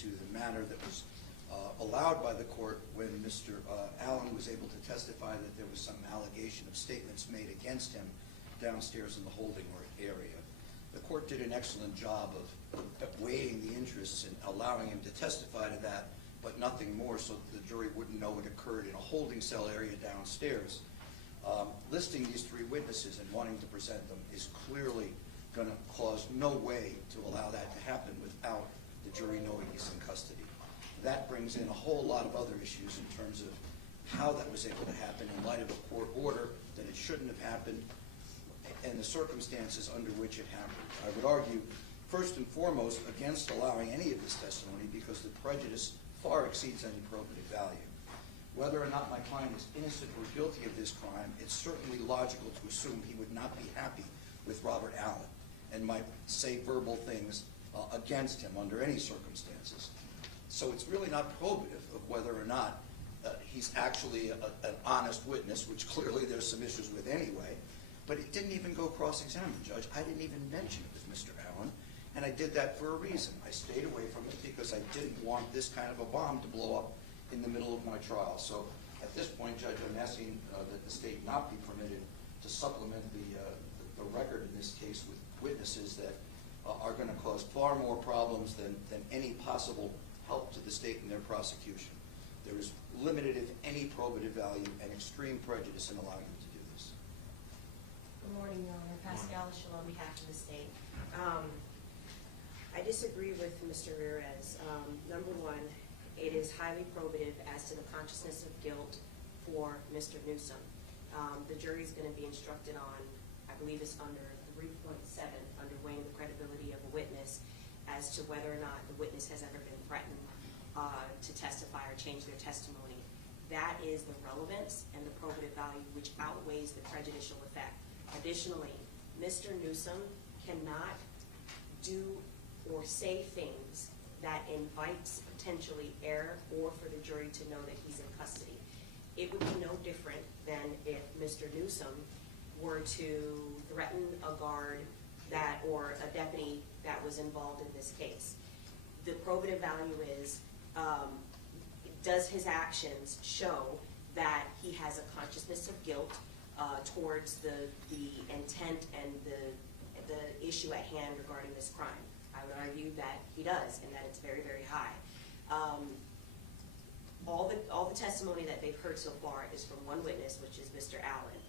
to the matter that was allowed by the court when Mr. Allen was able to testify that there was some allegation of statements made against him downstairs in the holding area. The court did an excellent job of weighing the interests and allowing him to testify to that, but nothing more, so that the jury wouldn't know it occurred in a holding cell area downstairs. Listing these three witnesses and wanting to present them is clearly going to cause no way to allow that to happen without the jury knowing he's in custody. That brings in a whole lot of other issues in terms of how that was able to happen in light of a court order, that it shouldn't have happened, and the circumstances under which it happened. I would argue, first and foremost, against allowing any of this testimony because the prejudice far exceeds any probative value. Whether or not my client is innocent or guilty of this crime, it's certainly logical to assume he would not be happy with Robert Allen and might say verbal things against him under any circumstances. So it's really not probative of whether or not he's actually an honest witness, which clearly there's some issues with anyway. But it didn't even go cross-examined, Judge. I didn't even mention it with Mr. Allen, and I did that for a reason. I stayed away from it because I didn't want this kind of a bomb to blow up in the middle of my trial. So at this point, Judge, I'm asking that the state not be permitted to supplement the record in this case with witnesses that are going to cause far more problems than any possible help to the state in their prosecution. There is limited, if any, probative value and extreme prejudice in allowing them to do this. Good morning, Your Honor. Pascal Schell on behalf of the state. I disagree with Mr. Ramirez. Number one, it is highly probative as to the consciousness of guilt for Mr. Newsom. The jury is going to be instructed on, I believe it's under 3.7, under weighing the credibility of a witness as to whether or not the witness has ever been threatened to testify or change their testimony. That is the relevance and the probative value which outweighs the prejudicial effect. Additionally, Mr. Newsom cannot do or say things that invites potentially error or for the jury to know that he's in custody. It would be no different than if Mr. Newsom were to threaten a guard or a deputy that was involved in this case. The probative value is, does his actions show that he has a consciousness of guilt towards the intent and the issue at hand regarding this crime? I would argue that he does, and that it's very, very high. All the testimony that they've heard so far is from one witness, which is Mr. Allen.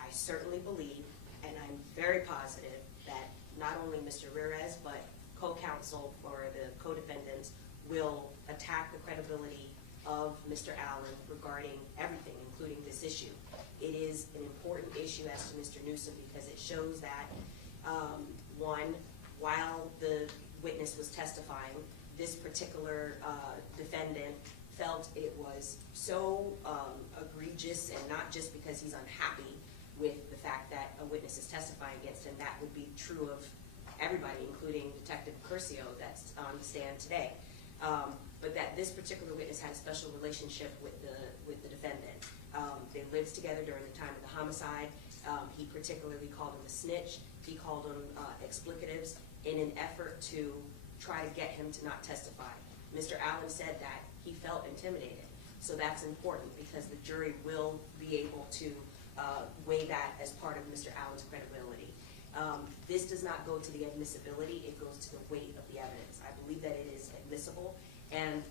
I certainly believe, and I'm very positive, that not only Mr. Ramirez, but co-counsel for the co-defendants will attack the credibility of Mr. Allen regarding everything, including this issue. It is an important issue as to Mr. Newsom because it shows that, one, while the witness was testifying, this particular defendant felt it was so egregious, and not just because he's unhappy with the fact that a witness is testifying against him. That would be true of everybody, including Detective Curcio that's on the stand today. But that this particular witness had a special relationship with the defendant. They lived together during the time of the homicide. He particularly called him a snitch. He called him explicatives in an effort to try to get him to not testify. Mr. Allen said that he felt intimidated. So that's important because the jury will be able to weigh that as part of Mr. Allen's credibility. This does not go to the admissibility, it goes to the weight of the evidence. I believe that it is admissible, and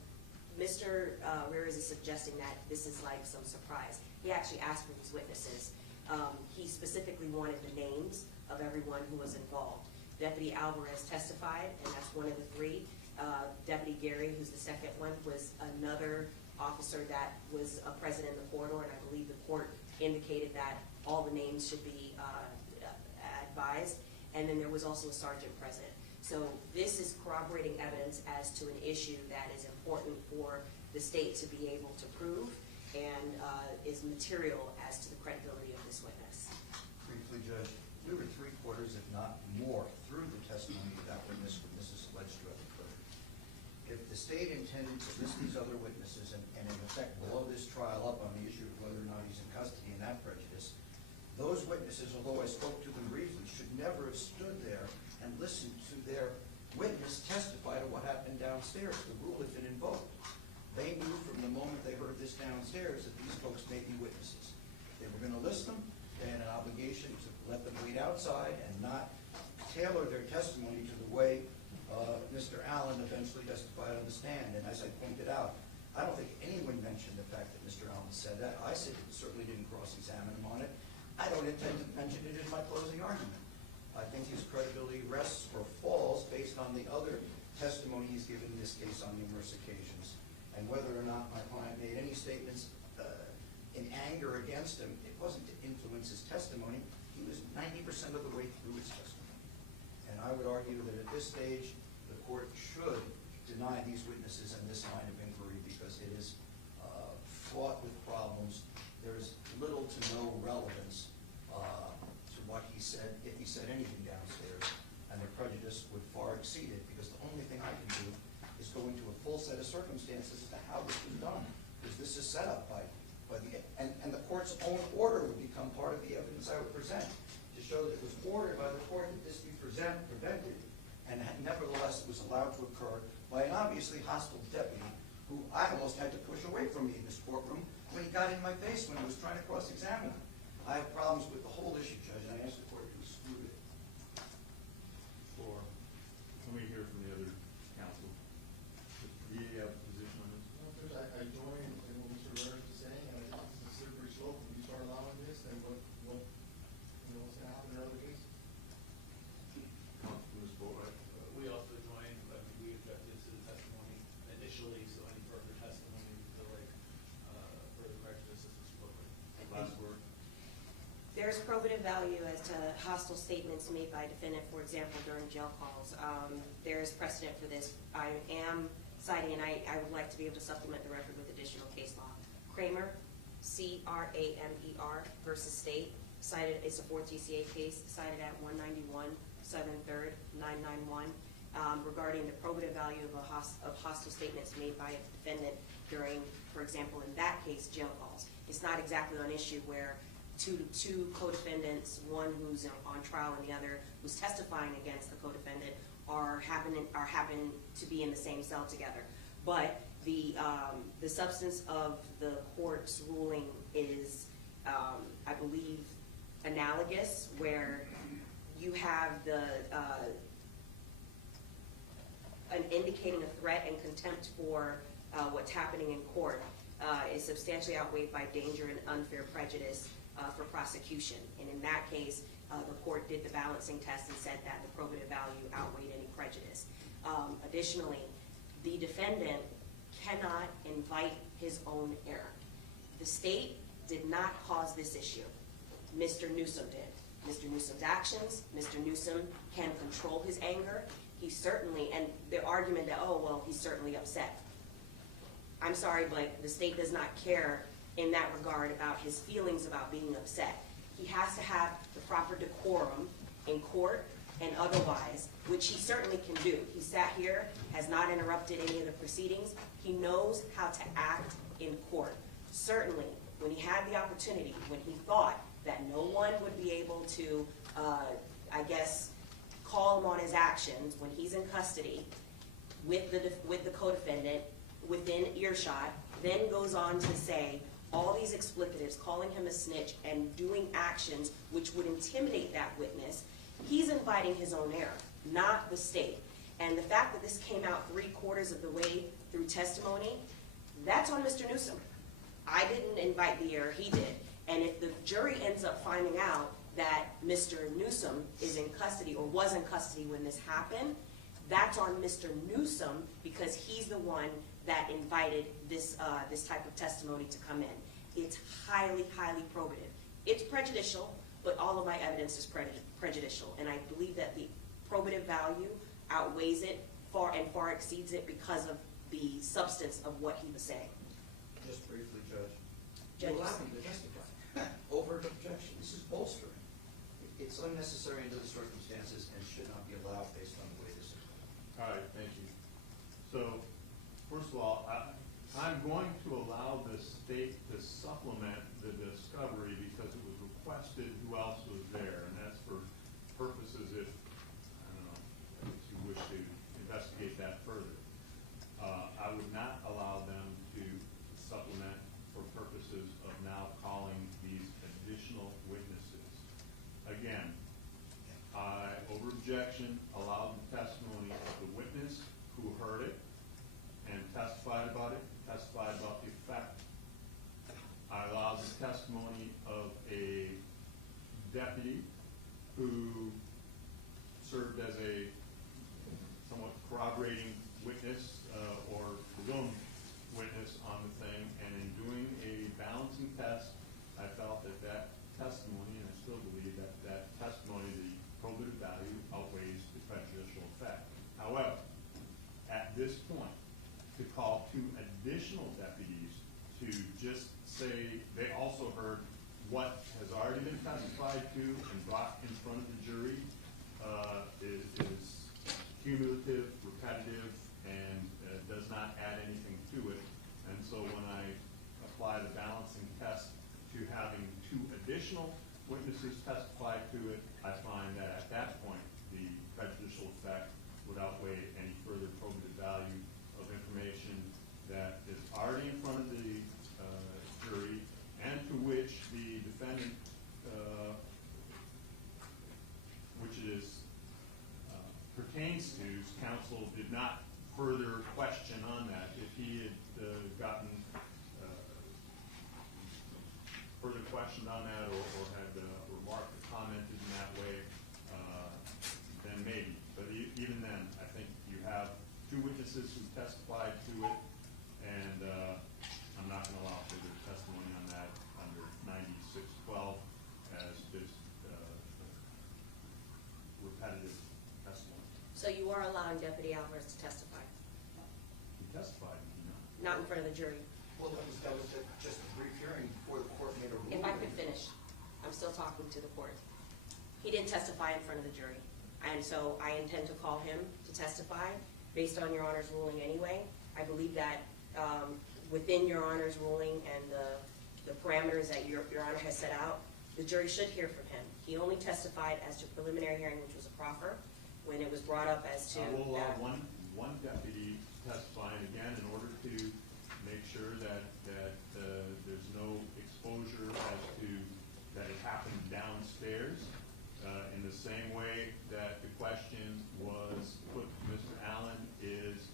Mr. Ramirez is suggesting that this is like some surprise. He actually asked for these witnesses. He specifically wanted the names of everyone who was involved. Deputy Alvarez testified, and that's one of the three. Deputy Gary, who's the second one, was another officer that was present in the corridor, and I believe the court indicated that all the names should be advised. And then there was also a sergeant present. So this is corroborating evidence as to an issue that is important for the state to be able to prove and is material as to the credibility of this witness. Briefly, Judge, we were 3/4, if not more, through the testimony of that witness when this is alleged to have occurred. If the state intended to list these other witnesses and in effect blow this trial up on the issue of whether or not he's in custody and that prejudice, those witnesses, although I spoke to them briefly, should never have stood there and listened to their witness testify to what happened downstairs. The rule had been invoked. They knew from the moment they heard this downstairs that these folks may be witnesses. They were going to list them. They had an obligation to let them wait outside and not tailor their testimony to the way Mr. Allen eventually testified on the stand. And as I pointed out, I don't think anyone mentioned the fact that Mr. Allen said that. I certainly didn't cross-examine him on it. I don't intend to mention it in my closing argument. I think his credibility rests or falls based on the other testimony he's given in this case on numerous occasions. And whether or not my client made any statements in anger against him, it wasn't to influence his testimony. He was 90% of the way through his testimony. And I would argue that at this stage, the court should deny these witnesses and this line of inquiry because it is fraught with problems. There is little to no relevance to what he said, if he said anything downstairs, and the prejudice would far exceed it because the only thing I can do is go into a full set of circumstances as to how this was done, because this is set up by the, and the court's own order would become part of the evidence I would present to show that it was ordered by the court that this be prevented, and nevertheless it was allowed to occur by an obviously hostile deputy who I almost had to push away from me in this courtroom when he got in my face when I was trying to cross-examine him. I have problems with the whole issue, Judge, and I asked the court to exclude it. Or can we hear from the other counsel? Do you have a position on this? Well, Judge, I join in what Mr. Rivera is saying, and I think this is a slippery slope. When you start allowing this, then what's going to happen in other cases? Ms. Bori? We also joined, but we objected to the testimony initially, so any further testimony we feel like further prejudice is appropriate. Last word. There's probative value as to hostile statements made by a defendant, for example, during jail calls. There is precedent for this. I am citing, and I would like to be able to supplement the record with additional case law. Kramer, C-R-A-M-E-R versus State, cited, it's a 4th GCA case, cited at 191, 7th, 3rd, 991, regarding the probative value of hostile statements made by a defendant during, for example, in that case, jail calls. It's not exactly an issue where two co-defendants, one who's on trial and the other who's testifying against the co-defendant, happen to be in the same cell together. But the substance of the court's ruling is, I believe, analogous, where you have an indicating a threat and contempt for what's happening in court is substantially outweighed by danger and unfair prejudice for prosecution. And in that case, the court did the balancing test and said that the probative value outweighed any prejudice. Additionally, the defendant cannot invite his own error. The state did not cause this issue. Mr. Newsom did. Mr. Newsom's actions, Mr. Newsom can control his anger. He certainly, and the argument that, oh, well, he's certainly upset. I'm sorry, but the state does not care in that regard about his feelings about being upset. He has to have the proper decorum in court and otherwise, which he certainly can do. He sat here, has not interrupted any of the proceedings. He knows how to act in court. Certainly, when he had the opportunity, when he thought that no one would be able to, I guess, call him on his actions when he's in custody with the co-defendant within earshot, then goes on to say all these explicitives, calling him a snitch and doing actions which would intimidate that witness. He's inviting his own error, not the state. And the fact that this came out 3/4 of the way through testimony, that's on Mr. Newsom. I didn't invite the error, he did. And if the jury ends up finding out that Mr. Newsom is in custody or was in custody when this happened, that's on Mr. Newsom because he's the one that invited this type of testimony to come in. It's highly, highly probative. It's prejudicial, but all of my evidence is prejudicial. And I believe that the probative value outweighs it far exceeds it because of the substance of what he was saying. Just briefly, Judge. Judge. You allow him to testify. Overt objection. This is bolstering. It's unnecessary under the circumstances and should not be allowed based on the way this is going. All right, thank you. So, first of all, I'm going to allow the state to supplement the discovery because it was requested who else was there, and that's for purposes if, I don't know, if you wish to objection allowed the testimony of the witness who heard it and testified about the effect. I allowed the testimony of a deputy who served as a somewhat corroborating witness or presumed witness on the thing, and in doing a balancing test, I felt that that testimony, and I still believe that that testimony, the probative value outweighs the prejudicial effect. However, at this point, to call 2 additional deputies to just say they also heard what has already been testified to and brought in front of the jury is cumulative, repetitive, and does not add anything to it. And so when I apply the balancing test to having 2 additional witnesses testify to it, I find that at that point the prejudicial effect would outweigh any further probative value of information that is already in front of the jury and to which the defendant, which it is pertains to, counsel did not further question on that. If he had gotten further questioned on that or had remarked or commented in that way, then maybe. But even then, I think you have 2 witnesses who testified to it, and I'm not going to allow further testimony on that under 9612 as just repetitive testimony. So you are allowing Deputy Alvarez to testify, He testified, you know. not in front of the jury? Well, that was just a brief hearing before the court made a ruling. If I could finish, I'm still talking to the court. He didn't testify in front of the jury, and so I intend to call him to testify based on Your Honor's ruling anyway. I believe that within Your Honor's ruling and the parameters that Your Honor has set out, the jury should hear from him. He only testified as to preliminary hearing, which was a proffer, when it was brought up as to I will allow that. one deputy testifying again in order to make sure that there's no exposure as to that it happened downstairs. In the same way that the question was put to Mr. Allen is,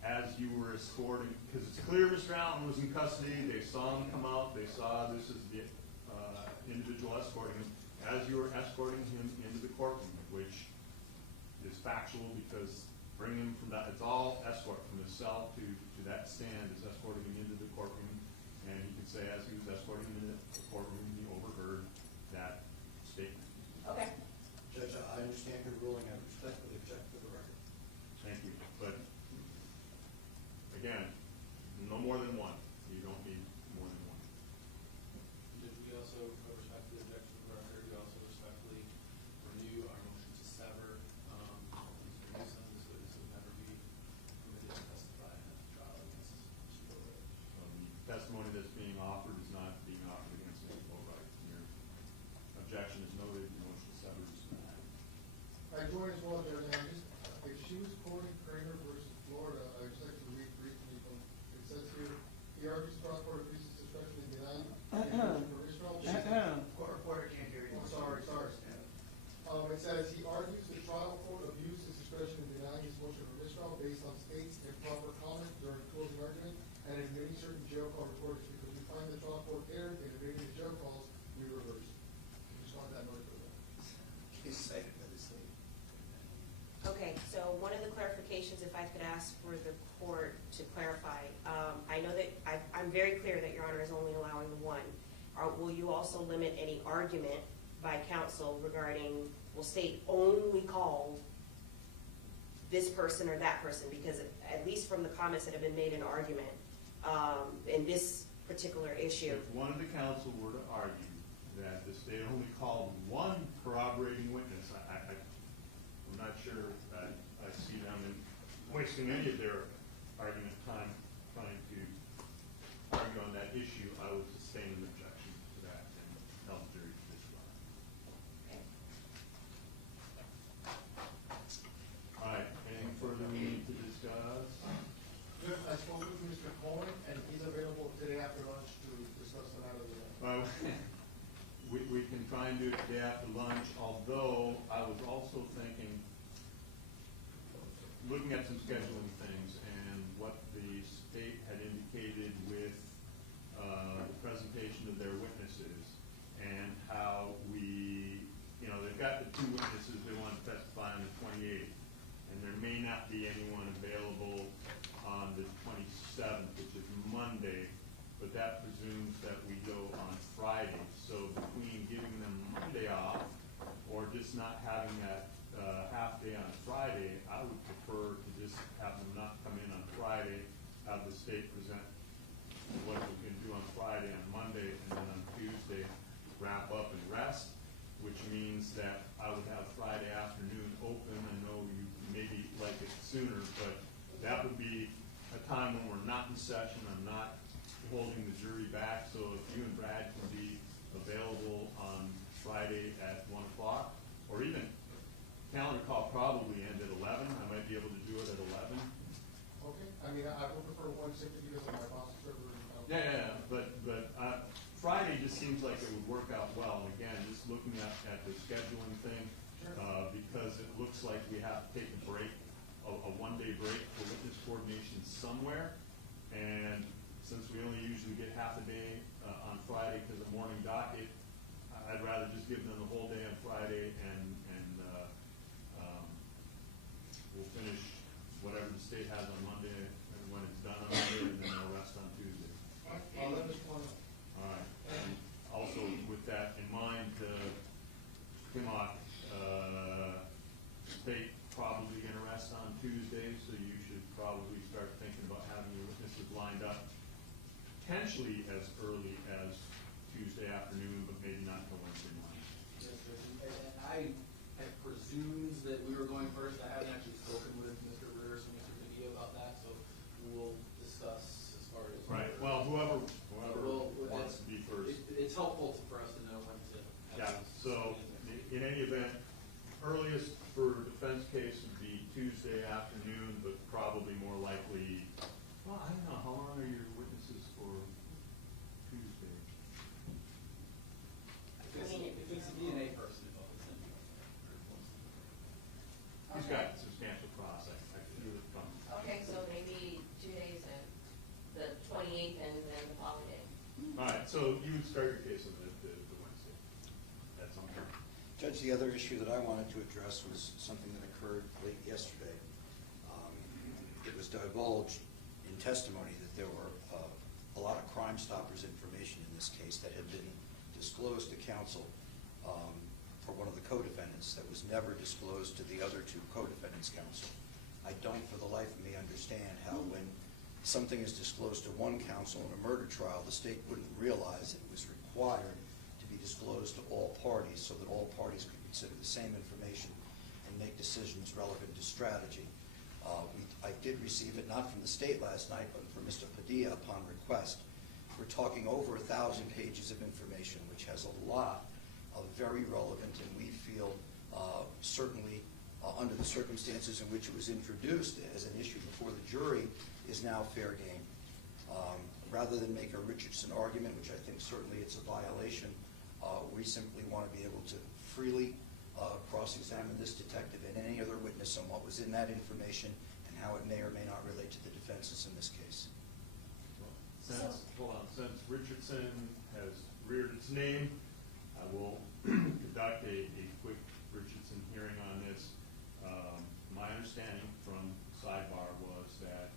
as you were escorting, because it's clear Mr. Allen was in custody, they saw him come out, they saw this is the individual escorting him, as you were escorting him into the courtroom, which is factual because bringing him from that, it's all escort from the cell to that stand is escorting him into the courtroom, and he can say as he was escorting him into the courtroom, he overheard that statement. Okay. Judge, I understand your ruling. I respectfully object to the record. Thank you. But again, no more than one. You don't need more than one. Did we also respectfully object to the record? We also respectfully renew our motion to sever Mr. Newsom. This witness will never be permitted to testify in a trial against Mr. Bori. So the testimony that's being offered is not being offered against Mr. Bori. Your objection is noted. Your motion to sever is denied. I join as well, Judge, and if she was quoting Kramer versus Florida, I just like to read briefly from, it says here, the argues trial court abuses discretion in denying Reporter can't hear you. I'm sorry. It says, he argues the trial court abused his discretion in denying his motion for mistrial based on state's improper comment during closing argument and admitting certain jail call recordings because we find the trial court erred in admitting the jail calls, we reverse. I just want that noted for that. He's cited by the state. Okay, so one of the clarifications, if I could ask for the court to clarify, I know that I'm very clear that Your Honor is only allowing one. Will you also limit any argument by counsel regarding, will state only called this person or that person? Because at least from the comments that have been made in argument, in this particular issue. If one of the counsel were to argue that the state only called one corroborating witness, I'm not sure that I see them wasting any of their argument time trying to argue on that issue. I would sustain an objection to that and tell the jury to disregard. Okay. All right, anything further we need to discuss? Judge, I spoke with Mr. Cohen, and he's available today after lunch to discuss the matter with him. We can try and do it the day after lunch, although I was also thinking looking at some scheduling things and what the state had indicated with the presentation of their witnesses and how we, they've got the two witnesses they want to testify on the 28th, and there may not be anyone available on the 27th, which is Monday, but that presumes that we go on Friday. So between giving them Monday off or just not having that half day on Friday, I would prefer to just have them not come in on Friday, have the state present what we can do on Friday, on Monday, and then on Tuesday wrap up and rest, which means that I would have Friday afternoon open. I know you maybe like it sooner, but that would be a time when we're not in session. I'm not holding the jury back, so if you and Brad can be available on Friday at 1 o'clock, or even calendar call probably end at 11. I might be able to do it at 11. Okay, I mean, I would prefer 1 simply because of my boss's server. Yeah, but Friday just seems like it would work out well. And again, just looking at the scheduling thing, because it looks like we have to take a break, a one-day break for witness coordination somewhere. And since we only usually get half a day on Friday because of morning docket, I'd rather just give them the whole day on Friday and we'll finish whatever the state has on Monday, and when it's done on Monday, and then they'll rest on Tuesday. I'll let this one. All right. And also with that in mind, Timok, state probably going to rest on Tuesday, so you should probably start thinking about having your witnesses lined up potentially as early as Tuesday afternoon, but maybe not till Wednesday morning. Yes, sir. And I had presumed that we were going first. I haven't actually spoken with Mr. Rears and Mr. Padilla about that, so we'll discuss as far as. Right. Well, whoever wants Well, to be first. It's helpful for us to know when to. Yeah. So in any event, earliest for defense case would be Tuesday afternoon, but probably more likely. Well, I don't know. How long are your witnesses for Tuesday? If it's a DNA person involved, then. He's got substantial cross. I can do it from. Okay, so maybe 2 days, the 28th and then the following day. All right. So you would start your case on the Wednesday. That's on her. Judge, the other issue that I wanted to address was something that occurred late yesterday. It was divulged in testimony that there were a lot of Crime Stoppers information in this case that had been disclosed to counsel for one of the co-defendants that was never disclosed to the other two co-defendants' counsel. I don't for the life of me understand how when something is disclosed to one counsel in a murder trial, the state wouldn't realize it was required to be disclosed to all parties so that all parties could consider the same information and make decisions relevant to strategy. I did receive it not from the state last night, but from Mr. Padilla upon request. We're talking over 1,000 pages of information, which has a lot of very relevant, and we feel certainly under the circumstances in which it was introduced as an issue before the jury, is now fair game. Rather than make a Richardson argument, which I think certainly it's a violation, we simply want to be able to freely cross-examine this detective and any other witness on what was in that information and how it may or may not relate to the defenses in this case. Since Richardson has reared its name, I will conduct a quick Richardson hearing on this. My understanding from sidebar was that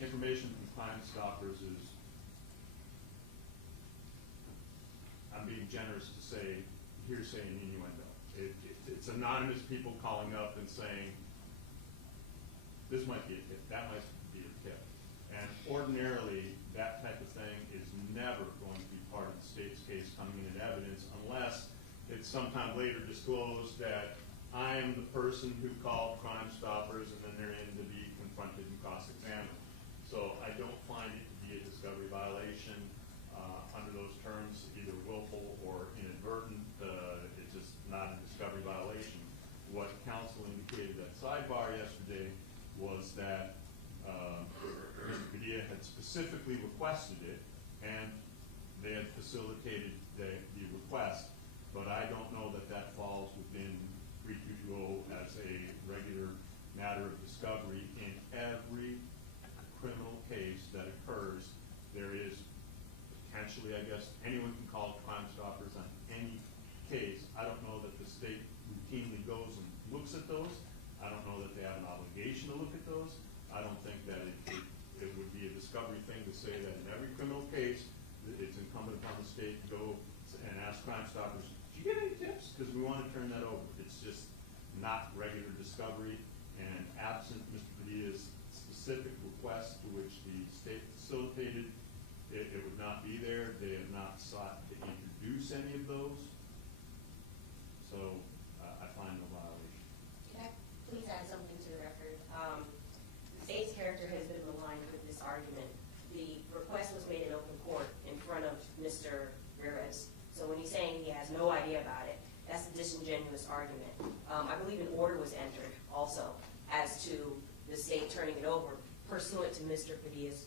information from Crime Stoppers is, I'm being generous to say, hearsay and innuendo. It's anonymous people calling up and saying, this might be a tip, that might be a tip. And ordinarily, that type of thing is never going to be part of the state's case coming into evidence unless it's sometime later disclosed that I am the person who called Crime Stoppers, and then they're in to be confronted and cross-examined. So I don't find it to be a discovery violation under those terms, either willful or inadvertent. It's just not a discovery violation. What counsel indicated at sidebar yesterday was that Mr. Padilla had specifically requested it, and they had facilitated the request, but I don't know that that falls within 3225 go as a regular matter of discovery in every criminal case that occurs. There is potentially, I guess, anyone can call Crime Stoppers on any case. I don't know that the state routinely goes and looks at those. I don't know that they have an obligation to look at those. I don't think that it would be a discovery thing to say that in every criminal case, it's incumbent upon the state to go and ask Crime Stoppers, did you get any tips? Because we want to turn that over. It's just not regular discovery, and absent Mr. Padilla's specific request to which the state facilitated, it would not be there. They have not sought to introduce any of those. So I find no violation. Can I please add something to the record? The state's character has been maligned with this argument. The request was made in open court in front of Mr. Ramirez. So when he's saying he has no idea about it, that's a disingenuous argument. I believe an order was entered also as to the state turning it over pursuant to Mr. Padilla's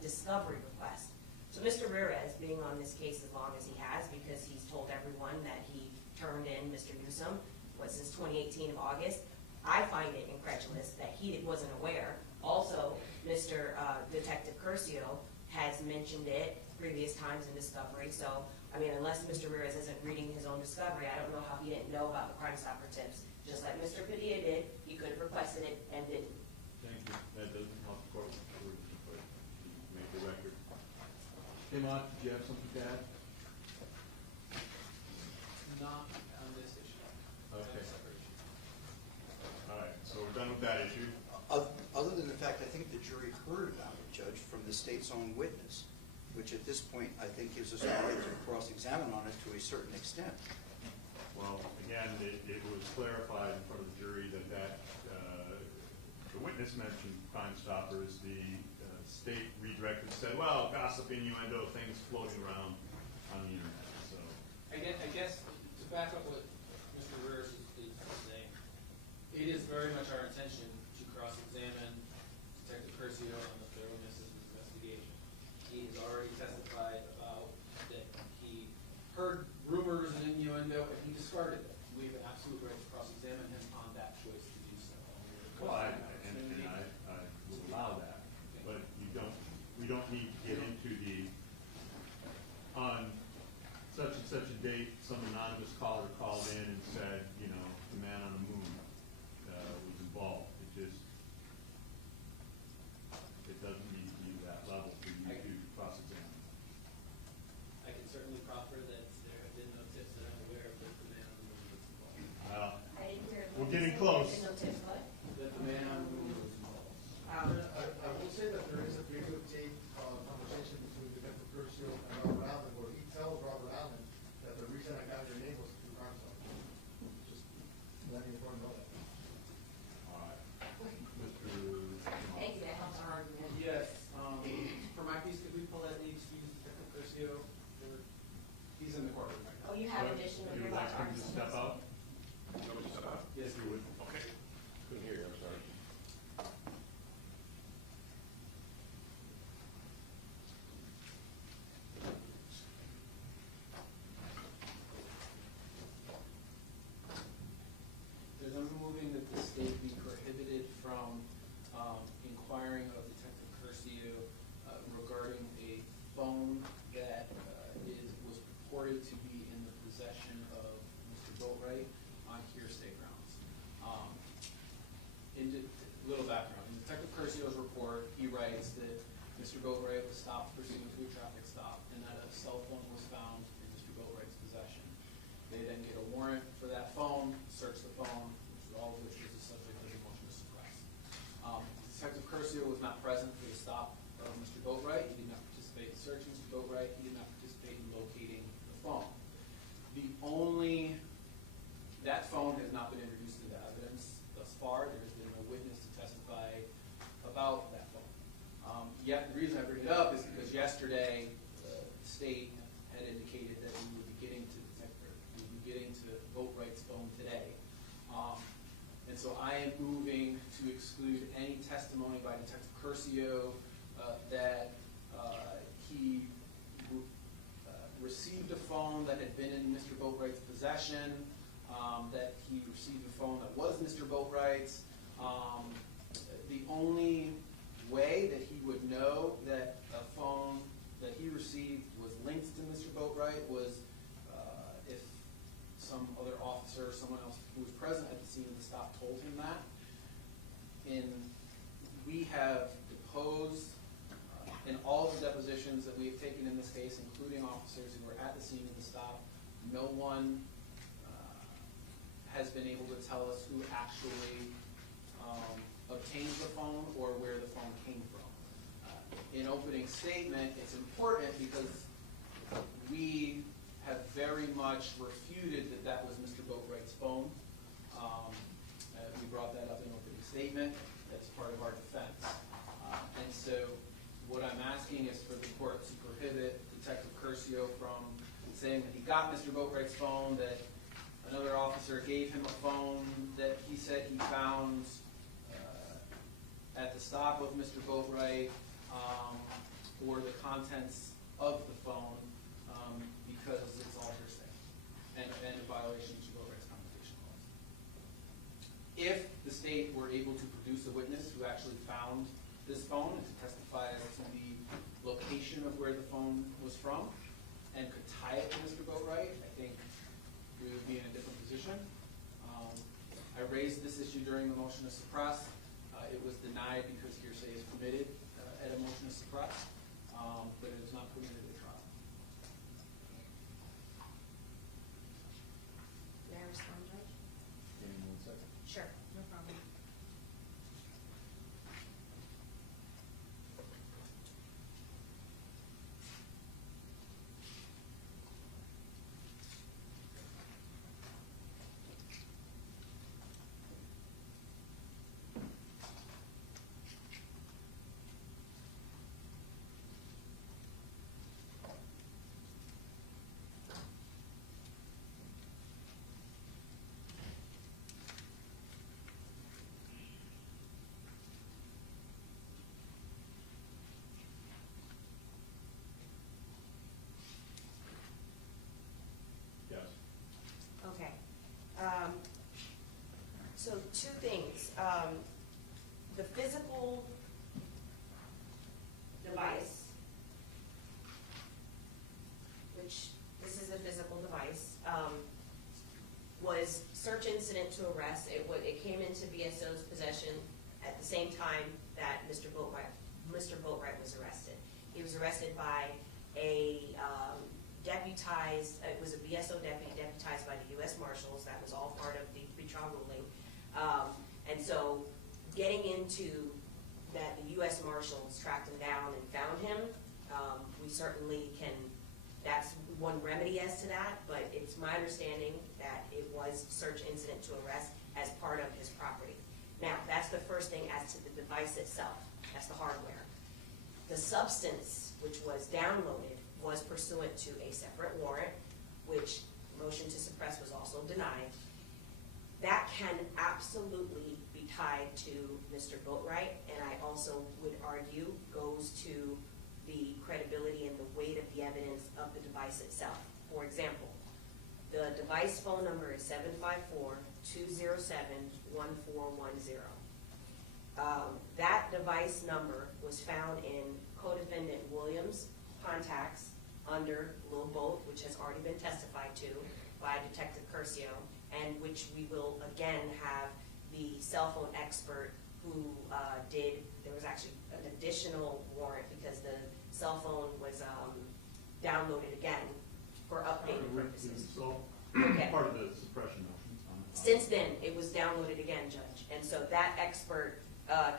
discovery request. So Mr. Ramirez, being on this case as long as he has, because he's told everyone that he turned in Mr. Newsom, since 2018 of August, I find it incredulous that he wasn't aware. Also, Mr. Detective Curcio has mentioned it previous times in discovery. So, I mean, unless Mr. Ramirez isn't reading his own discovery, I don't know how he didn't know about the Crime Stopper tips. Just like Mr. Padilla did, he could have requested it and didn't. Thank you. That doesn't help the court. Make the record. Tim Ott, did you have something to add? Not on this issue. Okay. That's a separate issue. All right, so we're done with that issue. Other than the fact, I think the jury heard about it, Judge, from the state's own witness, which at this point I think gives us a right to cross-examine on it to a certain extent. Well, again, it was clarified in front of the jury that the witness mentioned Crime Stoppers. The state redirected and said, well, gossip, innuendo, things floating around on the internet. So I guess to back up what Mr. Ramirez is saying, it is very much our intention to cross-examine Detective Curcio on the thoroughness of his investigation. He has already testified about that he heard rumors and innuendo and he discarded it. We have an absolute right to cross-examine him on that choice to do so. well, I will allow that, but we don't need to get into the on such and such a date, some anonymous caller called in and said, you know, the man on the moon was involved. It doesn't need to be that level for you to cross-examine. I can certainly proffer that there have been no tips that I'm aware of that the man on the moon was involved. I didn't hear. We're getting close. No tips, what? That the man on the moon was involved. I will say that there is a videotape conversation between Detective Curcio and Robert Allen, where he tells Robert Allen that the reason I got your name was through Crime Stoppers. Just letting everyone know that. All right. Mr. Thank you, that helps our argument. Yes, for my piece, could we pull that the excuse Detective Curcio? He's in the courtroom right now. Oh, you have additional. You would like him to step out? Yes, You would. Okay. Couldn't hear you, I'm sorry. There's I'm moving that the state be prohibited from inquiring of Detective Curcio regarding a phone that was purported to be in the possession of Mr. Boatwright on hearsay grounds. Little background. In Detective Curcio's report, he writes that Mr. Boatwright was stopped pursuant to a traffic stop and that a cell phone was found in Mr. Boatwright's possession. They then get a warrant for that phone, search the phone, all of which is the subject of a motion to suppress. Detective Curcio was not present for the stop of Mr. Boatwright. He did not participate in searching Mr. Boatwright. He did not participate in locating the phone. That phone has not been introduced into evidence thus far. There has been no witness to testify about that phone. Yet the reason I bring it up is because yesterday the state had indicated that we would be getting to Boatwright's phone today. And so I am moving to exclude any testimony by Detective Curcio that he received a phone that had been in Mr. Boatwright's possession, that he received a phone that was Mr. Boatwright's. The only way that he would know that a phone that he received was linked to Mr. Boatwright was if some other officer or someone else who was present at the scene of the stop told him that. We have deposed in all of the depositions that we have taken in this case, including officers who were at the scene of the stop, no one has been able to tell us who actually obtained the phone or where the phone came from. In opening statement, it's important because we have very much refuted that that was Mr. Boatwright's phone. We brought that up in opening statement as part of our defense. And so what I'm asking is for the court to prohibit Detective Curcio from saying that he got Mr. Boatwright's phone, that another officer gave him a phone that he said he found at the stop of Mr. Boatwright, or the contents of the phone, because it's all hearsay and a violation of Mr. Boatwright's confrontation clause. If the state were able to produce a witness who actually found this phone and to testify as to the location of where the phone was from and could tie it to Mr. Boatwright, I think we would be in a different position. I raised this issue during the motion to suppress. It was denied because hearsay is permitted at a motion to suppress, but it is not permitted at trial. May I respond, Judge? Give me 1 second. Sure, no problem. Yes. Okay. So 2 things. The physical device, which this is a physical device, was search incident to arrest. It came into BSO's possession at the same time that Mr. Boatwright was arrested. He was arrested by a deputized, it was a BSO deputy deputized by the U.S. Marshals. That was all part of the pretrial ruling. And so getting into that, the U.S. Marshals tracked him down and found him, we certainly can, that's one remedy as to that, but it's my understanding that it was search incident to arrest as part of his property. Now, that's the first thing as to the device itself. That's the hardware. The substance, which was downloaded, was pursuant to a separate warrant, which motion to suppress was also denied. That can absolutely be tied to Mr. Boatwright, and I also would argue goes to the credibility and the weight of the evidence of the device itself. For example, the device phone number is 754-207-1410. That device number was found in co-defendant Williams' contacts under Lil Boat, which has already been testified to by Detective Curcio, and which we will again have the cell phone expert who there was actually an additional warrant because the cell phone was downloaded again for updating purposes. So, Okay. part of the suppression motion. Since then, it was downloaded again, Judge, and so that expert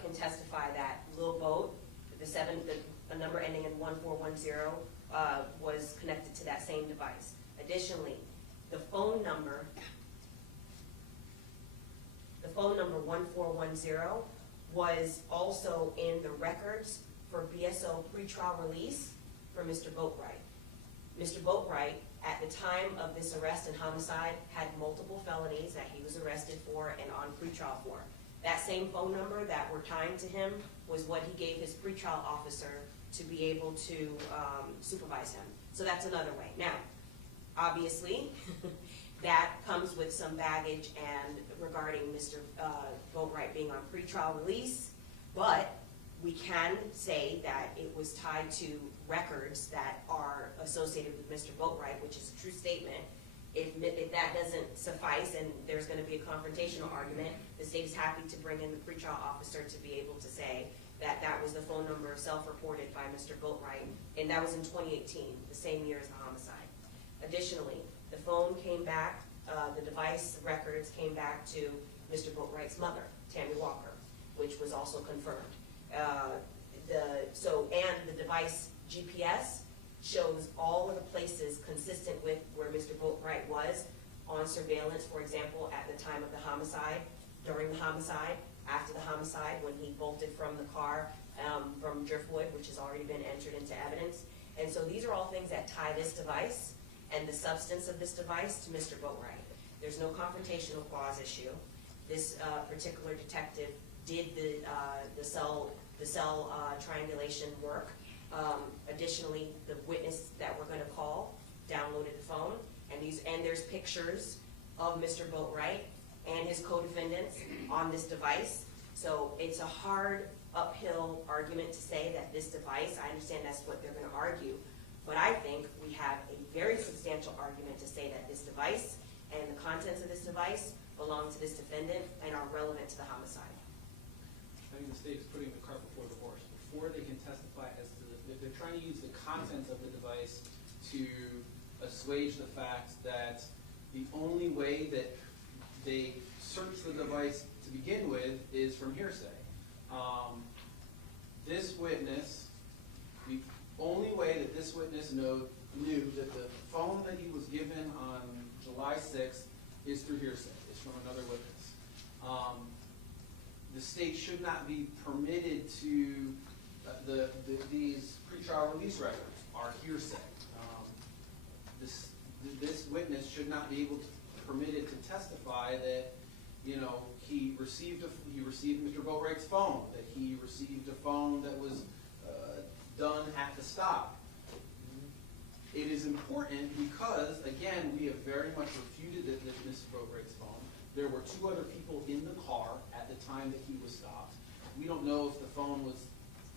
can testify that Lil Boat, the number ending in 1410, was connected to that same device. Additionally, the phone number 1410 was also in the records for BSO pretrial release for Mr. Boatwright. Mr. Boatwright, at the time of this arrest and homicide, had multiple felonies that he was arrested for and on pretrial for. That same phone number that we're tying to him was what he gave his pretrial officer to be able to supervise him. So that's another way. Now, obviously, that comes with some baggage and regarding Mr. Boatwright being on pretrial release, but we can say that it was tied to records that are associated with Mr. Boatwright, which is a true statement. If that doesn't suffice and there's going to be a confrontational argument, the state is happy to bring in the pretrial officer to be able to say that that was the phone number self-reported by Mr. Boatwright, and that was in 2018, the same year as the homicide. Additionally, the phone came back, the device records came back to Mr. Boatwright's mother, Tammy Walker, which was also confirmed. And the device GPS shows all of the places consistent with where Mr. Boatwright was on surveillance, for example, at the time of the homicide, during the homicide, after the homicide, when he bolted from the car from Driftwood, which has already been entered into evidence. And so these are all things that tie this device and the substance of this device to Mr. Boatwright. There's no confrontational clause issue. This particular detective did the cell triangulation work. Additionally, the witness that we're going to call downloaded the phone, and there's pictures of Mr. Boatwright and his co-defendants on this device. So it's a hard uphill argument to say that this device, I understand that's what they're going to argue, but I think we have a very substantial argument to say that this device and the contents of this device belong to this defendant and are relevant to the homicide. I think the state is putting the cart before the horse. Before they can testify as to they're trying to use the contents of the device to assuage the fact that the only way that they search the device to begin with is from hearsay. This witness, the only way that this witness knew that the phone that he was given on July 6th is through hearsay. It's from another witness. The state should not be permitted to, these pretrial release records are hearsay. This witness should not be able to permitted to testify that, he received Mr. Boatwright's phone, that he received a phone that was done at the stop. It is important because, again, we have very much refuted that Mr. Boatwright's phone. There were 2 other people in the car at the time that he was stopped. We don't know if the phone was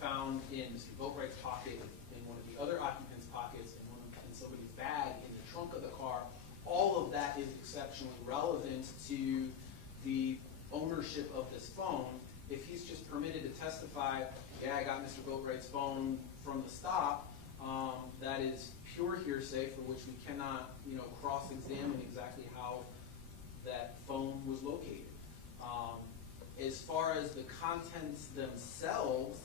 found in Mr. Boatwright's pocket, in one of the other occupants' pockets, in somebody's bag, in the trunk of the car. All of that is exceptionally relevant to the ownership of this phone. If he's just permitted to testify, yeah, I got Mr. Boatwright's phone from the stop, that is pure hearsay for which we cannot, cross-examine exactly how that phone was located. As far as the contents themselves,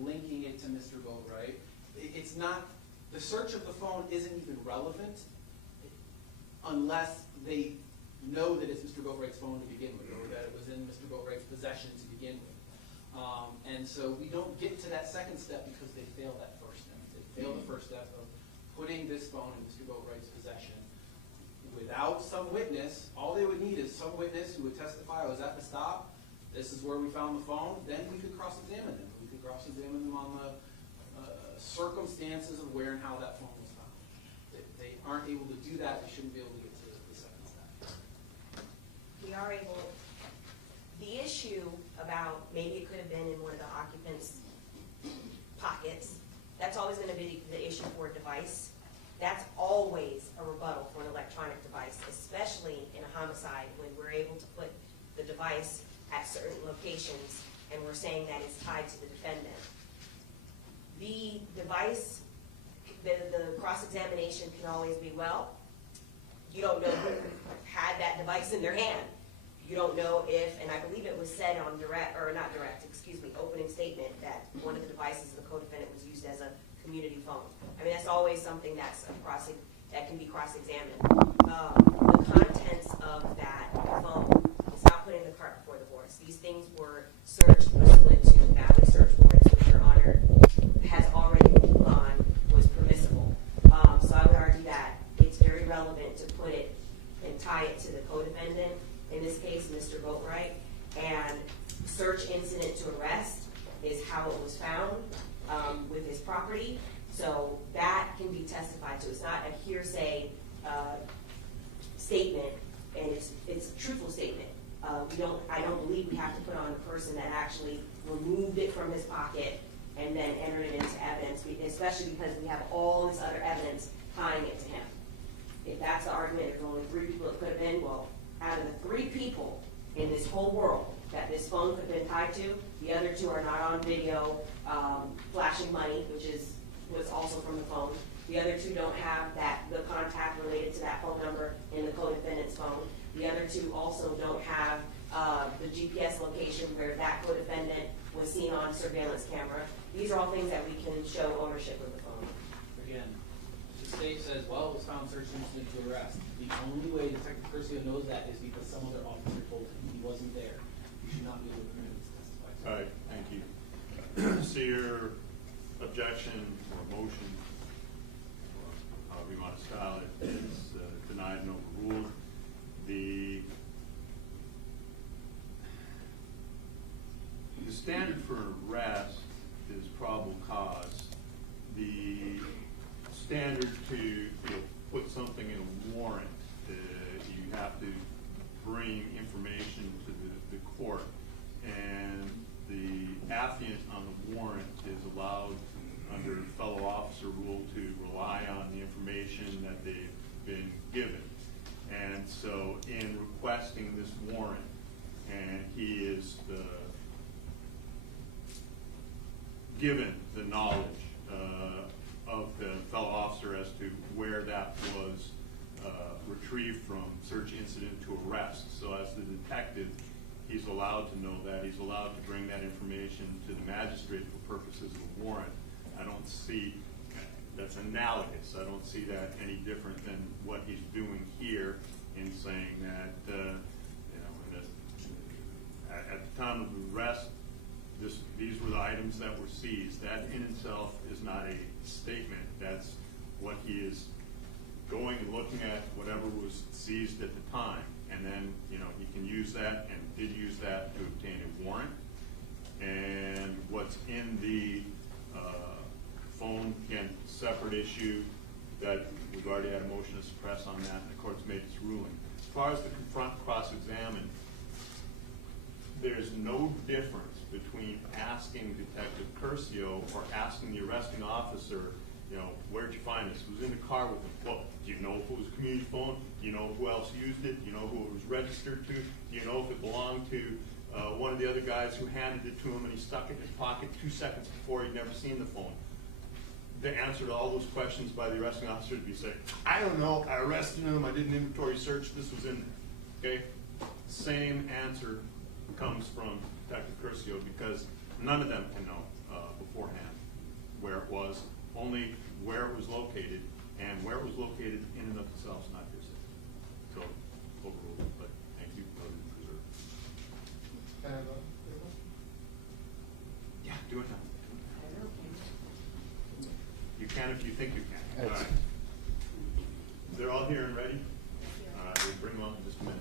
linking it to Mr. Boatwright, it's not, the search of the phone isn't even relevant unless they know that it's Mr. Boatwright's phone to begin with, or that it was in Mr. Boatwright's possession to begin with. And so we don't get to that second step because they failed that first step. They failed the first step of putting this phone in Mr. Boatwright's possession. Without some witness, all they would need is some witness who would testify, I was at the stop, this is where we found the phone, then we could cross-examine them. We could cross-examine them on the circumstances of where and how that phone was found. They aren't able to do that, they shouldn't be able to get to the second step. We are able, the issue about maybe it could have been in one of the occupants' pockets, that's always going to be the issue for a device. That's always a rebuttal for an electronic device, especially in a homicide when we're able to put the device at certain locations and we're saying that it's tied to the defendant. The device, the cross-examination can always be, well, you don't know who had that device in their hand. You don't know if, and I believe it was said on opening statement that one of the devices of the co-defendant was used as a community phone. I mean, that's always something that can be cross-examined. The contents of that phone is not putting the cart before the horse. These things were searched pursuant to valid search warrants, which Your Honor has already ruled on was permissible. So I would argue that it's very relevant to put it and tie it to the co-defendant, in this case, Mr. Boatwright, and search incident to arrest is how it was found with his property. So that can be testified to. It's not a hearsay statement and it's a truthful statement. I don't believe we have to put on a person that actually removed it from his pocket and then entered it into evidence, especially because we have all this other evidence tying it to him. If that's the argument, there's only 3 people it could have been, well, out of the 3 people in this whole world that this phone could have been tied to, the other 2 are not on video flashing money, which was also from the phone. The other 2 don't have the contact related to that phone number in the co-defendant's phone. The other 2 also don't have the GPS location where that co-defendant was seen on surveillance camera. These are all things that we can show ownership of the phone. Again, the state says, well, it was found search incident to arrest. The only way Detective Curcio knows that is because some other officer told him he wasn't there. You should not be able to permit him to testify. All right, thank you. So your objection or motion, or however you want to style it, is denied and overruled. The standard for an arrest is probable cause. The standard to put something in a warrant, you have to bring information to the court, and the affiant on the warrant is allowed under fellow officer rule to rely on the information that they've been given. And so in requesting this warrant, and he is given the knowledge of the fellow officer as to where that was retrieved from search incident to arrest. So as the detective, he's allowed to know that. He's allowed to bring that information to the magistrate for purposes of a warrant. I don't see, that's analogous. I don't see that any different than what he's doing here in saying that, at the time of the arrest, these were the items that were seized. That in itself is not a statement. That's what he is going and looking at, whatever was seized at the time. And then, he can use that and did use that to obtain a warrant. And what's in the phone, again, separate issue that we've already had a motion to suppress on that, and the court's made its ruling. As far as the confront, cross-examine, there's no difference between asking Detective Curcio or asking the arresting officer, where'd you find this? It was in the car with him. Well, do you know if it was a community phone? Do you know who else used it? Do you know who it was registered to? Do you know if it belonged to one of the other guys who handed it to him and he stuck it in his pocket 2 seconds before he'd never seen the phone? The answer to all those questions by the arresting officer would be say, I don't know, I arrested him, I did an inventory search, this was in there. Okay? Same answer comes from Detective Curcio because none of them can know beforehand where it was, only where it was located, and where it was located in and of itself is not hearsay. So, overruled, but thank you for the preserve. Yeah, do it now. You can if you think you can. All right. They're all here and ready? All right, we'll bring them up in just a minute.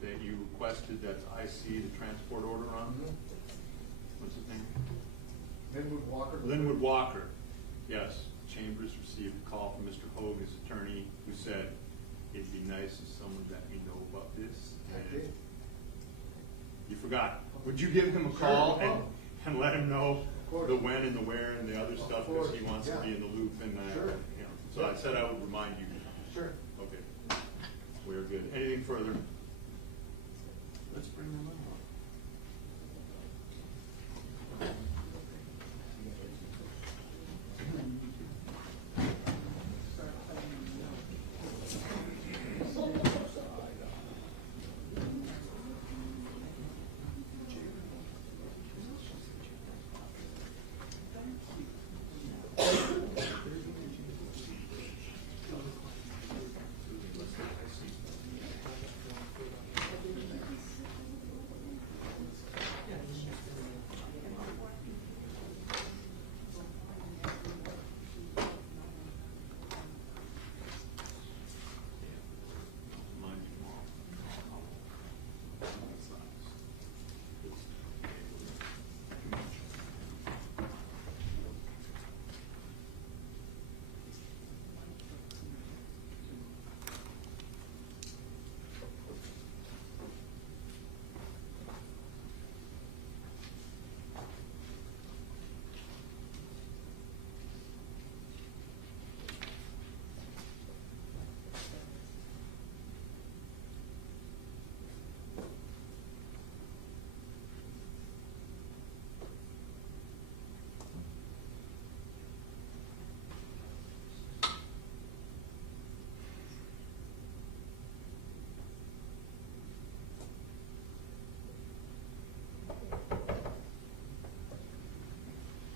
That you requested that's IC the transport order on? What's his name? Linwood Walker. Linwood Walker. Yes. Chambers received a call from Mr. Hogan's attorney who said, it'd be nice if someone let me know about this. I And did. you forgot. Would you give him a call and let him know course. the when and the where and the other Of stuff, because he course, wants to yeah. be in the loop and, Sure. you know, so I said I would remind you. Sure. Okay. We're good. Anything further? Let's bring them up.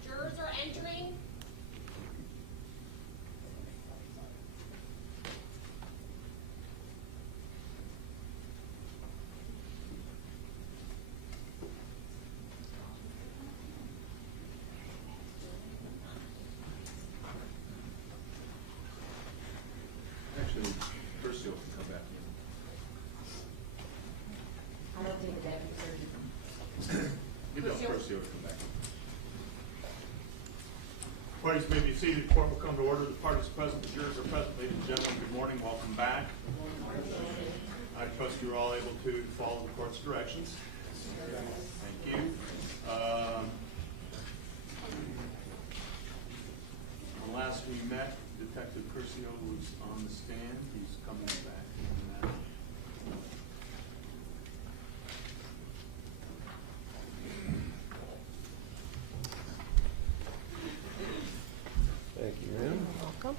Jurors are entering. Actually, Percio can come back in. I don't think the deputy surgeon. Give Percio? Percio to come back in. Parties may be seated. Court will come to order. The parties present, the jurors are present. Ladies and gentlemen, good morning. Welcome back. I trust you're all able to follow the court's directions. Thank you. Last we met, Detective Percio was on the stand. He's coming back in now. Thank you, ma'am. Welcome.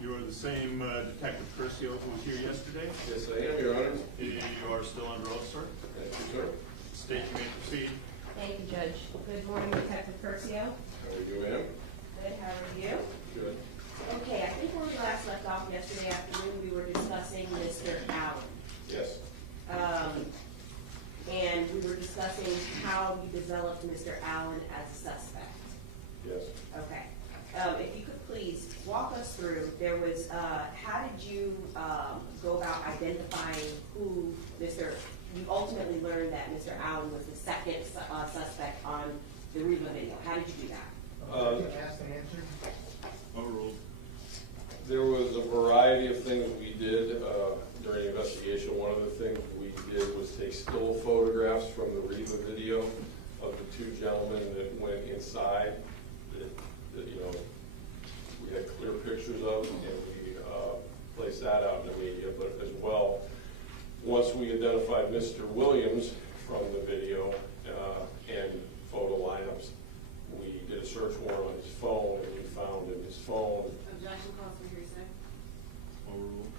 You are the same Detective Percio who was here yesterday? Yes, I am, Your Honor. You are still under oath, sir? Thank you, sir. State you may proceed. Thank you, Judge. Good morning, Detective Percio. How are you, ma'am? Good, how are you? Good. Okay, I think where we last left off yesterday afternoon, we were discussing Mr. Allen. Yes. And we were discussing how you developed Mr. Allen as a suspect. Yes. Okay. If you could please walk us through, there was, how did you go about identifying who you ultimately learned that Mr. Allen was the second suspect on the Reba video. How did you do that? Asked and answered. Overruled. There was a variety of things we did during the investigation. One of the things we did was take still photographs from the Reba video of the two gentlemen that went inside that you know, we had clear pictures of, and we placed that out in the media. But as well, once we identified Mr. Williams from the video and photo lineups, we did a search warrant on his phone, and we found in his phone, Objection calls for hearsay. Overruled.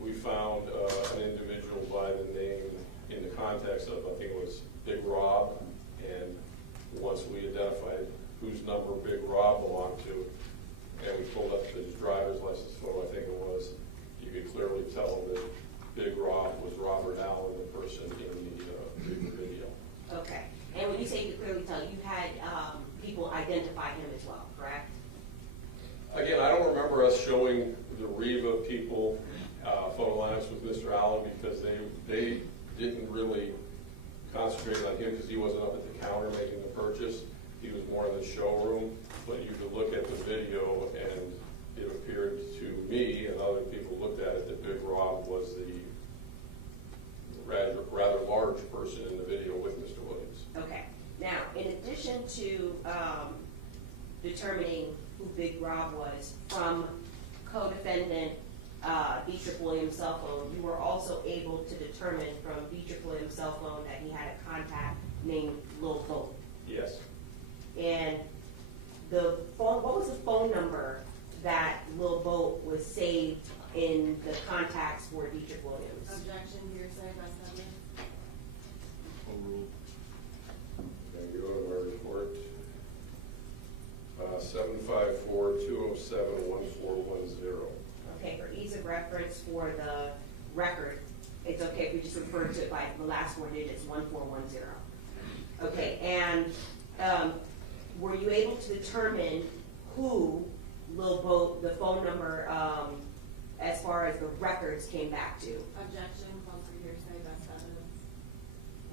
we found an individual by the name, in the context of, I think it was Big Rob, and once we identified whose number Big Rob belonged to, and we pulled up his driver's license photo, I think it was, you could clearly tell that Big Rob was Robert Allen, the person in the video. Okay. And when you say you could clearly tell, you had people identify him as well, correct? Again, I don't remember us showing the Reba people photo lineups with Mr. Allen because they didn't really concentrate on him because he wasn't up at the counter making the purchase. He was more in the showroom, but you could look at the video and it appeared to me and other people looked at it that Big Rob was the rather large person in the video with Mr. Williams. Okay. Now, in addition to determining who Big Rob was from co-defendant Dietrich Williams' cell phone, you were also able to determine from Dietrich Williams' cell phone that he had a contact named Lil Boat. Yes. And the phone, what was the phone number that Lil Boat was saved in the contacts for Dietrich Williams? Objection, hearsay, rest of it. Overruled. Can you go to my report? 754-207-1410. Okay, for ease of reference for the record, it's okay if we just refer to it by the last four digits, 1410. Okay, and were you able to determine who Lil Boat, the phone number, as far as the records came back to? Objection, call for hearsay, best evidence.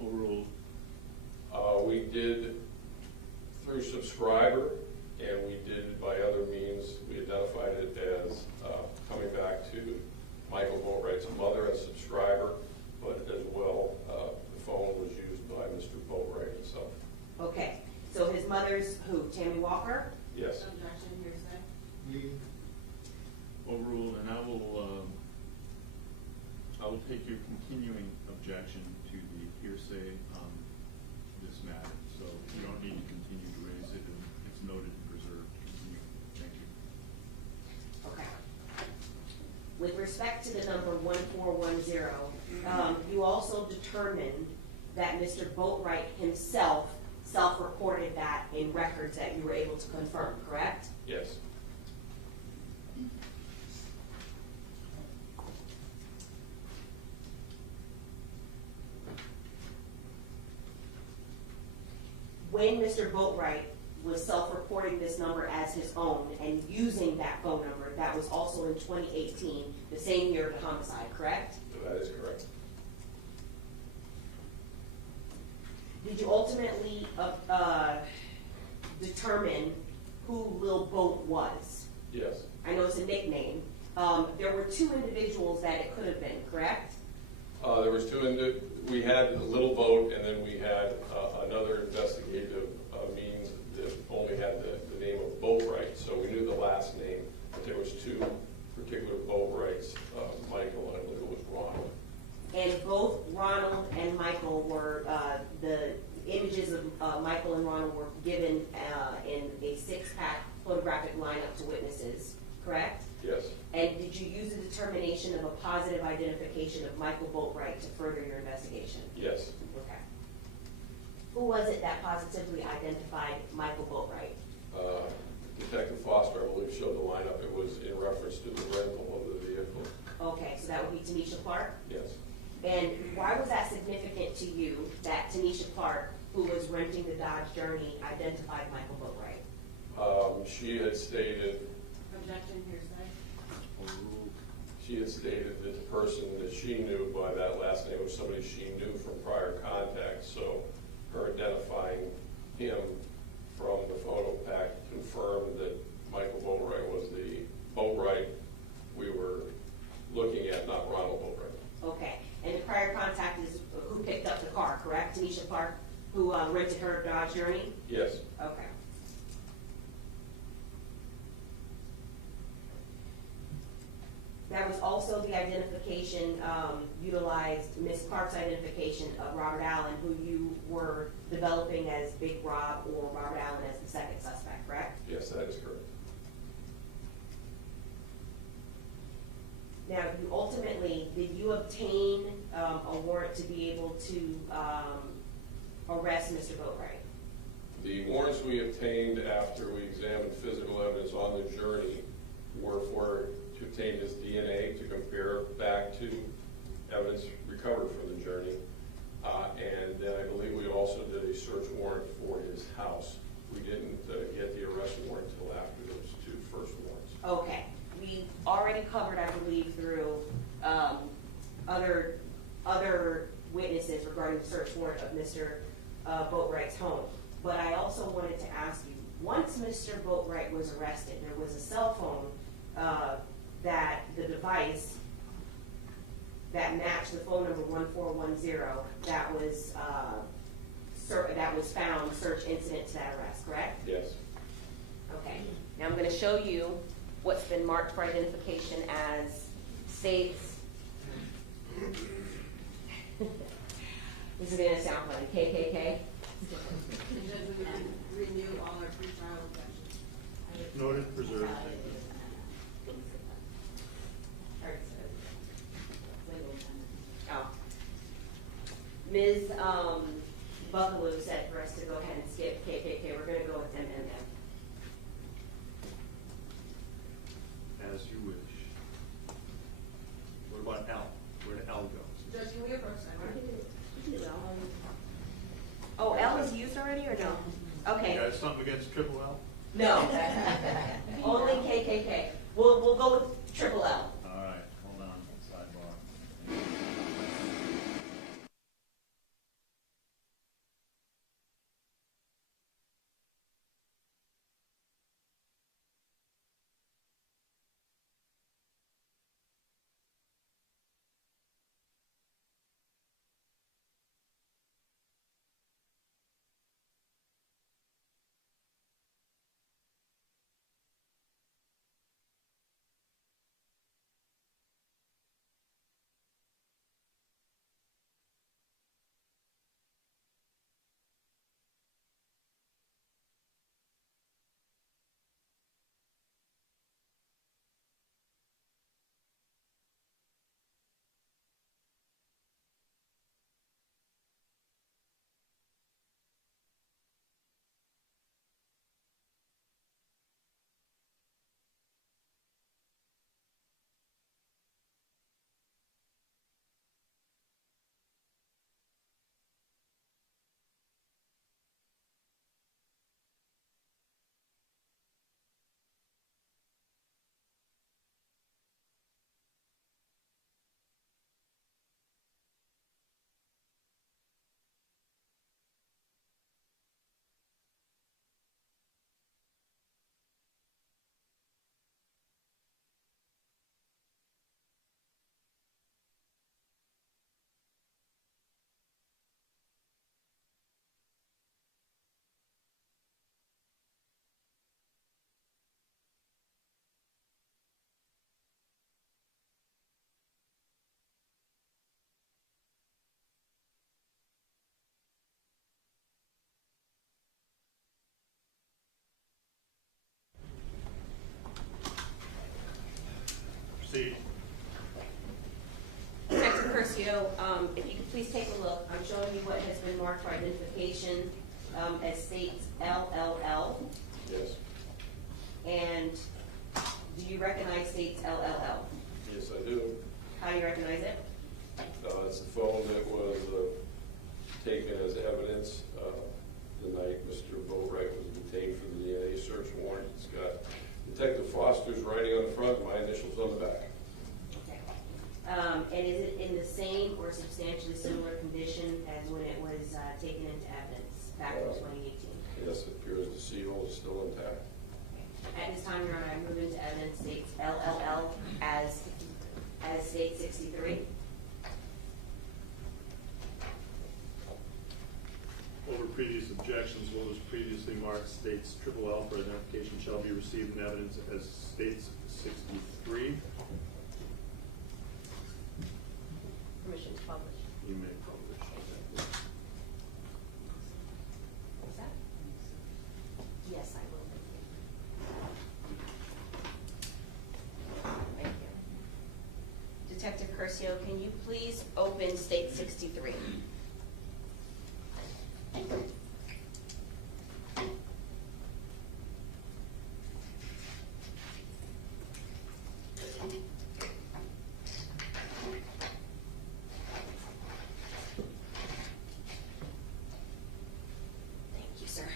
Overruled. We did through subscriber, and we did by other means. We identified it as coming back to Michael Boatwright's mother as subscriber, but as well, the phone was used by Mr. Boatwright himself. Okay, so his mother's who, Tammy Walker? Yes. Objection, hearsay. Meeting. Overruled, and I will take your continuing objection to the hearsay on this matter. So you don't need to continue to raise it, and it's noted and preserved. Continue. Thank you. Okay. With respect to the number 1410, you also determined that Mr. Boatwright himself self-reported that in records that you were able to confirm, correct? Yes. When Mr. Boatwright was self-reporting this number as his own and using that phone number, that was also in 2018, the same year of the homicide, correct? That is correct. Did you ultimately determine who Lil Boat was? Yes. I know it's a nickname. There were two individuals that it could have been, correct? There was two. We had a little boat, and then we had another investigative means that only had the name of Boatwright, so we knew the last name. But there was two particular Boatwrights, Michael and I believe it was Ronald. And both Ronald and Michael were, the images of Michael and Ronald were given in a six-pack photographic lineup to witnesses, correct? Yes. And did you use a determination of a positive identification of Michael Boatwright to further your investigation? Yes. Okay. Who was it that positively identified Michael Boatwright? Detective Foster, I believe, showed the lineup. It was in reference to the rental of the vehicle. Okay, so that would be Tanisha Clark? Yes. And why was that significant to you that Tanisha Clark, who was renting the Dodge Journey, identified Michael Boatwright? She had stated Objection, hearsay. Overruled. She had stated that the person that she knew by that last name was somebody she knew from prior contact, so her identifying him from the photo pack confirmed that Michael Boatwright was the Boatwright we were looking at, not Ronald Boatwright. Okay, and the prior contact is who picked up the car, correct? Tanisha Clark, who rented her Dodge Journey? Yes. Okay. That was also the identification, utilized Ms. Clark's identification of Robert Allen, who you were developing as Big Rob or Robert Allen as the second suspect, correct? Yes, that is correct. Now, you ultimately, did you obtain a warrant to be able to arrest Mr. Boatwright? The warrants we obtained after we examined physical evidence on the journey were to obtain his DNA to compare back to evidence recovered from the journey. And then I believe we also did a search warrant for his house. We didn't get the arrest warrant until after those two first warrants. Okay, we already covered, I believe, through other witnesses regarding the search warrant of Mr. Boatwright's home. But I also wanted to ask you, once Mr. Boatwright was arrested, there was a cell phone that the device that matched the phone number 1410 that was found search incident to that arrest, correct? Yes. Okay. Now I'm going to show you what's been marked for identification as states. This is going to sound funny. KKK. And then we would renew all our pretrial objections. Noted, preserved. Oh. Ms. Buckaloo said for us to go ahead and skip KKK. We're going to go with MMM. As you wish. What about L? Where did L go? Judge, can we approach that? Oh, L is used already or no? Okay. You got something against triple L? No. Only KKK. We'll go with triple L. All right, hold on, sidebar. Proceed. Detective Curcio, if you could please take a look. I'm showing you what has been marked for identification as states LLL. Yes. And do you recognize states LLL? Yes, I do. How do you recognize it? It's the phone that was taken as evidence the night Mr. Boatwright was detained for the DNA search warrant. It's got Detective Foster's writing on the front, my initials on the back. Okay. And is it in the same or substantially similar condition as when it was taken into evidence back in 2018? Yes, it appears the seal is still intact. At this time, Your Honor, I move into evidence states LLL as state 63. Over previous objections, what was previously marked states triple L for identification shall be received in evidence as states 63. Permission to publish. You may publish. Okay. Is that? Yes, I will. Thank you. Detective Curcio, can you please open state 63? Thank you, sir.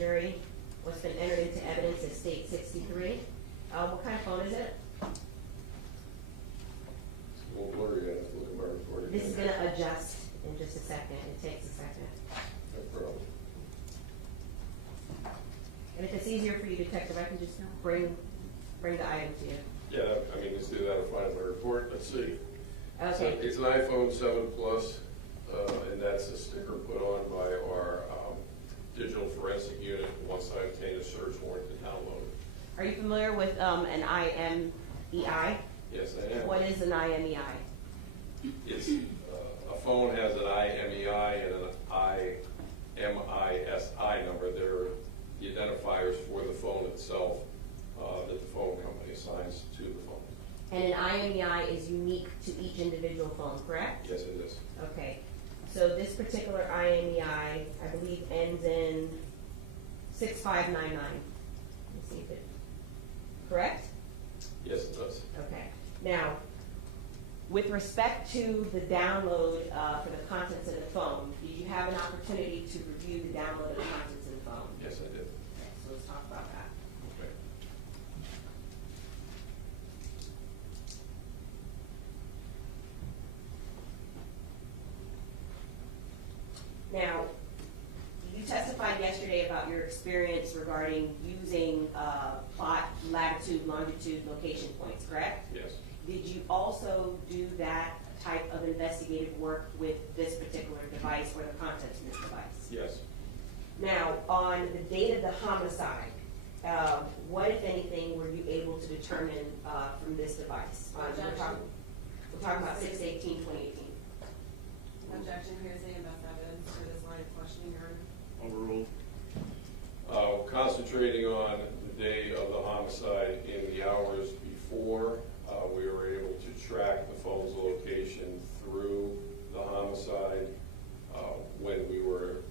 jury, what's been entered into evidence is state 63. What kind of phone is it? Well, blurry, I have to look at my report. This is going to adjust in just a second. It takes a second. No problem. And if it's easier for you to detect, if I can just bring the item to you. Yeah, I mean, let's do that. I'll find my report. Let's see. Okay. So it's an iPhone 7 Plus, and that's a sticker put on by our digital forensic unit once I obtain a search warrant to download it. Are you familiar with an IMEI? Yes, I am. What is an IMEI? It's, a phone has an IMEI and an IMISI number. They're the identifiers for the phone itself that the phone company assigns to the phone. And an IMEI is unique to each individual phone, correct? Yes, it is. Okay. So this particular IMEI, I believe, ends in 6599. Let me see if it, correct? Yes, it does. Okay. Now, with respect to the download for the contents of the phone, did you have an opportunity to review the download of the contents of the phone? Yes, I did. Okay, so let's talk about that. Okay. Now, you testified yesterday about your experience regarding using plot, latitude, longitude, location points, correct? Yes. Did you also do that type of investigative work with this particular device or the contents of this device? Yes. Now, on the date of the homicide, what, if anything, were you able to determine from this device? We're talking about 6/18/2018. Objection, hearsay, and best evidence for this line of questioning, Your Honor. Overruled. Concentrating on the day of the homicide in the hours before, we were able to track the phone's location through the homicide when we were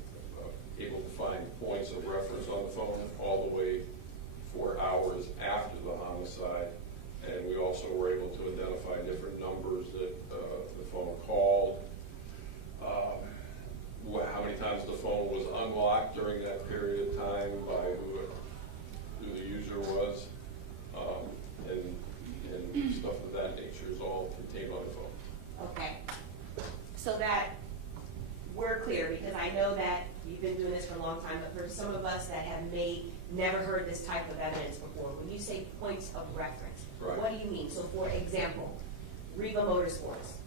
able to find points of reference on the phone all the way 4 hours after the homicide. And we also were able to identify different numbers that the phone called, how many times the phone was unlocked during that period of time by who the user was, and stuff of that nature is all contained on the phone. Okay. So that we're clear, because I know that you've been doing this for a long time, but for some of us that have never heard this type of evidence before, when you say points of reference, Right. what do you mean? So for example, Reba Motorsports,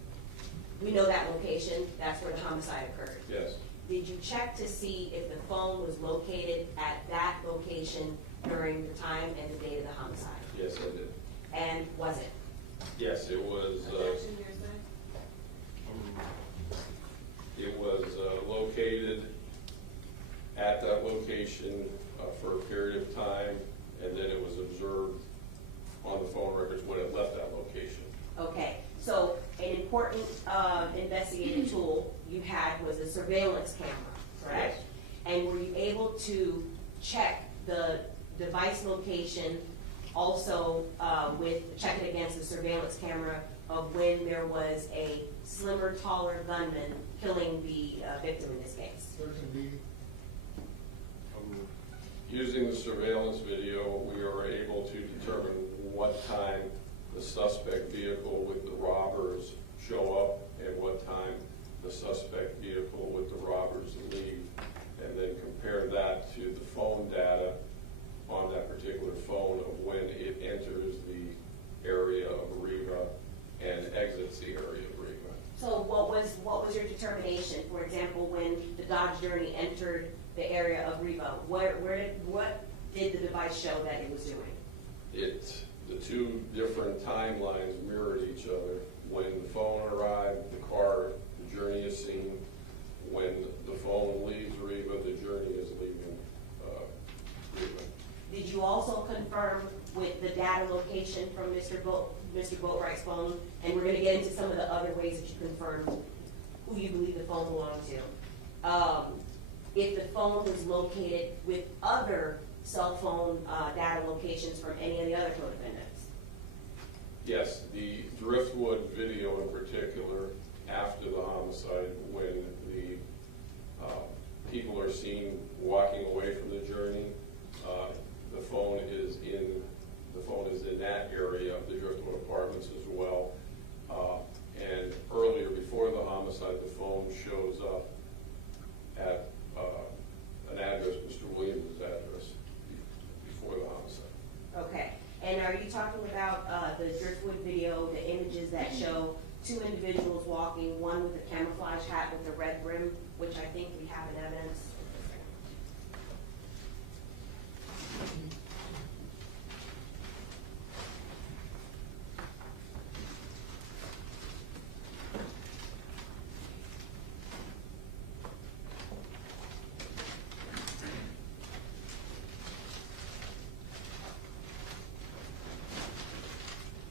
we know that location, that's where the homicide occurred. Yes. Did you check to see if the phone was located at that location during the time and the date of the homicide? Yes, I did. And was it? Yes, it was. Objection, hearsay. It was located at that location for a period of time, and then it was observed on the phone records when it left that location. Okay, so an important investigative tool you had was a surveillance camera, correct? Yes. And were you able to check the device location also check it against the surveillance camera of when there was a slimmer, taller gunman killing the victim in this case? Search and meeting. Using the surveillance video, we are able to determine what time the suspect vehicle with the robbers show up and what time the suspect vehicle with the robbers leave, and then compare that to the phone data on that particular phone of when it enters the area of Riva and exits the area of Riva. So what was your determination? For example, when the Dodge Journey entered the area of Riva, what did the device show that it was doing? The two different timelines mirrored each other. When the phone arrived, the journey is seen. When the phone leaves Riva, the journey is leaving Riva. Did you also confirm with the data location from Mr. Boatwright's phone? And we're going to get into some of the other ways that you confirmed who you believe the phone belonged to. If the phone was located with other cell phone data locations from any of the other co-defendants? Yes, the Driftwood video in particular, after the homicide, when the people are seen walking away from the journey, homicide, the phone shows up at an address, Mr. Williams' address, before the homicide. Okay, and are you talking about the Driftwood video, the images that show two individuals walking, one with a camouflage hat with a red rim, which I think we have in evidence?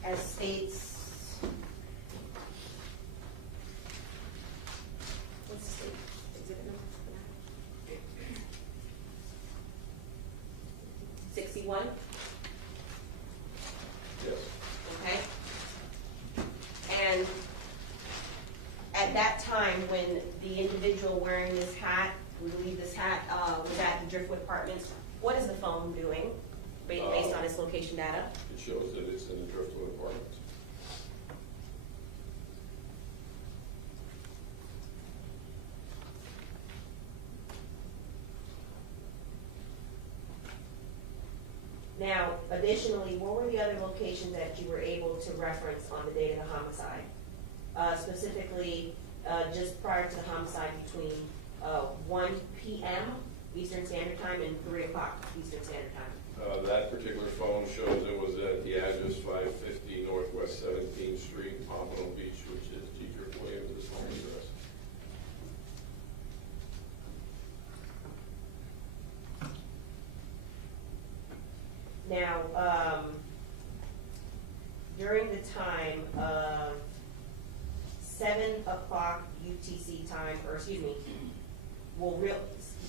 As states, what's the state exhibit number? 61? Yes. Okay. And at that time, when the individual wearing this hat, we believe this hat was at the Driftwood Apartments, what is the phone doing based on its location data? It shows that it's in the Driftwood Apartments. Now, additionally, what were the other locations that you were able to reference on the date of the homicide? Specifically, just prior to the homicide between 1 p.m. Eastern Standard Time and 3 o'clock Eastern Standard Time. That particular phone shows it was at the address 550 Northwest 17th Street, Pompano Beach, which is Dietrich Williams' home address. Now, during the time of 7 o'clock UTC time, or excuse me,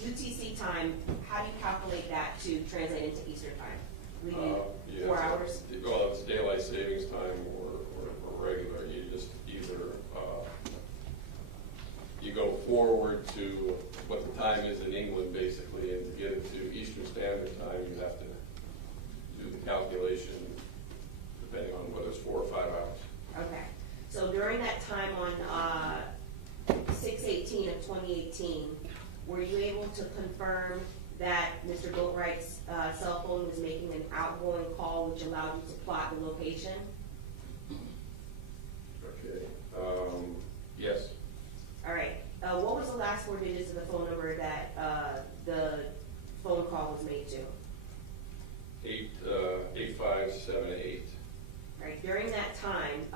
UTC time, how do you calculate that to translate into Eastern time? We do 4 hours? Well, it's daylight savings time or regular. You just either, you go forward to what the time is in England, basically, and to get it to Eastern Standard Time, you have to do the calculation depending on whether it's 4 or 5 hours. Okay. So during that time on 6/18 of 2018, were you able to confirm that Mr. Boatwright's cell phone was making an outgoing call which allowed you to plot the location? Okay. Yes. All right. What was the last 4 digits of the phone number that the phone call was made to? 8578. All right. During that time,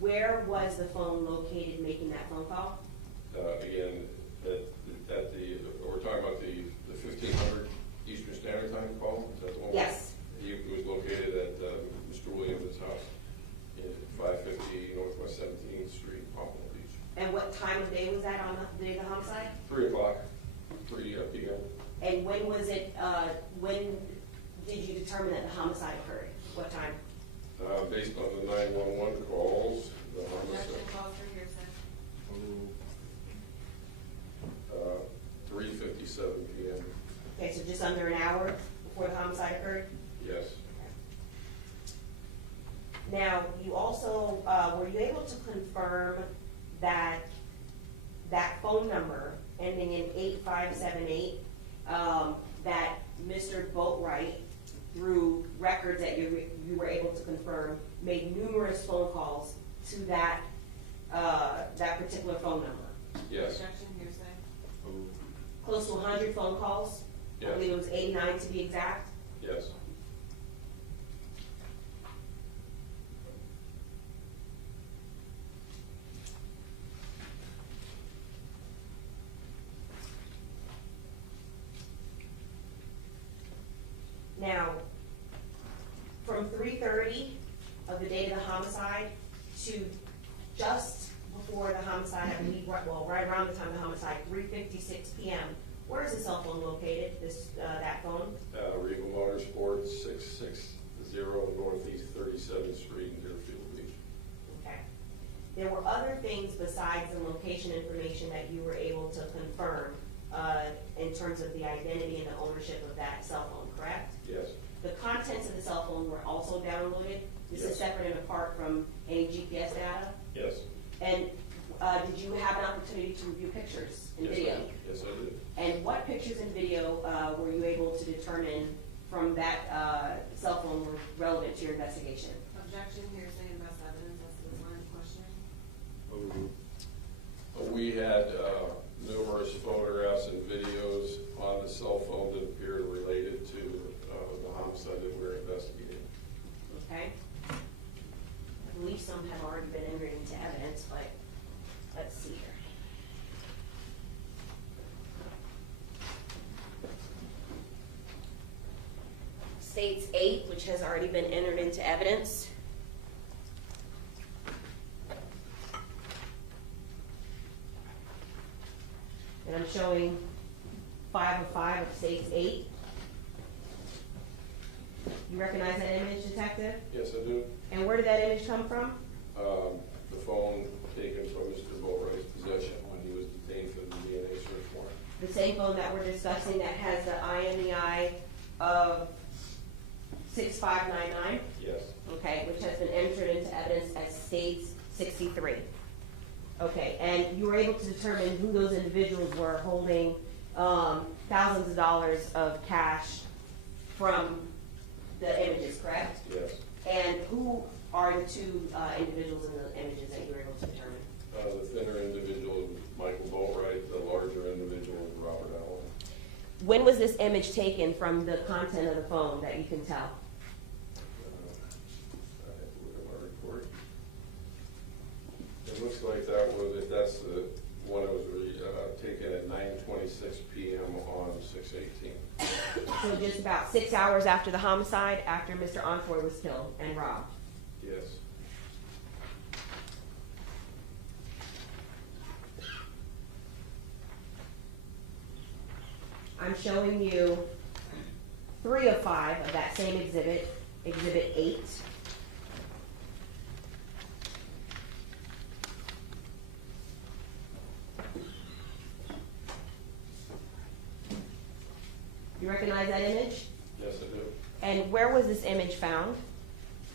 where was the phone located making that phone call? Again, at the, we're talking about the 1500 Eastern Standard Time call? Is that the one? Yes. It was located at Mr. Williams' house in 550 Northwest 17th Street, Pompano Beach. And what time of day was that on the day of the homicide? 3 o'clock, 3 p.m. And when was it, when did you determine that the homicide occurred? What time? Based on the 911 calls, the Objection, homicide, call for hearsay. 3:57 p.m. Okay, so just under an hour before the homicide occurred? Yes. Now, you also, were you able to confirm that that phone number ending in 8578, that Mr. Boatwright, through records that you were able to confirm, made numerous phone calls to that, that particular phone number? Yes. Objection, hearsay. Close to 100 phone calls? Yes. I believe it was 89 to be exact? Yes. Now, from 3:30 of the date of the homicide to just before the homicide, I believe, right around the time of the homicide, 3:56 p.m., where is the cell phone located, that phone? Regal Motorsports, 660 Northeast 37th Street in Deerfield Beach. Okay. There were other things besides the location information that you were able to confirm in terms of the identity and the ownership of that cell phone, correct? Yes. The contents of the cell phone were also downloaded? This is Yes. separate and apart from any GPS data? Yes. And did you have an opportunity to review pictures and Yes, video? Yes, I did. And what pictures and video were you able to determine from that cell phone were relevant to your investigation? Objection, hearsay, and best evidence, that's the line of questioning. We had numerous photographs and videos on the cell phone that appeared related to the homicide that we're investigating. Okay? I believe some have already been entered into evidence, but let's see here. States 8, which has already been entered into evidence. And I'm showing 5 of 5 of states 8. You recognize that image, detective? Yes, I do. And where did that image come from? The phone taken from Mr. Bori's possession when he was detained for the DNA search warrant. The same phone that we're discussing that has the IMEI of 6599? Yes. Okay, which has been entered into evidence as states 63. Okay, and you were able to determine who those individuals were holding thousands of dollars of cash from the images, correct? Yes. And who are the two individuals in the images that you were able to determine? The thinner individual is Michael Boatwright, the larger individual is Robert Allen. When was this image taken from the content of the phone that you can tell? I have to look at my report. It looks like that was, if that's the one that was taken at 9:26 p.m. on 6/18. So just about 6 hours after the homicide, after Mr. Enfoy was killed and robbed. Yes. I'm showing you 3 of 5 of that same exhibit, exhibit 8. You recognize that image? Yes, I do. And where was this image found?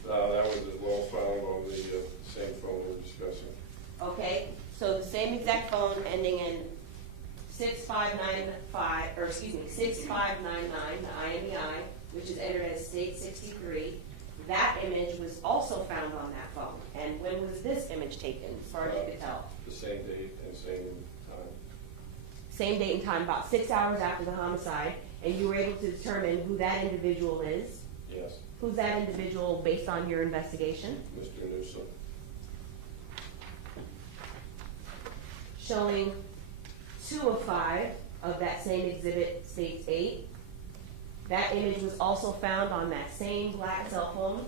That was as well found on the same phone we're discussing. Okay, so the same exact phone ending in 6595, or excuse me, 6599, the IMEI, which is entered as state 63. That image was also found on that phone. And when was this image taken, as far as you could tell? The same date and same time. Same date and time, about 6 hours after the homicide, and you were able to determine who that individual is? Yes. Who's that individual based on your investigation? Mr. Newsom. Showing 2 of 5 of that same exhibit, states 8. That image was also found on that same black cell phone.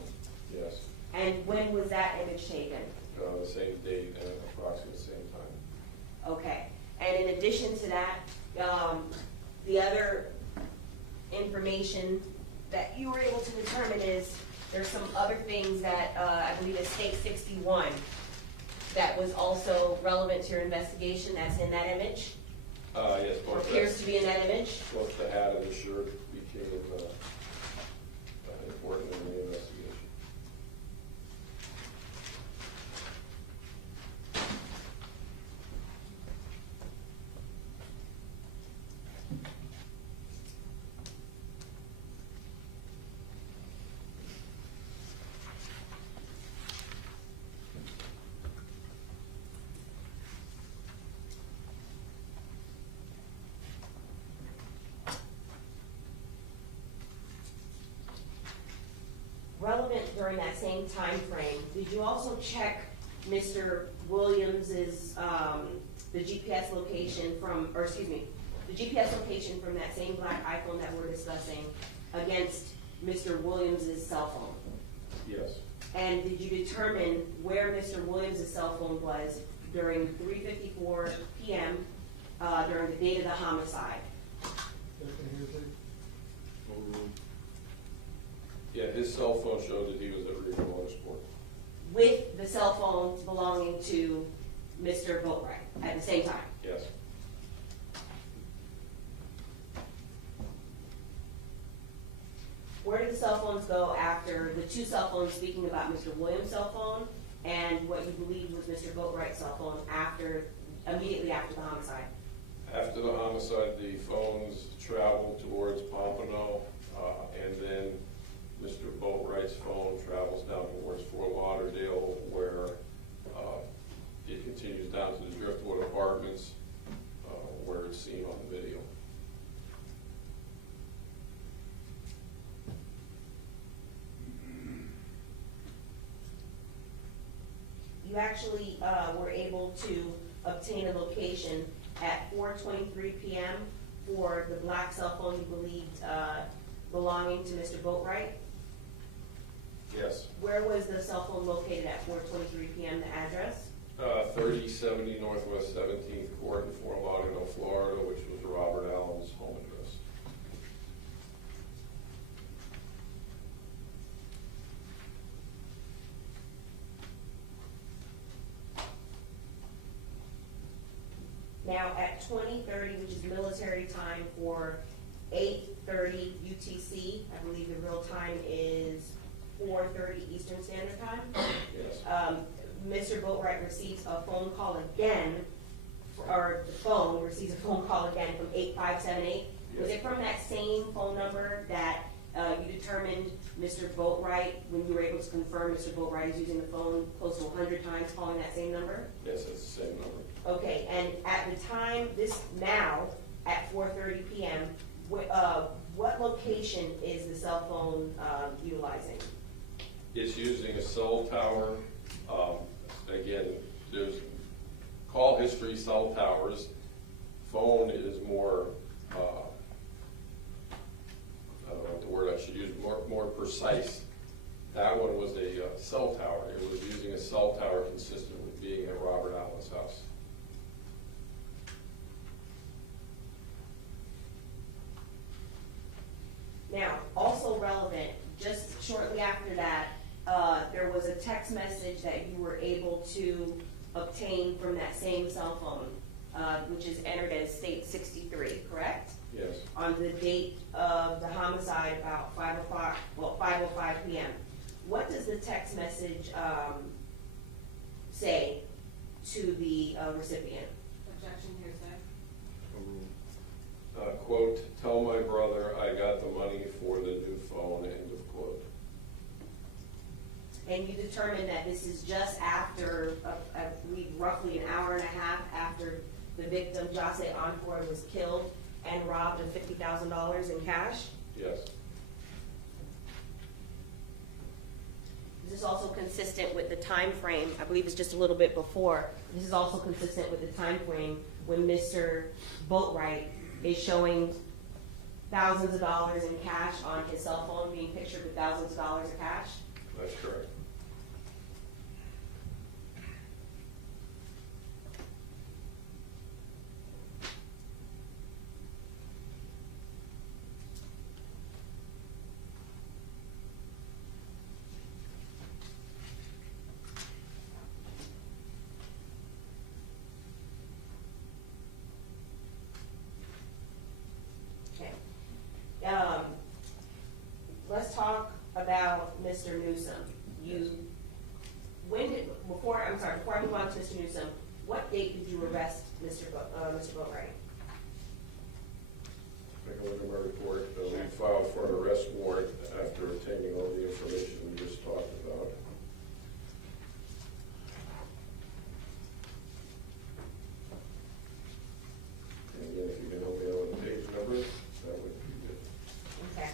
Yes. And when was that image taken? The same date and approximately the same time. Okay. And in addition to that, the other information that you were able to determine is there's some other things that I believe is state 61 that was also relevant to your investigation that's in that image? Yes, Or both appears to be in that image? both the hat and the shirt became important in the investigation. Relevant during that same time frame, did you also check Mr. Williams's, the GPS location from, or excuse me, the GPS location from that same black iPhone that we're discussing against Mr. Williams's cell phone? Yes. And did you determine where Mr. Williams's cell phone was during 3:54 p.m. During the date of the homicide? Yeah, his cell phone showed that he was at Riva Motorsport. With the cell phone belonging to Mr. Boatwright at the same time? Yes. Where did the cell phones go after the 2 cell phones, speaking about Mr. Williams' cell phone and what you believe was Mr. Boatwright's cell phone, after immediately after the homicide? After the homicide, the phones traveled towards Pompano, and then Mr. Boatwright's phone travels down towards Fort Lauderdale, where it continues down to the Driftwood Apartments, where it's seen on the video. You actually were able to obtain a location at 4:23 p.m. for the black cell phone you believed belonging to Mr. Boatwright. Yes. Where was the cell phone located at 4:23 p.m., the address? 3070 Northwest 17th Court in Fort Lauderdale, Florida, which was Robert Allen's home address. Now, at 20:30, which is military time, for 8:30 UTC, I believe the real time is 4:30 Eastern Standard Time. Yes. Mr. Boatwright receives a phone call again, or the phone receives a phone call again from 8578. Was it from that same phone number that you determined Mr. Boatwright, when you were able to confirm Mr. Boatwright is using the phone close to 100 times calling that same number? Yes, it's the same number. Okay, and at the time, now, at 4:30 p.m., what location is the cell phone utilizing? It's using a cell tower. Again, there's call history, cell towers. Phone is more, I don't know what the word I should use, more precise. That one was a cell tower. It was using a cell tower consistent with being at Robert Allen's house. Now, also relevant, just shortly after that, there was a text message that you were able to obtain from that same cell phone, which is entered as state 63, correct? Yes. On the date of the homicide, about 5:05 p.m. What does the text message say to the recipient? Objection, hearsay. Quote, tell my brother I got the money for the new phone, end of quote. And you determined that this is just after, I believe, roughly an hour and a half after the victim, Jose Encore, was killed and robbed of $50,000 in cash? Yes. This is also consistent with the time frame, I believe it's just a little bit before. This is also consistent with the time frame when Mr. Boatwright is showing thousands of dollars in cash on his cell phone, being pictured with thousands of dollars of cash. That's correct. Okay. Let's talk about Mr. Newsom. Before I move on to Mr. Newsom, what date did you arrest Mr. Boatwright? Take a look at my report. We filed for an arrest warrant after obtaining all the information we just talked about. And again, if you can help me out with the page numbers, that would be good. Okay.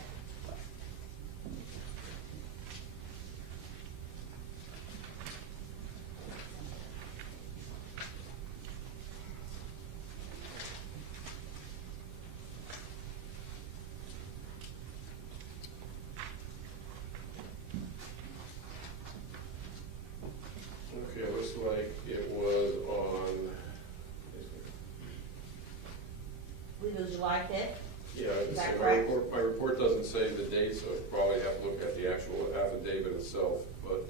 Okay, it looks like it was on, I believe it was July 5th. yeah, Is that my correct? report, my report doesn't say the date, so I probably have to look at the actual affidavit itself, but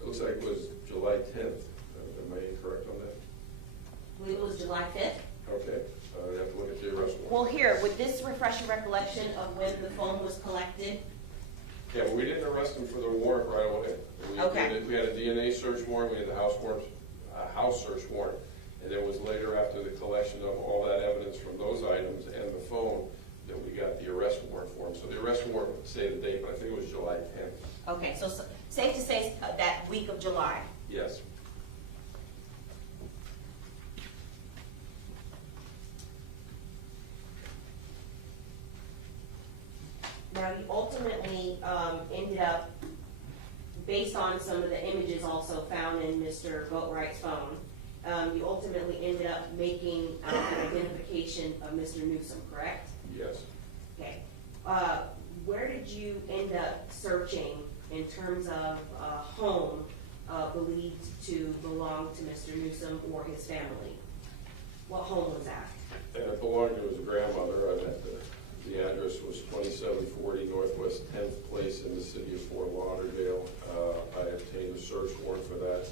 it looks like it was July 10th. Am I incorrect on that? I believe it was July 5th. Okay, I'd have to look at the arrest warrant. Well, here, would this refresh your recollection of when the phone was collected? Yeah, but we didn't arrest him for the warrant right away. Okay. We had a DNA search warrant, we had the house search warrant. And it was later, after the collection of all that evidence from those items and the phone, that we got the arrest warrant for him. So the arrest warrant would say the date, but I think it was July 10th. Okay, so safe to say that week of July. Yes. Now, you ultimately ended up, based on some of the images also found in Mr. Boatwright's phone, you ultimately ended up making an identification of Mr. Newsom, correct? Yes. Okay. Where did you end up searching in terms of a home believed to belong to Mr. Newsom or his family? What home was that? And it belonged to his grandmother. The address was 2740 Northwest 10th Place in the city of Fort Lauderdale. I obtained a search warrant for that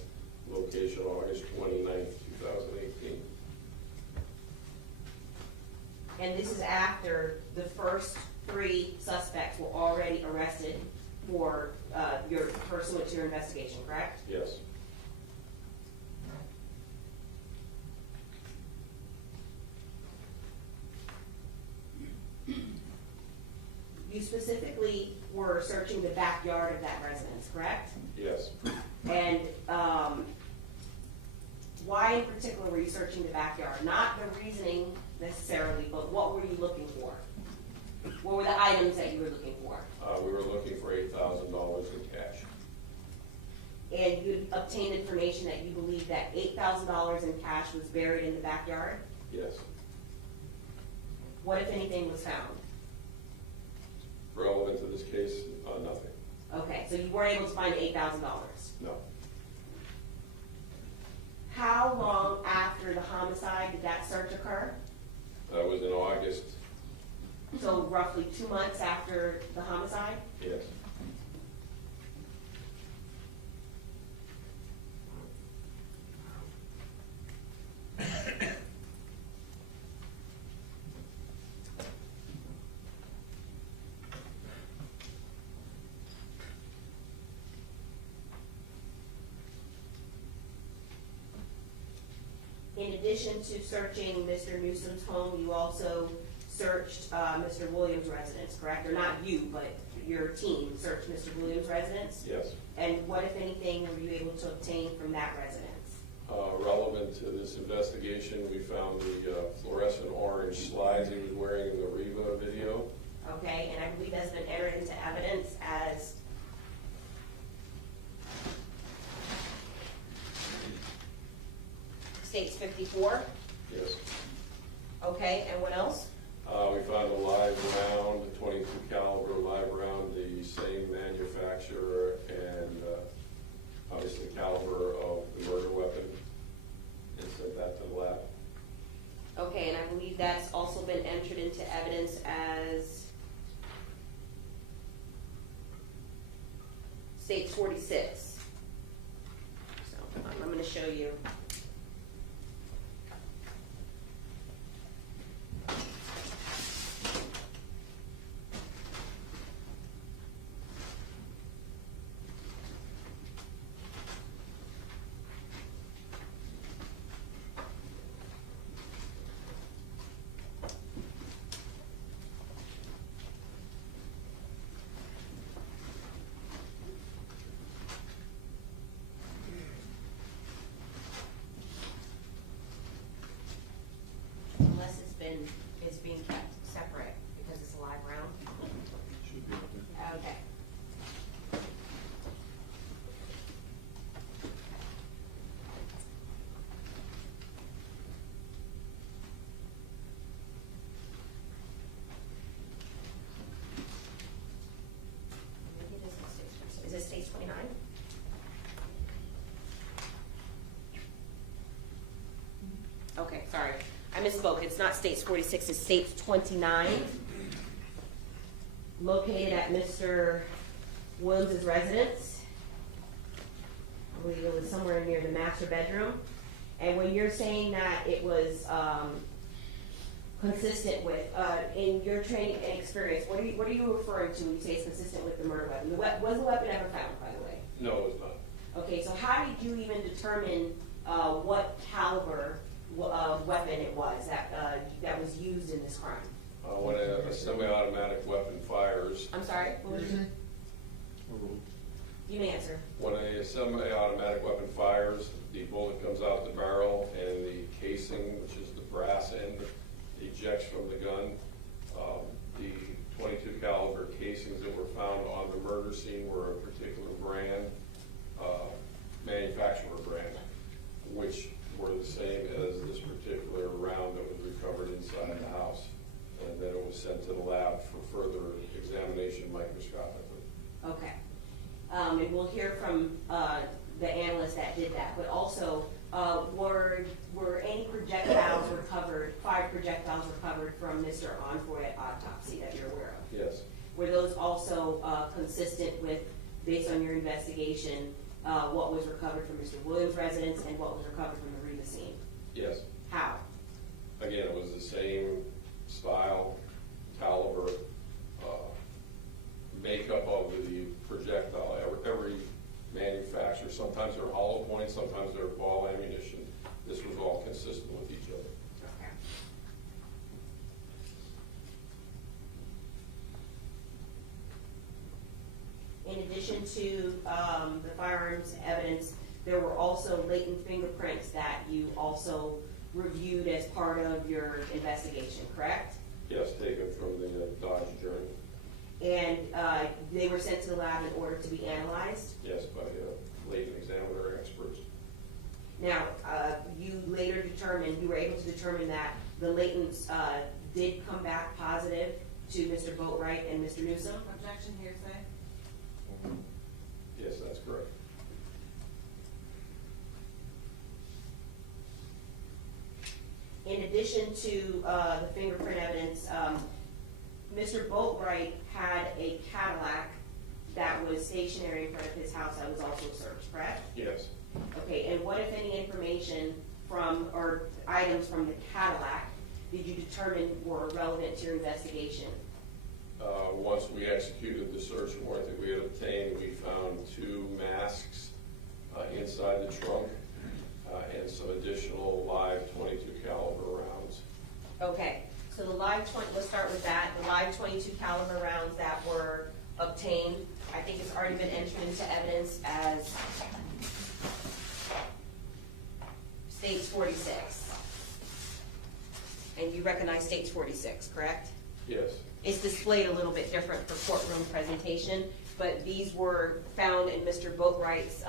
location August 29th, 2018. And this is after the first 3 suspects were already arrested for your pursuant to your investigation, correct? Yes. You specifically were searching the backyard of that residence, correct? Yes. And why in particular were you searching the backyard? Not the reasoning necessarily, but what were you looking for? What were the items that you were looking for? We were looking for $8,000 in cash. And you obtained information that you believe that $8,000 in cash was buried in the backyard? Yes. What, if anything, was found? Relevant to this case, nothing. Okay, so you weren't able to find $8,000. No. How long after the homicide did that search occur? That was in August. So roughly 2 months after the homicide? Yes. In addition to searching Mr. Newsom's home, you also searched Mr. Williams' residence, correct? Or not you, but your team searched Mr. Williams' residence? Yes. And what, if anything, were you able to obtain from that residence? Relevant to this investigation, we found the fluorescent orange slides he was wearing in the Riva video. Okay, and I believe that's been entered into evidence as States 54. Yes. Okay, and what else? We found a live round, a 22 caliber live round, the same manufacturer and obviously caliber of the murder weapon, and sent that to the lab. Okay, and I believe that's also been entered into evidence as States 46. So I'm going to show you. Unless it's being kept separate because it's a live round. Should be up there. Okay. Maybe it isn't States 46. Is it States 29? Okay, sorry. I misspoke. It's not States 46, it's States 29. Located at Mr. Williams' residence. I believe it was somewhere near the master bedroom. And when you're saying that it was consistent with, in your training and experience, what are you referring to when you say it's consistent with the murder weapon? Was the weapon ever found, by the way? No, it was not. Okay, so how did you even determine what caliber weapon it was that was used in this crime. When a semi-automatic weapon fires, I'm sorry, what was it? You may answer. when a semi-automatic weapon fires, the bullet comes out the barrel and the casing, which is the brass end, ejects from the gun. The .22 caliber casings that were found on the murder scene were a particular brand, manufacturer brand, which were the same as this particular round that was recovered inside the house. And then it was sent to the lab for further examination microscopically. Okay. And we'll hear from the analyst that did that, but also, were any projectiles recovered, 5 projectiles recovered from Mr. Envoy at autopsy that you're aware of? Yes, Were those also consistent with, based on your investigation, what was recovered from Mr. Williams' residence and what was recovered from the Reba scene? yes. How? Again, it was the same style, caliber, makeup of the projectile. Every manufacturer, sometimes they're hollow points, sometimes they're ball ammunition. This was all consistent with each other. Okay. In addition to the firearms evidence, there were also latent fingerprints that you also reviewed as part of your investigation, correct? Yes, taken from the Dodge Journey. And they were sent to the lab in order to be analyzed? Yes, by latent examiner experts. Now, you later determined, you were able to determine that the latents did come back positive to Mr. Boatwright and Mr. Newsom? Objection, hearsay. Yes, that's correct. In addition to the fingerprint evidence, Mr. Boatwright had a Cadillac that was stationary in front of his house that was also searched, correct? Yes. Okay, and what, if any, information from, or items from the Cadillac did you determine were relevant to your investigation? Once we executed the search warrant that we had obtained, we found 2 masks inside the trunk and some additional live .22 caliber rounds. Okay, so the live 20, let's start with that. The live .22 caliber rounds that were obtained, I think it's already been entered into evidence as States 46. And you recognize States 46, correct? Yes. It's displayed a little bit different for courtroom presentation, but these were found in Mr. Boatwright's,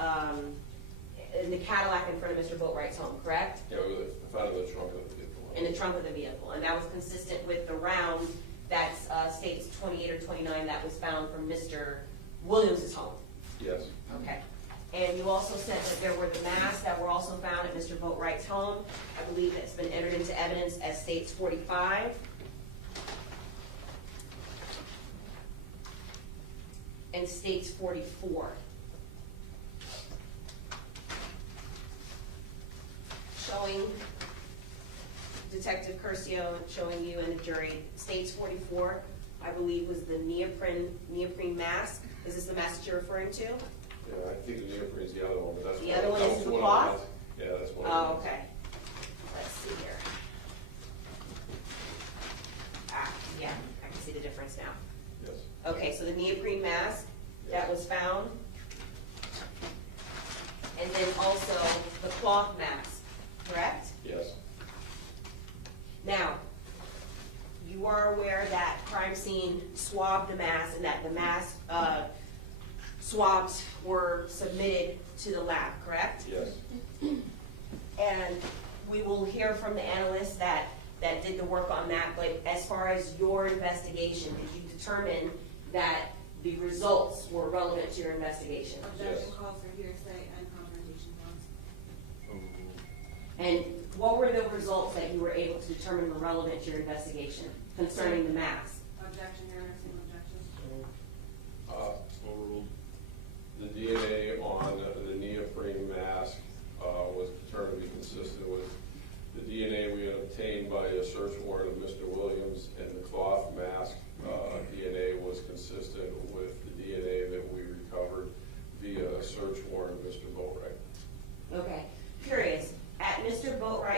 in the Cadillac in front of Mr. Boatwright's home, correct? Yeah, we found it in the trunk of the vehicle. In the trunk of the vehicle, and that was consistent with the round that's States 28 or 29 that was found from Mr. Williams' home. Yes. Okay. And you also said that there were the masks that were also found at Mr. Boatwright's home. I believe that's been entered into evidence as States 45. And States 44. Showing Detective Curcio, showing you and the jury, States 44, I believe, was the neoprene mask. Is this the mask that you're referring to? Yeah, I think the neoprene's the other one, but that's The other one is the cloth? Yeah, that's one. Oh, okay. Let's see here. Ah, yeah, I can see the difference now. Yes. Okay, so the neoprene mask that was found. And then also the cloth mask, correct? Yes. Now, you are aware that crime scene swabbed the mask and that the mask swabs were submitted to the lab, correct? Yes. And we will hear from the analyst that did the work on that, but as far as your investigation, did you determine that the results were relevant to your investigation? Objection Yes. calls for hearsay and confrontation clause. And what were the results that you were able to determine were relevant to your investigation concerning the mask? Objection, Your Honor, same objection. Overruled. The DNA on the neoprene mask was determined to be consistent with the DNA we had obtained by a search warrant of Mr. Williams, and the cloth mask DNA was consistent with the DNA that we recovered via a search warrant of Mr. Bori. Okay, curious.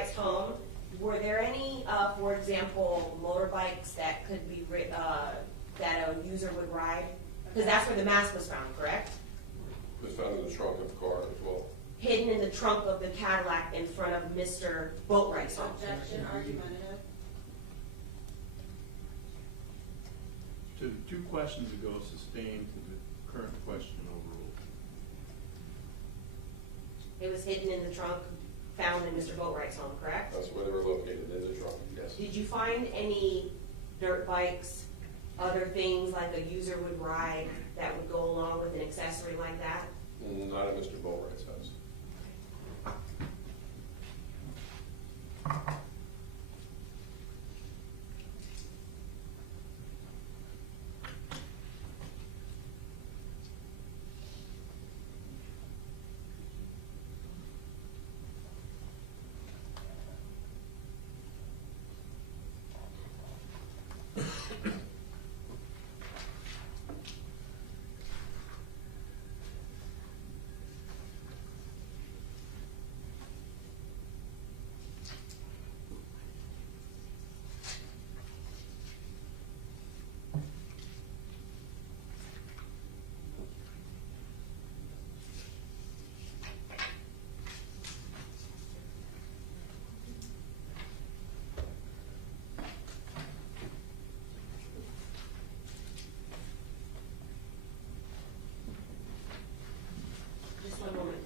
Boatwright's home, were there any, for example, motorbikes that could be, that a user would ride? Because that's where the mask was found, correct? It was found in the trunk of the car as well. Hidden in the trunk of the Cadillac in front of Mr. Boatwright's home. Objection, argumentative. To the two questions ago, sustained to the current question overruled. It was hidden in the trunk, found in Mr. Boatwright's home, correct? That's where they were located, in the trunk, yes. Did you find any dirt bikes, other things like a user would ride that would go along with an accessory like that? Not at Mr. Boatwright's house. Just one moment.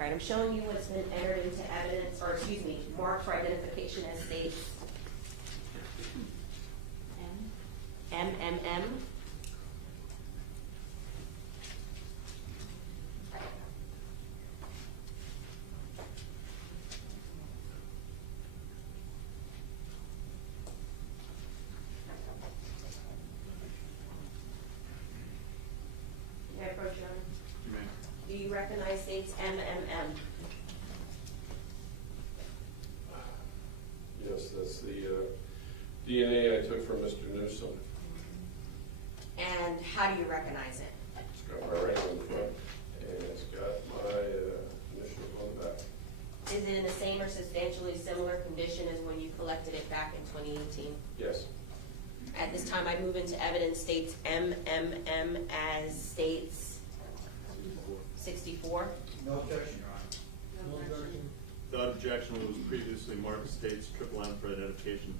All right, I'm showing you what's been entered into evidence, or excuse me, marked for identification as states MMM. May I approach you? You may. Do you recognize states MMM? Yes, that's the DNA I took from Mr. Newsom. And how do you recognize it? It's got my ring on the front, and it's got my initials on the back. Is it in the same or substantially similar condition as when you collected it back in 2018? Yes. At this time, I move into evidence states MMM as states 64. No objection, Your Honor. No objection. Without objection, what was previously marked states triple M for identification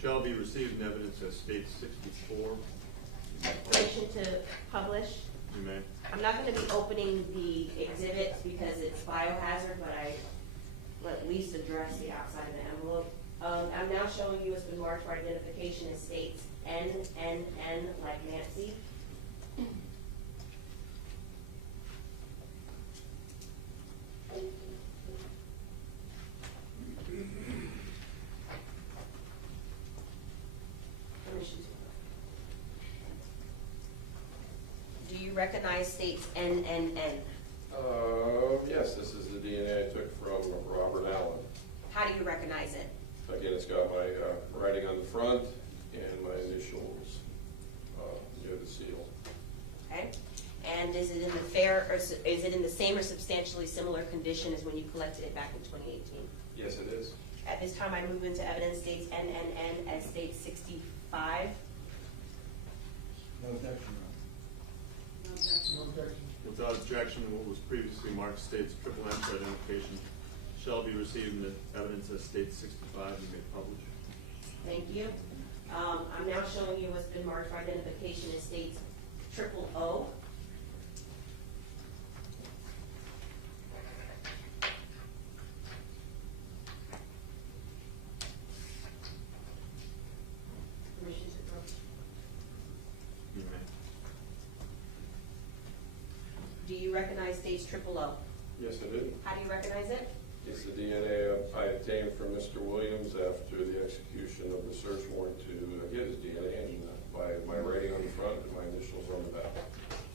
shall be received in evidence as states 64. Motion to publish. You may. I'm not going to be opening the exhibits because it's biohazard, but I will at least address the outside of the envelope. I'm now showing you what's been marked for identification as states NNN, like Nancy. Do you recognize states NNN? Yes, this is the DNA I took from Robert Allen. How do you recognize it? Again, it's got my writing on the front and my initials near the seal. Okay. And is it in the is it in the same or substantially similar condition as when you collected it back in 2018? Yes, it is. At this time, I move into evidence states NNN as state 65. No objection, Your Honor. No objection. No objection. Without objection, what was previously marked states triple M for identification shall be received in the evidence as states 65 and may publish. Thank you. I'm now showing you what's been marked for identification as states triple O. you recognize states triple O? Yes, I did. How do you recognize it? It's the DNA I obtained from Mr. Williams after the execution of the search warrant to get his DNA, and by my writing on the front and my initials on the back.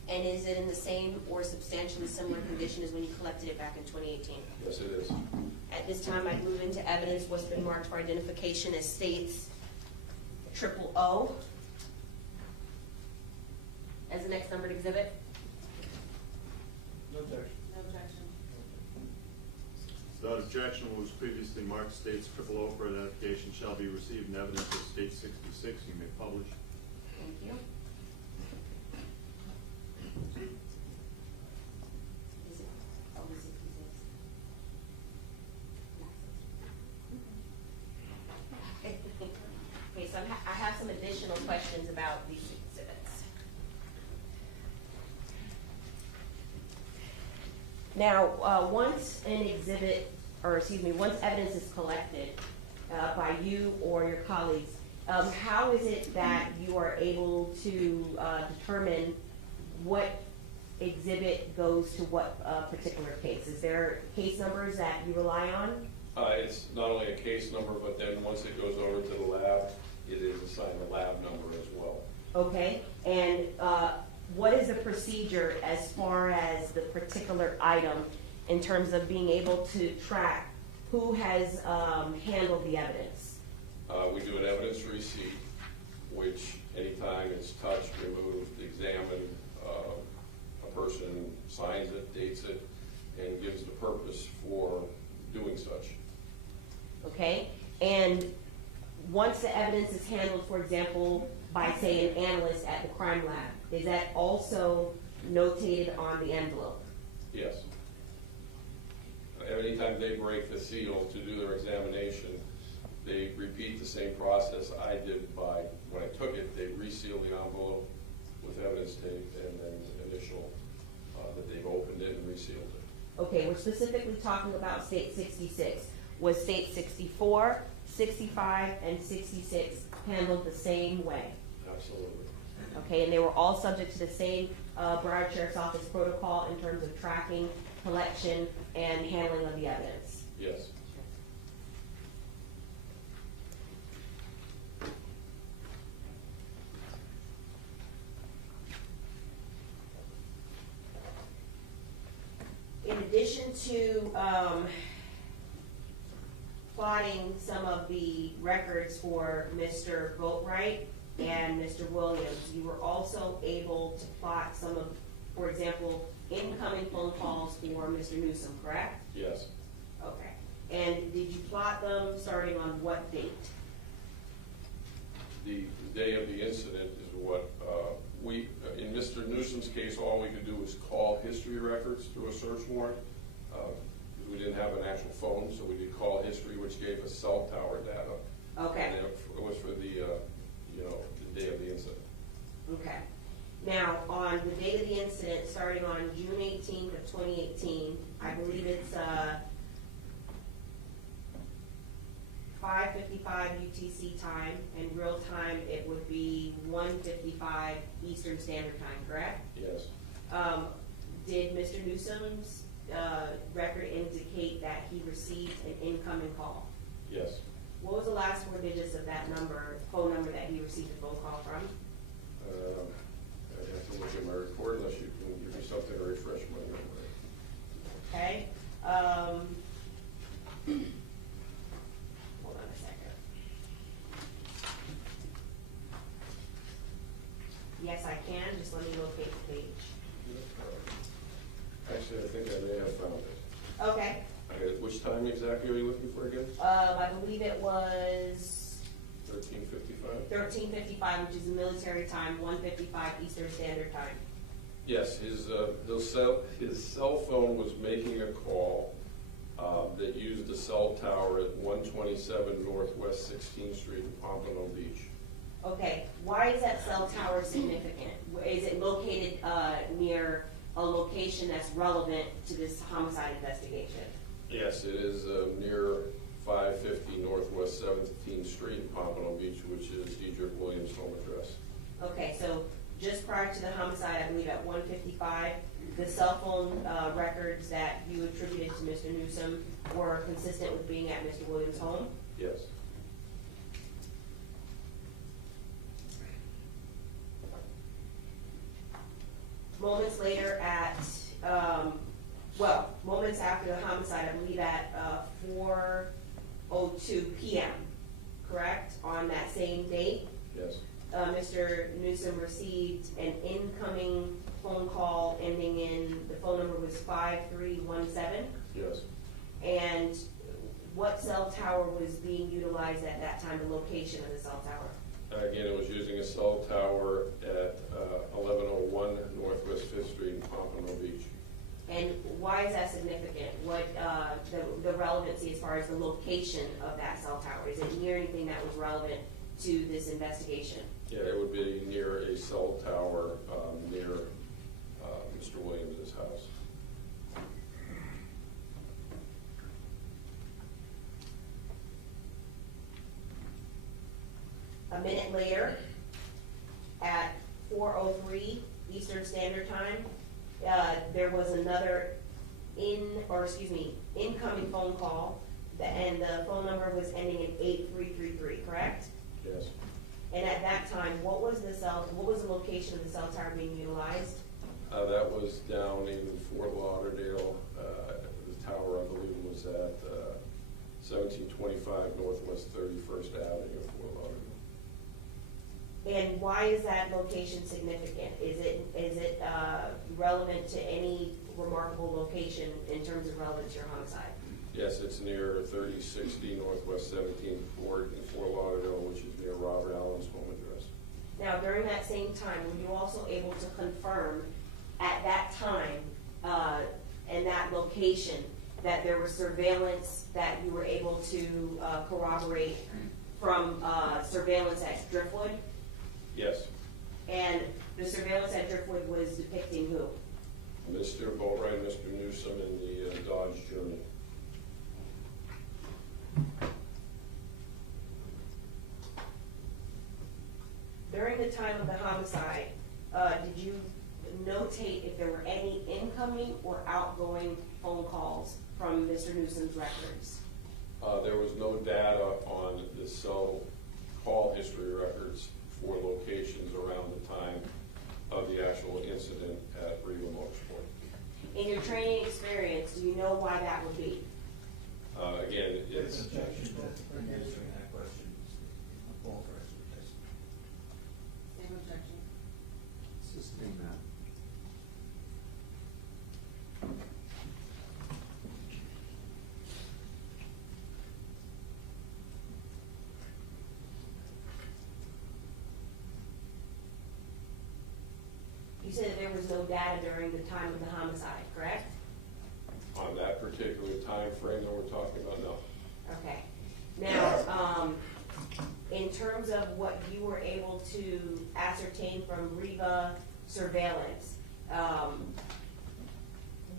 And is it in the same or substantially similar condition as when you collected it back in 2018? Yes, it is. At this time, I'd move into evidence what's been marked for identification as states triple O as the next numbered exhibit. No objection. No objection. Without objection, what was previously marked states triple O for identification shall be received in evidence of state 66. You may publish. Thank you. Is it? Oh, the 66. Okay, so I have some additional questions about these exhibits. Now, once once evidence is collected by you or your colleagues, how is it that you are able to determine what exhibit goes to what particular case? Is there case numbers that you rely on? It's not only a case number, but then once it goes over to the lab, it is assigned a lab number as well. Okay, and what is the procedure as far as the particular item in terms of being able to track who has handled the evidence? We do an evidence receipt, which anytime it's touched, removed, examined, a person signs it, dates it, and gives the purpose for doing such. Okay, and once the evidence is handled, for example, by, say, an analyst at the crime lab, is that also notated on the envelope? Yes. Anytime they break the seal to do their examination, they repeat the same process I did by, when I took it, they resealed the envelope with evidence tape and then initial that they've opened it and resealed it. Okay, we're specifically talking about state 66. Was state 64, 65, and 66 handled the same way? Absolutely. Okay, and they were all subject to the same Broward Sheriff's Office protocol in terms of tracking, collection, and handling of the evidence? Yes. In addition to plotting some of the records for Mr. Boatwright and Mr. Williams, you were also able to plot some of, for example, incoming phone calls for Mr. Newsom, correct? Yes. Okay. And did you plot them starting on what date? The day of the incident is what in Mr. Newsom's case, all we could do was call history records through a search warrant. Because we didn't have an actual phone, so we did call history, which gave us cell tower data. Okay. And it was for the day of the incident. Okay. Now, on the date of the incident, starting on June 18th of 2018, I believe it's 5:55 UTC time, and real time it would be 1:55 Eastern Standard Time, correct? Yes. Did Mr. Newsom's record indicate that he received an incoming call? Yes. What was the last 4 digits of that number, phone number that he received a phone call from? I have to look at my report unless you can give me something to refresh my memory. Okay. Hold on a second. Yes, I can. Just let me locate the page. Actually, I think I may have found it. Okay. Which time exactly are you looking for again? I believe it was 13:55? 13:55, which is military time, 1:55 Eastern Standard Time. Yes, his cell phone was making a call that used the cell tower at 127 Northwest 16th Street in Pompano Beach. Okay. Why is that cell tower significant? Is it located near a location that's relevant to this homicide investigation? Yes, it is near 550 Northwest 17th Street in Pompano Beach, which is Dedrick Williams' home address. Okay, so just prior to the homicide, I believe at 1:55, the cell phone records that you attributed to Mr. Newsom were consistent with being at Mr. Williams' home? Yes. Moments later at, moments after the homicide, I believe at 4:02 p.m., correct? On that same date, Yes. Mr. Newsom received an incoming phone call ending in, the phone number was 5317. Yes. And what cell tower was being utilized at that time, the location of the cell tower? Again, it was using a cell tower at 1101 Northwest 5th Street in Pompano Beach. And why is that significant? What, the relevancy as far as the location of that cell tower? Is it near anything that was relevant to this investigation? Yeah, it would be near a cell tower near Mr. Williams' house. A minute later, at 4:03 Eastern Standard Time, there was another incoming phone call, and the phone number was ending in 8333, correct? Yes. And at that time, what was the location of the cell tower being utilized? That was down in Fort Lauderdale. The tower, I believe, was at 1725 Northwest 31st Avenue, Fort Lauderdale. And why is that location significant? Is it relevant to any remarkable location in terms of relevance to your homicide? Yes, it's near 3060 Northwest 17th Court in Fort Lauderdale, which is near Robert Allen's home address. Now, during that same time, were you also able to confirm at that time and that location that there was surveillance that you were able to corroborate from surveillance at Driftwood? Yes. And the surveillance at Driftwood was depicting who? Mr. Bori and Mr. Newsom in the Dodge Journey. During the time of the homicide, did you notate if there were any incoming or outgoing phone calls from Mr. Newsom's records? There was no data on the cell call history records for locations around the time of the actual incident at Riva Motorsport. In your training experience, do you know why that would be? Again, it's... Objection to answering that question. Call for expert testimony. Same objection. Sustain that. You said that there was no data during the time of the homicide, correct? On that particular time frame that we're talking about, no. Okay. Now, in terms of what you were able to ascertain from Riva surveillance,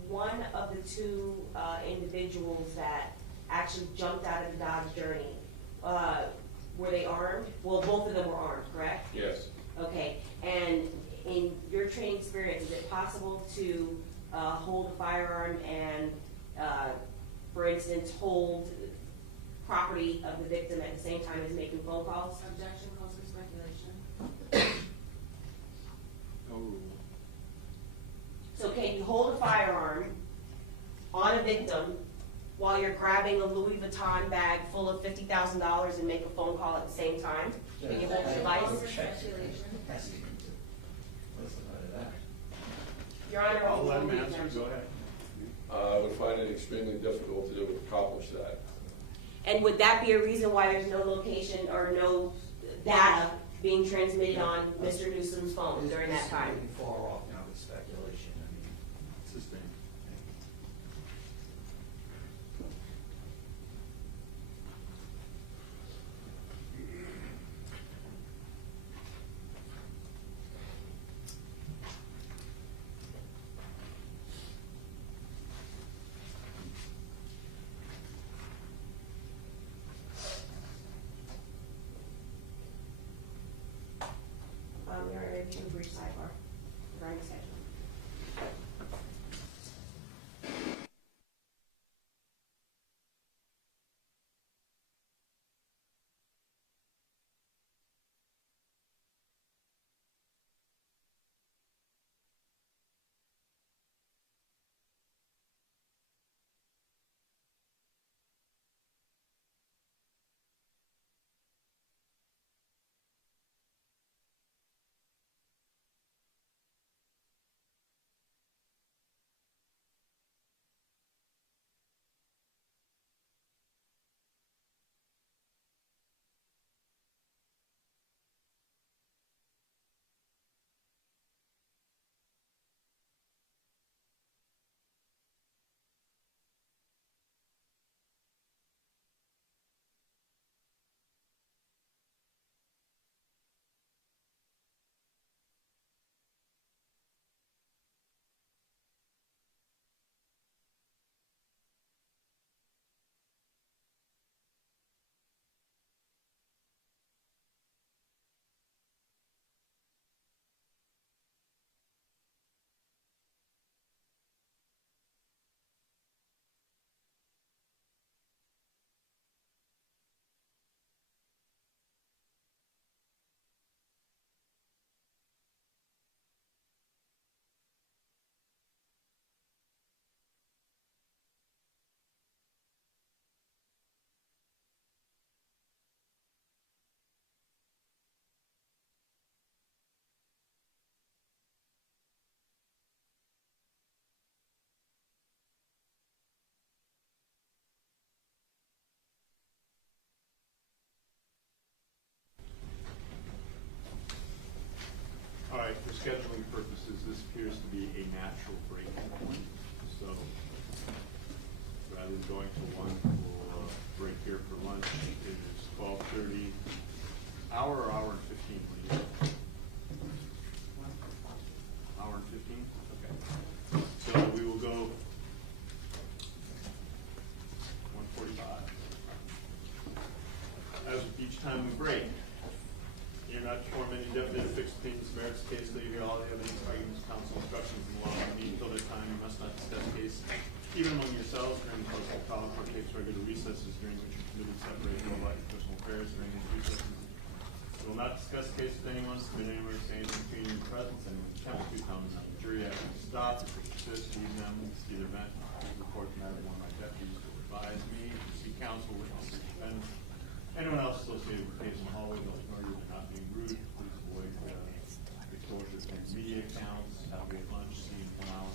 one of the two individuals that actually jumped out of the Dodge Journey, were they armed? Well, both of them were armed, correct? Yes. Okay, and in your training experience, is it possible to hold a firearm and, for instance, hold property of the victim at the same time as making phone calls? Objection calls for speculation. Oh. So can you hold a firearm on a victim while you're grabbing a Louis Vuitton bag full of $50,000 and make a phone call at the same time? Can you hold the Objection calls device? for speculation. What's the matter with that? Your Honor, I'll let him will answer, go ahead. I would find it extremely difficult to accomplish that. And would that be a reason why there's no location or no data being transmitted on Mr. Newsom's phone during that time? This is getting far off now with speculation. I mean, sustain. Your Honor, if you can brief sidebar regarding scheduling. going to 1. We'll break here for lunch. It is 12:30. Hour or hour and 15? What do you think? Hour and 15? Okay. So we will go 1:45. As with each time we break, you're not to form any definite fixed opinions, merits, case, till you hear all the evidence, arguments, counsel, instructions, and law. Until this time, you must not discuss case, even among yourselves, during the course of trial, court takes regular recesses during which you committed separate from about your personal affairs during these recesses. You will not discuss the case with anyone, submit any or say anything between your presence, and with attempt to come on the jury after you stop, if you persist, leave them, either event, report the matter to one of my deputies who will advise me, to see counsel, witnesses, defendants, anyone else associated with the case in the hallway, they'll ignore you, they're not being rude, please avoid exposure to media accounts, have a great lunch, see you in 1 hour.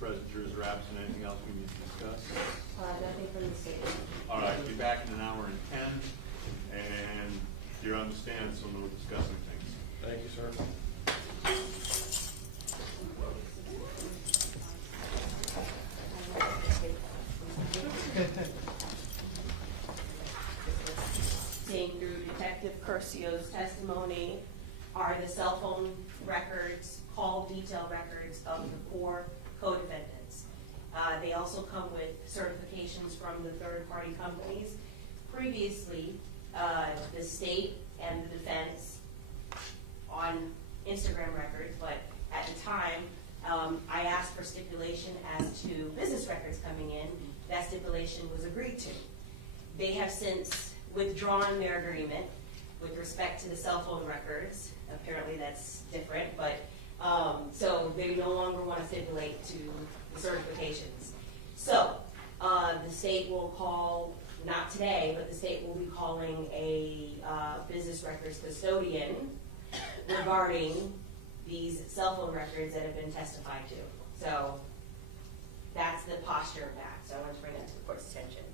Present, jurors are absent. Anything else we need to discuss? Nothing from the state. All right, be back in 1 hour and 10, and you're on the stand, so no discussing things. Thank you, sir. Seeing through Detective Curcio's testimony are the cell phone records, call detail records of the 4 co-defendants. They also come with certifications from the third-party companies. Previously, the state and the defense on Instagram records, but at the time, I asked for stipulation as to business records coming in. That stipulation was agreed to. They have since withdrawn their agreement with respect to the cell phone records. Apparently that's different, but so they no longer want to stipulate to the certifications. So the state will call, not today, but the state will be calling a business records custodian regarding these cell phone records that have been testified to. So that's the posture of that. So I want to bring that to the court's attention.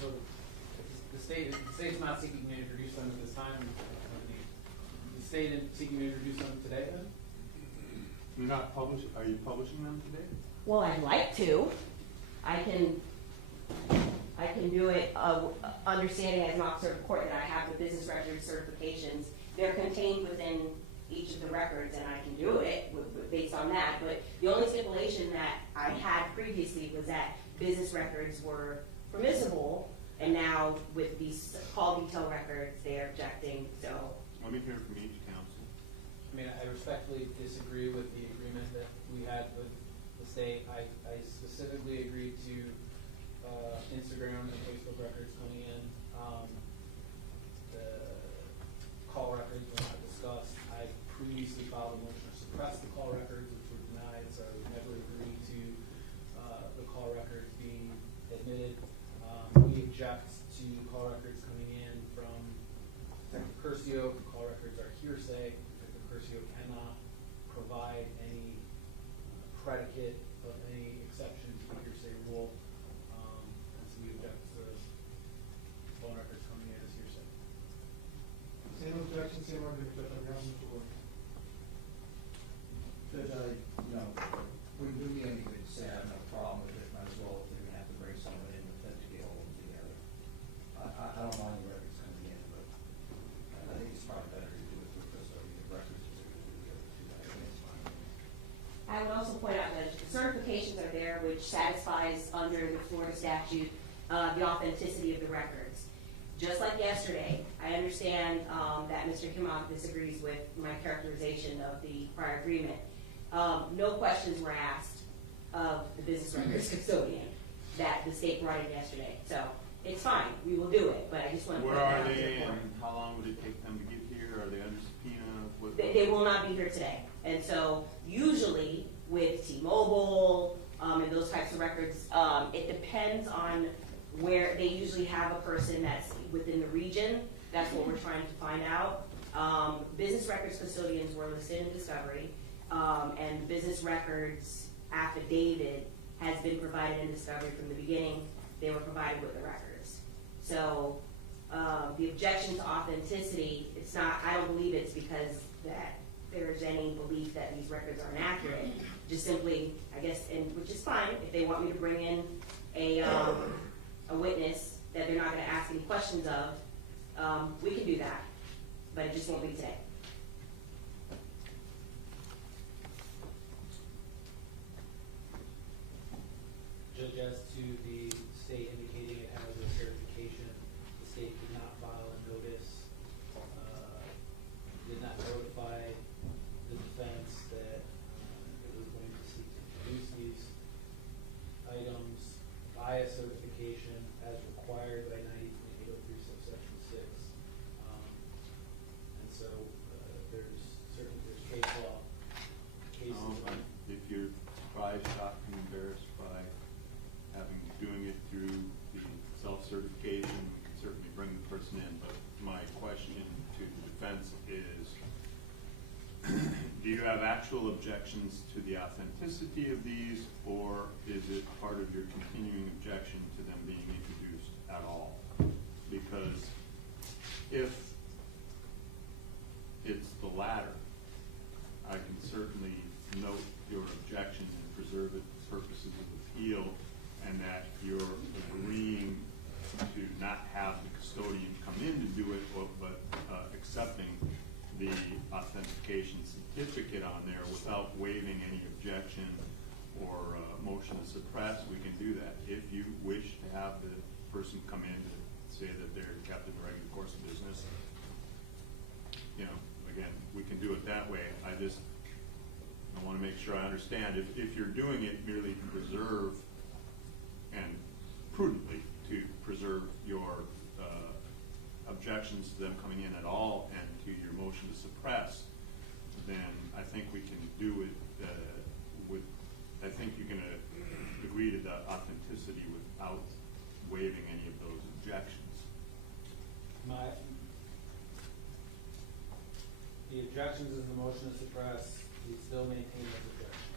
So the state's not seeking to introduce them at this time. The state is seeking to introduce them today, then? You're not publishing. Are you publishing them today? Well, I'd like to. I can do it understanding as an officer of the court that I have the business record certifications. They're contained within each of the records, and I can do it based on that. But the only stipulation that I had previously was that business records were permissible, and now with these call detail records, they're objecting. So Let me hear from each counsel. I mean, I respectfully disagree with the agreement that we had with the state. I specifically agreed to Instagram and Facebook records coming in. The call records were not discussed. I previously filed a motion to suppress the call records, which were denied, so I would never agree to the call records being admitted. We object to call records coming in from Detective Curcio. Call records are hearsay. Detective Curcio cannot provide any predicate of any exception to the hearsay rule. And so we object to phone records coming in as hearsay. Same objection, same argument, Judge. I'm asking for order. Judge, wouldn't do me any good to say I have no problem with it. Might as well, if they're going to have to bring someone in to get all of them together. I don't mind the records coming in, but I think it's probably better to do it because of the records that they're going to do the other two. I think it's fine. I would also point out that the certifications are there, which satisfies under the Florida statute the authenticity of the records. Just like yesterday, I understand that Mr. Himmock disagrees with my characterization of the prior agreement. No questions were asked of the business records custodian that the state brought in yesterday. So it's fine, we will do it, but I just want to Where point that are out to they, the court. and how long would it take them to get here? they will not be here today. And so usually with T-Mobile and those types of records, it depends on where they usually have a person that's within the region. That's what we're trying to find out. Business records custodians were listed in discovery, and business records affidavit has been provided in discovery from the beginning. They were provided with the records. So the objection to authenticity, it's not, I don't believe it's because that there's any belief that these records are inaccurate. Just simply, I guess, and which is fine, if they want me to bring in a witness that they're not gonna ask any questions of, we can do that, but it just won't be today. Judge, as to the state indicating it has a certification, the state did not file a notice, did not notify the defense that it was going to seek to produce these items by a certification as required by 90.803 subsection 6. And so there's case law, cases. If you're surprised, shocked, and embarrassed by doing it through the self-certification, we can certainly bring the person in, but my question to the defense is, do you have actual objections to the authenticity of these, or is it part of your continuing objection to them being introduced at all? Because if it's the latter, I can certainly note your objection and preserve it for purposes of appeal, and that you're agreeing to not have the custodian come in to do it, but accepting the authentication certificate on there without waiving any objection or motion to suppress. We can do that. If you wish to have the person come in to say that they're kept in the regular course of business, you know, again, we can do it that way. I want to make sure I understand. If you're doing it merely to preserve and prudently to preserve your objections to them coming in at all and to your motion to suppress, then I think we can do it I think you can agree to the authenticity without waiving any of those objections. The objections is the motion to suppress. We still maintain those objections.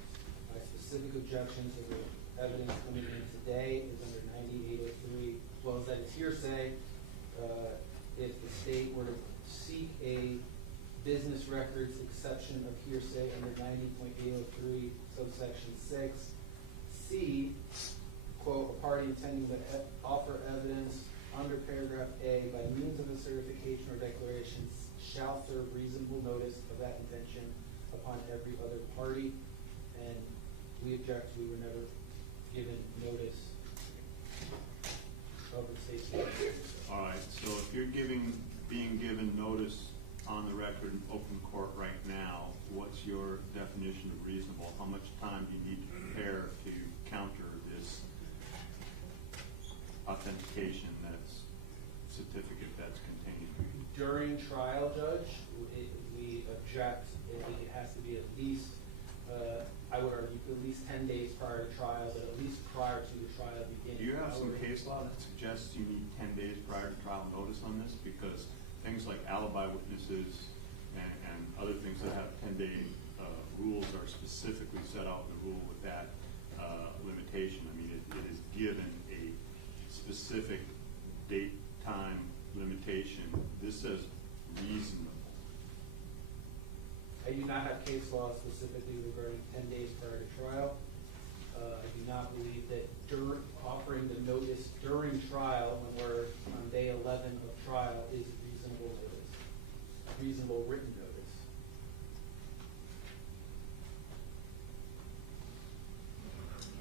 My specific objection to the evidence coming in today is under 9803, as well as that it's hearsay. If the state were to seek a business records exception of hearsay under 90.803 subsection 6C, quote, a party intending to offer evidence under paragraph A by means of a certification or declaration shall serve reasonable notice of that intention upon every other party. And we object, we were never given notice of the state's case. All right, so if you're being given notice on the record in open court right now, what's your definition of reasonable? How much time do you need to prepare to counter this authentication certificate that's contained? During trial, Judge, we object, it has to be at least, I would argue, at least 10 days prior to trial, but at least prior to the trial beginning. Do you have some case law that suggests you need 10 days prior to trial notice on this? Because things like alibi witnesses and other things that have 10-day rules are specifically set out in the rule with that limitation. I mean, it is given a specific date, time limitation. This says reasonable. I do not have case law specifically regarding 10 days prior to trial. I do not believe that offering the notice during trial, when we're on day 11 of trial, is reasonable notice, reasonable written notice.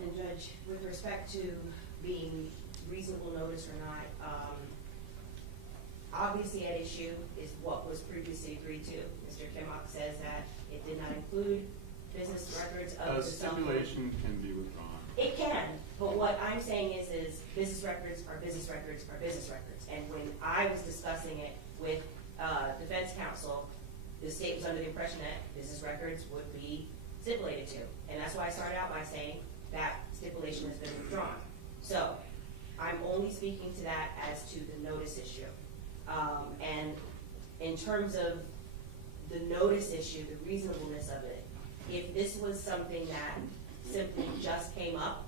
And Judge, with respect to being reasonable notice or not, obviously at issue is what was previously agreed to. Mr. Kimmock says that it did not include business records of the Stipulation can be withdrawn. It can, but what I'm saying is business records are business records are business records. And when I was discussing it with defense counsel, the state was under the impression that business records would be stipulated to. And that's why I started out by saying that stipulation has been withdrawn. So I'm only speaking to that as to the notice issue. And in terms of the notice issue, the reasonableness of it, if this was something that simply just came up,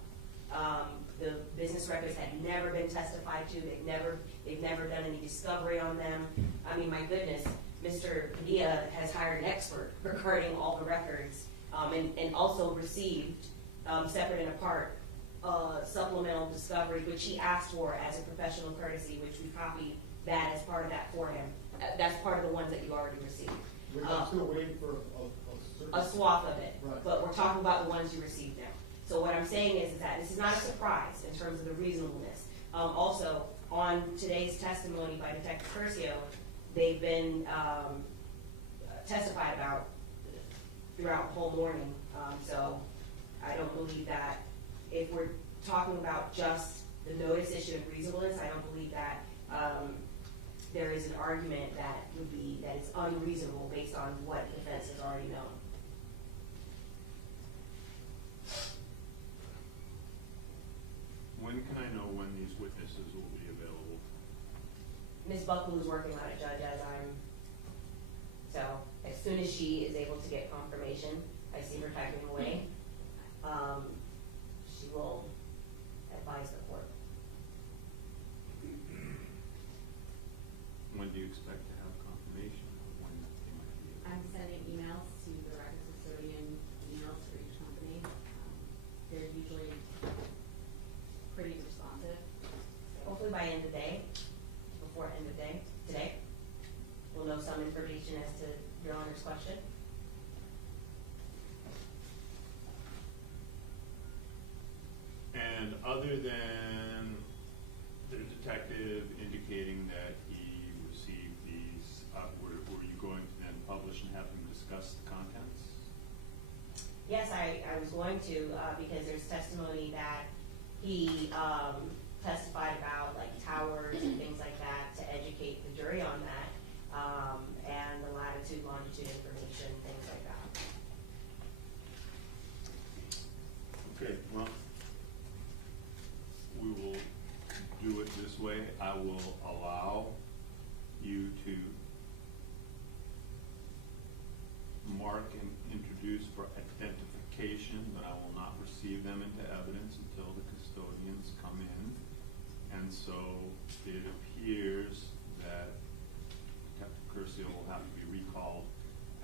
the business records had never been testified to, they've never done any discovery on them. I mean, my goodness, Mr. Padilla has hired an expert regarding all the records, and also received, separate and apart, supplemental discovery, which he asked for as a professional courtesy, which we copied that as part of that for him. That's part of the ones that you already received. I'm still waiting for A swath of it, Right. but we're talking about the ones you received now. So what I'm saying is that this is not a surprise in terms of the reasonableness. Also, on today's testimony by Detective Curcio, they've been testified about throughout the whole morning. So I don't believe that if we're talking about just the notice issue and reasonableness, I don't believe that there is an argument that would be that it's unreasonable based on what the defense has already known. When can I know when these witnesses will be available? Ms. Buckle is working on it, Judge, so as soon as she is able to get confirmation, I see her typing away, she will advise the court. When do you expect to have confirmation of when they might be available? I'm sending emails to the record custodian, emails for each company. They're usually pretty responsive. Hopefully by end of day, before end of day, today, we'll know some information as to Your Honor's question. And other than the detective indicating that he received these, were you going to then publish and have him discuss the contents? Yes, I was going to, because there's testimony that he testified about, like towers and things like that, to educate the jury on that, and the latitude, longitude information, things like that. Okay, well, we will do it this way. I will allow you to mark and introduce for identification, but I will not receive them into evidence until the custodians come in. And so it appears that Detective Curcio will have to be recalled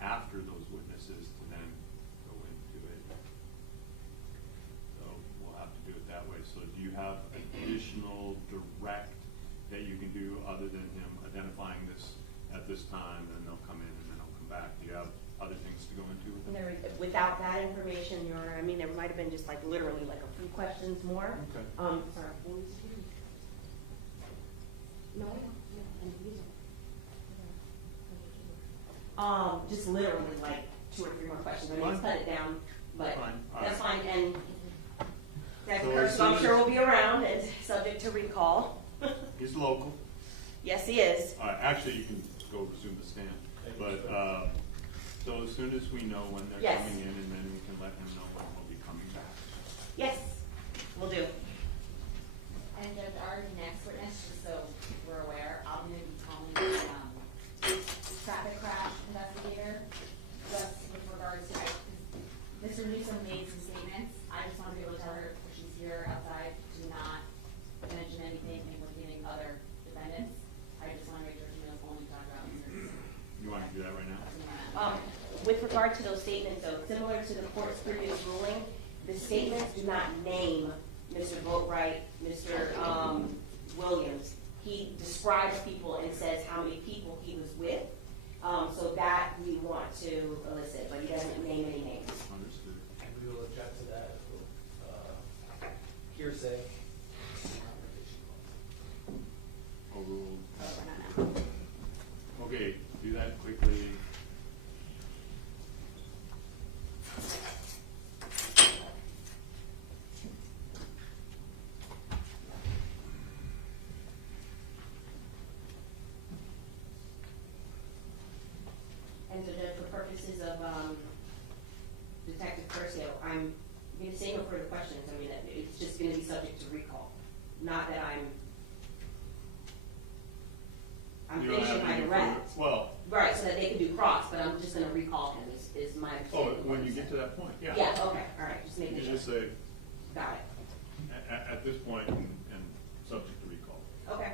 after those witnesses to then go into it. So we'll have to do it that way. So do you have additional direct that you can do other than him identifying this at this time, and they'll come in and then I'll come back? Do you have other things to go into with them? Without that information, Your Honor, I mean, there might have been just like literally like a few questions more. Okay. Sorry. No, just literally like 2 or 3 more questions. I mean, let's cut it down, but Fine. All that's right. fine. And that So person, I'm sure, will be around and subject to recall. He's local. Yes, he is. All right, actually, you can go resume the stand. But, so as soon as we know when they're Yes. coming in, and then we can let him know when he'll be coming back. Yes, we'll do. And Judge, our next witness, just so we're aware, I'm gonna be calling the traffic crash investigator, just with regards to, Mr. Newsom made some statements. I just want to be able to tell her, if she's here outside, to not mention anything implicating other defendants. I just want to make sure she knows only talk about Mr. Newsom. You want to do that right now? With regard to those statements, though, similar to the court's previous ruling, the statements do not name Mr. Boatwright, Mr. Williams. He describes people and says how many people he was with, so that we want to elicit, but he doesn't name any names. Understood. And we will object to that, hearsay. Overruled. Oh, we're not now. Okay, do that quickly. And so, Judge, Detective Curcio, I'm going to say no further questions. I mean, it's just going to be subject to recall. Not that I'm You don't finishing have my any direct. further- Well, Right, so that they can do cross, but I'm just going to recall him is my oh, understanding. when you get to that point, yeah. Yeah, okay, all right, just You making sure. just say, Got it. at this point, and subject to recall. Okay.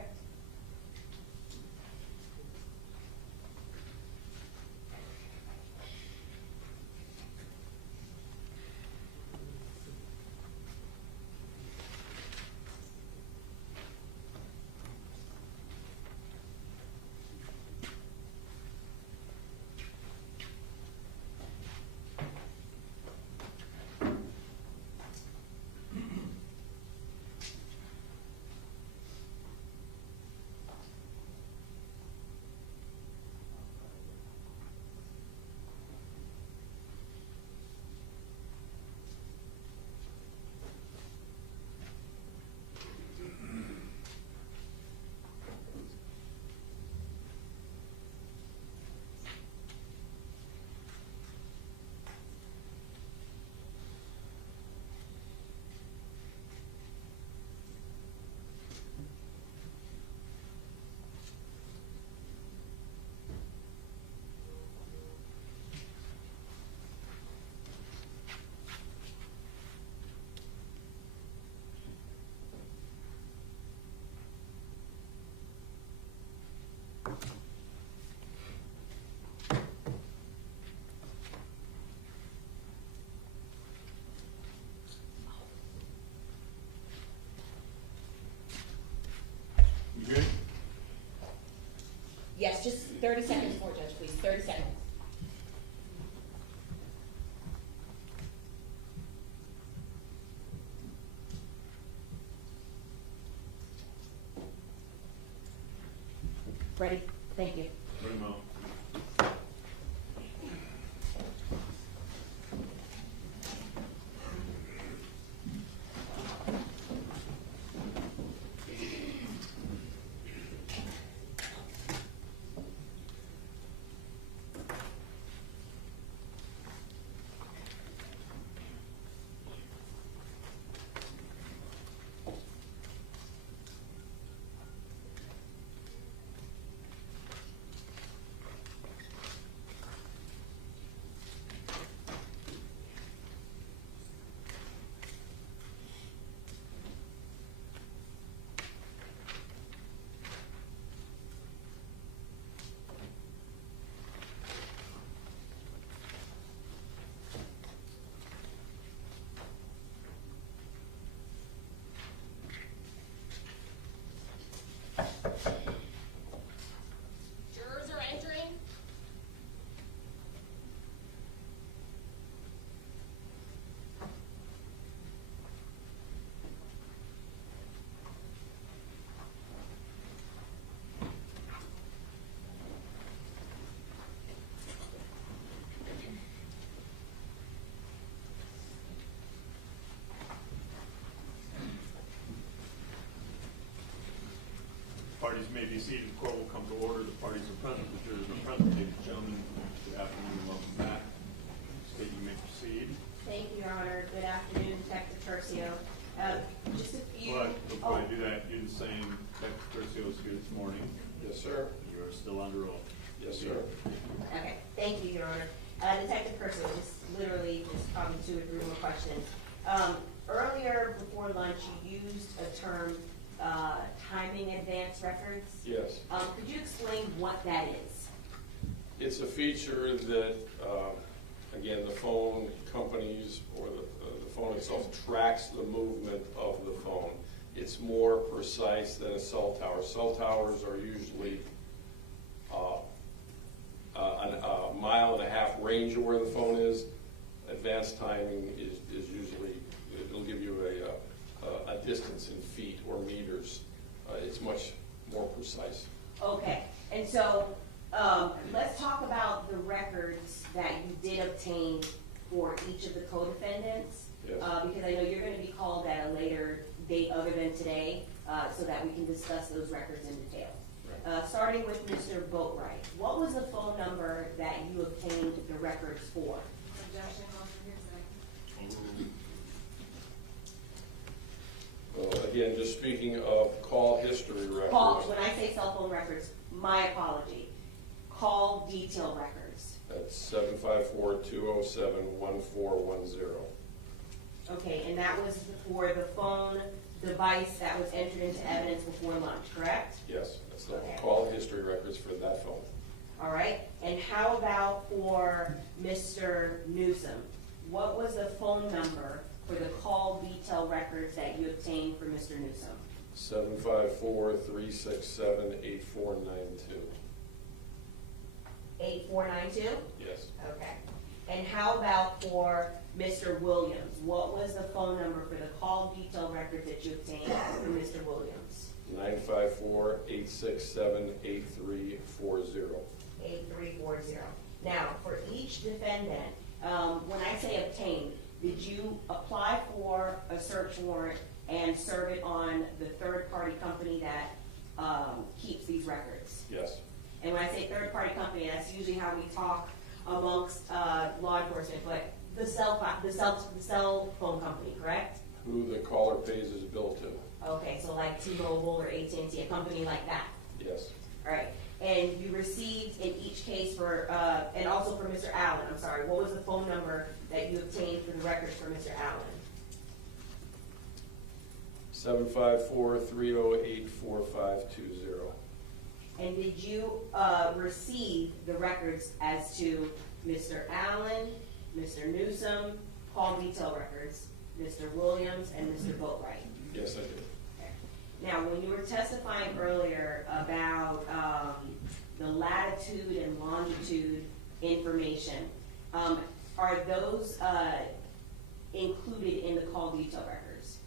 You good? Yes, just 30 seconds more, Judge, please, 30 seconds. Ready? Thank you. Bring him out. Jurors are entering. Parties may be seated, court will come to order, the parties are present, the jurors are present, ladies and gentlemen, good afternoon, welcome back. State you may proceed. Thank you, Your Honor. Good afternoon, Detective Curcio. Just a few. But before I do that, you're the same, Detective Curcio is here this morning, Yes, sir. you are still under oath. Yes, sir. Okay, thank you, Your Honor. Detective Curcio, just literally just probably 2 or 3 more questions. Earlier, before lunch, you used a term, timing advance records. Yes. Could you explain what that is? It's a feature that, again, the phone companies or the phone itself tracks the movement of the phone. It's more precise than a cell tower. Cell towers are usually a mile and a half range of where the phone is. Advanced timing is usually, it'll give you a distance in feet or meters. It's much more precise. Okay, and so, let's talk about the records that you did obtain for each of the co-defendants. Yes. Because I know you're gonna be called at a later date other than today, so that we can discuss those records in detail. Starting with Mr. Boatwright, what was the phone number that you obtained the records for? objection, call for hearsay. Well, again, just speaking of call history records. When I say cell phone records, my apology. Call detail records. That's 754-207-1410. Okay, and that was for the phone device that was entered into evidence before lunch, correct? Yes, that's the Okay. call history records for that phone. All right, and how about for Mr. Newsom? What was the phone number for the call detail records that you obtained for Mr. Newsom? 754-367-8492. 8492? Yes. Okay. And how about for Mr. Williams? What was the phone number for the call detail records that you obtained for Mr. Williams? 954-867-8340. 8340. Now, for each defendant, when I say obtained, did you apply for a search warrant and serve it on the third-party company that keeps these records? Yes. And when I say third-party company, that's usually how we talk amongst law enforcement, but the cell phone company, correct? Who the caller pays his bill to. Okay, so like T-Mobile or AT&T, a company like that. Yes. All right. And you received in each case for, and also for Mr. Allen, I'm sorry, what was the phone number that you obtained for the records for Mr. Allen? 754-308-4520. And did you receive the records as to Mr. Allen, Mr. Newsom, call detail records, Mr. Williams, and Mr. Boatwright? Yes, I did. Now, when you were testifying earlier about the latitude and longitude information, are those included in the call detail records?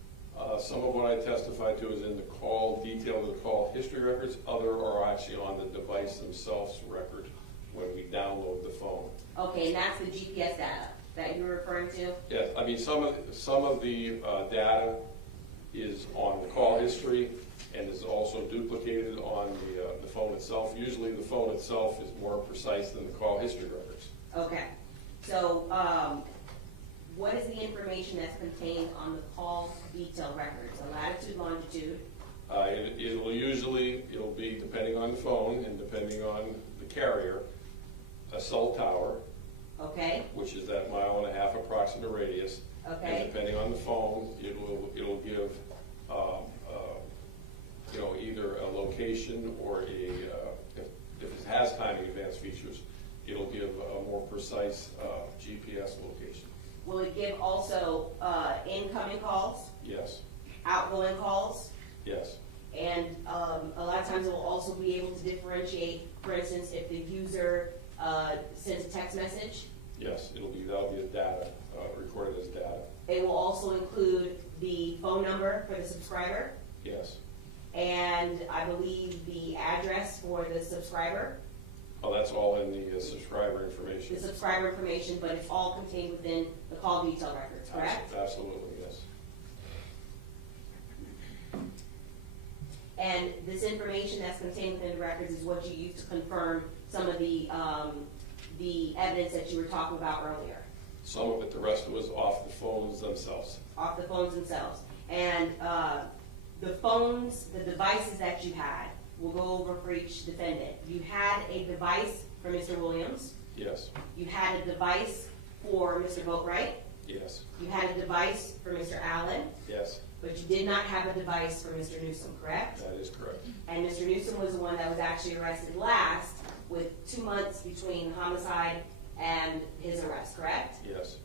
Some of what I testified to is in the call detail of the call history records. Other are actually on the device themselves record when we download the phone. Okay, and that's the GPS data that you were referring to? Yes, I mean, some of the data is on the call history and is also duplicated on the phone itself. Usually the phone itself is more precise than the call history records. Okay, so what is the information that's contained on the call detail records? The latitude, longitude? It'll be, depending on the phone and depending on the carrier, a cell tower, Okay, which is that 1.5 mile approximate radius. okay, And depending on the phone, it'll give, either a location or if it has timing advance features, it'll give a more precise GPS location. will it give also incoming calls, Yes, outgoing calls? yes, And a lot of times it will also be able to differentiate, for instance, if the user sends a text message. yes, that'll be a data, recorded as data. It will also include the phone number for the subscriber, Yes. and I believe the address for the subscriber, Oh, that's all in the subscriber information. the subscriber information, but it's all contained within the call detail records, correct? Absolutely, yes. And this information that's contained within the records is what you use to confirm some of the evidence that you were talking about earlier, Some of it, the rest was off the phones themselves. off the phones themselves. And the phones, the devices that you had, we'll go over for each defendant. You had a device for Mr. Williams. Yes, You had a device for Mr. Boatwright. yes, You had a device for Mr. Allen, yes, but you did not have a device for Mr. Newsom, correct? that is correct. And Mr. Newsom was the one that was actually arrested last, with 2 months between homicide and his arrest, correct? Yes.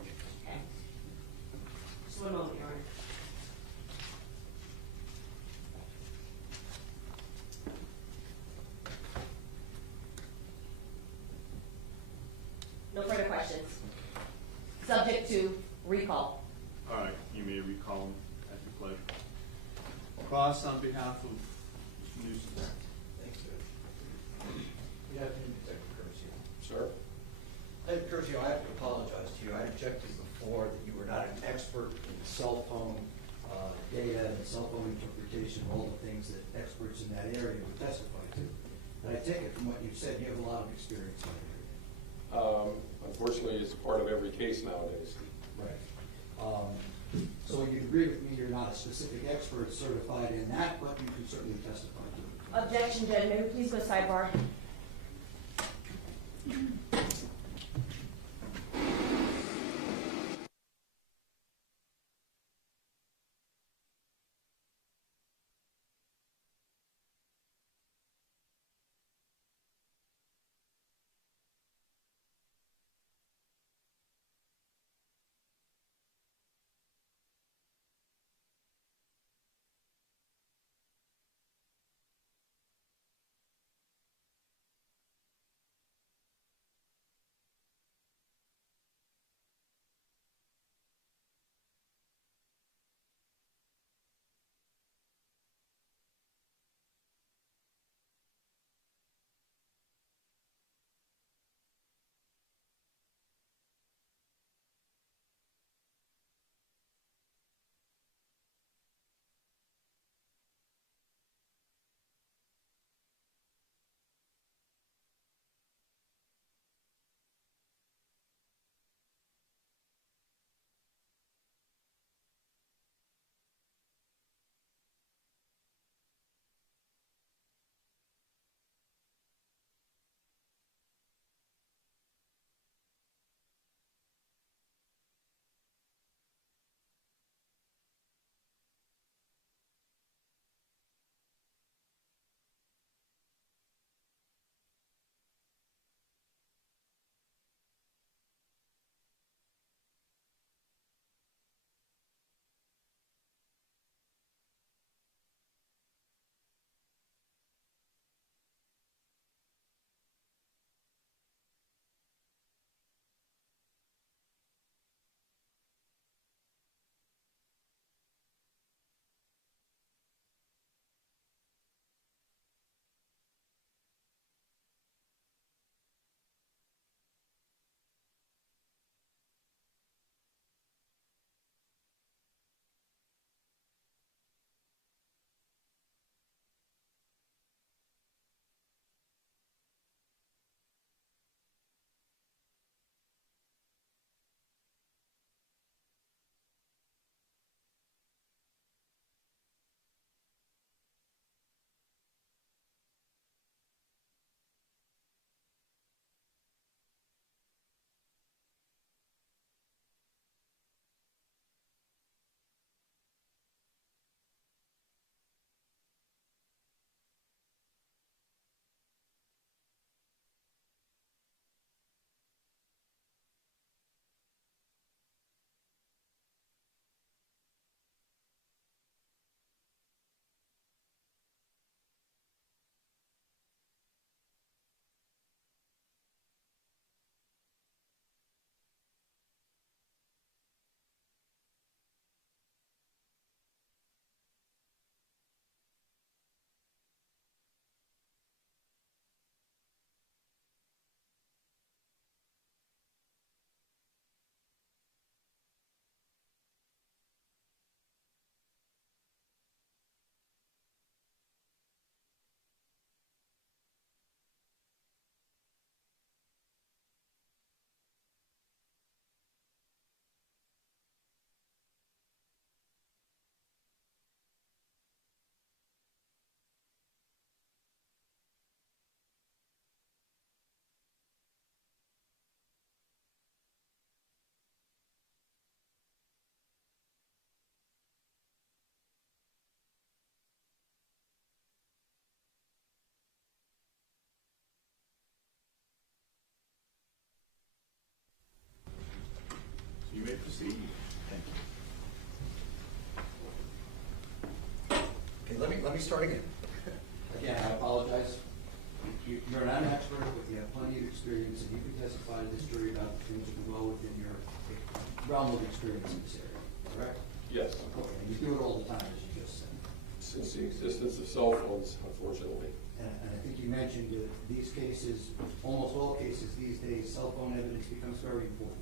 Okay. Just one moment, Your Honor. No further questions. Subject to recall. All right, you may recall him at your pleasure. Cross on behalf of Mr. Newsom. Thanks, Judge. We have Detective Curcio. Sir? Detective Curcio, I have to apologize to you. I objected before that you were not an expert in cell phone data and cell phone interpretation, all the things that experts in that area would testify to. And I take it from what you've said, you have a lot of experience in that area. unfortunately is part of every case nowadays. Right. So you agree with me, you're not a specific expert certified in that, but you can certainly testify to it. Objection, Judge. May we please go sidebar? You may proceed. Thank you. Okay, let me start again. Again, I apologize. You're not an expert, but you have plenty of experience, and you can testify to this jury about the things that are well within your realm of experience in this area, correct? Yes. Okay, and you do it all the time, as you just said. Since the existence of cell phones, unfortunately. And I think you mentioned that these cases, almost all cases these days, cell phone evidence becomes very important.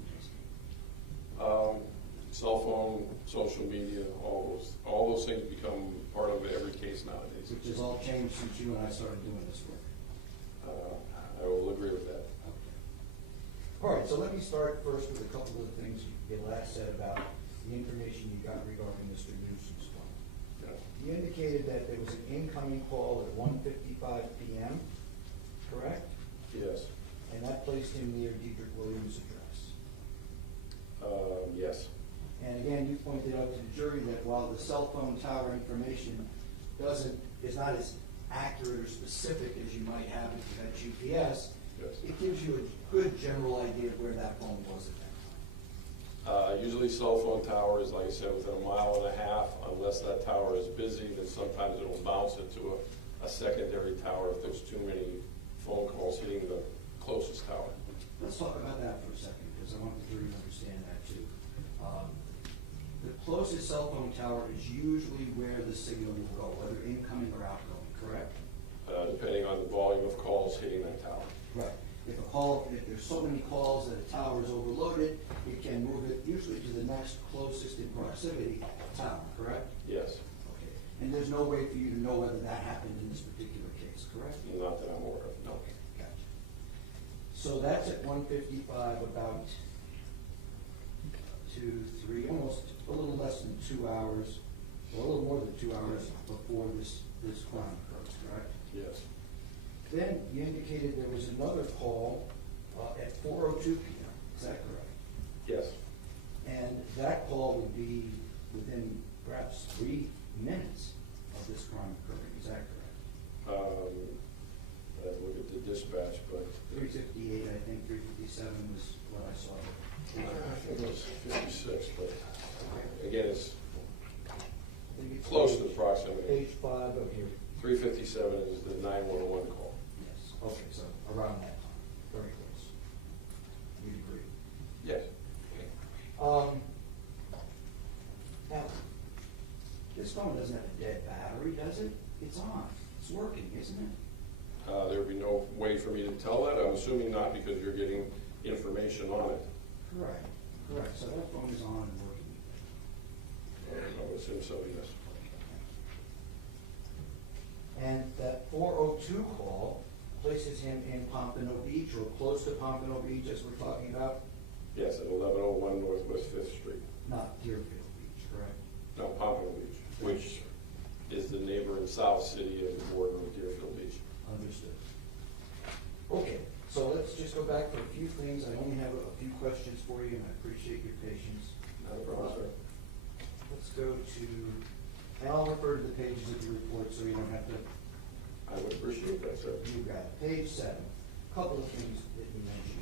Cell phone, social media, all those things become part of every case nowadays. Which has all changed since you and I started doing this work. I will agree with that. Okay. All right, right, so let me start first with a couple of the things you last said about the information you got regarding Mr. Newsom's phone. Yes. You indicated that there was an incoming call at 1:55 p.m., correct? Yes. And that placed him near Dietrich Williams' address. Yes. And again, you pointed out to the jury that while the cell phone tower information is not as accurate or specific as you might have if you had GPS, Yes. it gives you a good general idea of where that phone was at that time. Usually cell phone towers, like I said, within 1.5 miles, unless that tower is busy, then sometimes it'll bounce into a secondary tower if there's too many phone calls hitting the closest tower. Let's talk about that for a second, because I want the jury to understand that too. The closest cell phone tower is usually where the signal will go, whether incoming or outgoing, correct? Depending on the volume of calls hitting that tower. Right. If there's so many calls that a tower is overloaded, it can move it usually to the next closest in proximity tower, correct? Yes. Okay. And there's no way for you to know whether that happened in this particular case, correct? Not that I'm aware of, no. Okay, gotcha. So that's at 1:55, about 2, 3, almost a little less than 2 hours, or a little more than 2 hours before this crime occurs, correct? Yes. Then you indicated there was another call at 4:02 p.m. Is that correct? Yes. And that call would be within perhaps 3 minutes of this crime occurring. Is that correct? I'd look at the dispatch, but 3:58, I think 3:57 was what I saw. I think it was 56, but again, it's I think it's close to the proximity. Page 5 of your. 357 is the 911 call. Yes. Okay, so around that time, very close. You'd agree. Yes. Now, this phone doesn't have a dead battery, does it? It's on. It's working, isn't it? There would be no way for me to tell that. I'm assuming not, because you're getting information on it. Correct. Correct. So that phone is on and working. I would assume so, yes. And that 4:02 call places him in Pompano Beach or close to Pompano Beach, as we're talking about, Yes, at 1101 Northwest 5th Street. not Deerfield Beach, correct? No, Pompano Beach, which is the neighboring South City of the border of Deerfield Beach. Understood. Okay, so let's just go back for a few things. I only have a few questions for you, and I appreciate your patience. Not a problem, sir. Let's go to, and I'll refer to the pages of the report so you don't have to. I would appreciate that, sir. You got it. Page 7. Couple of things that you mentioned.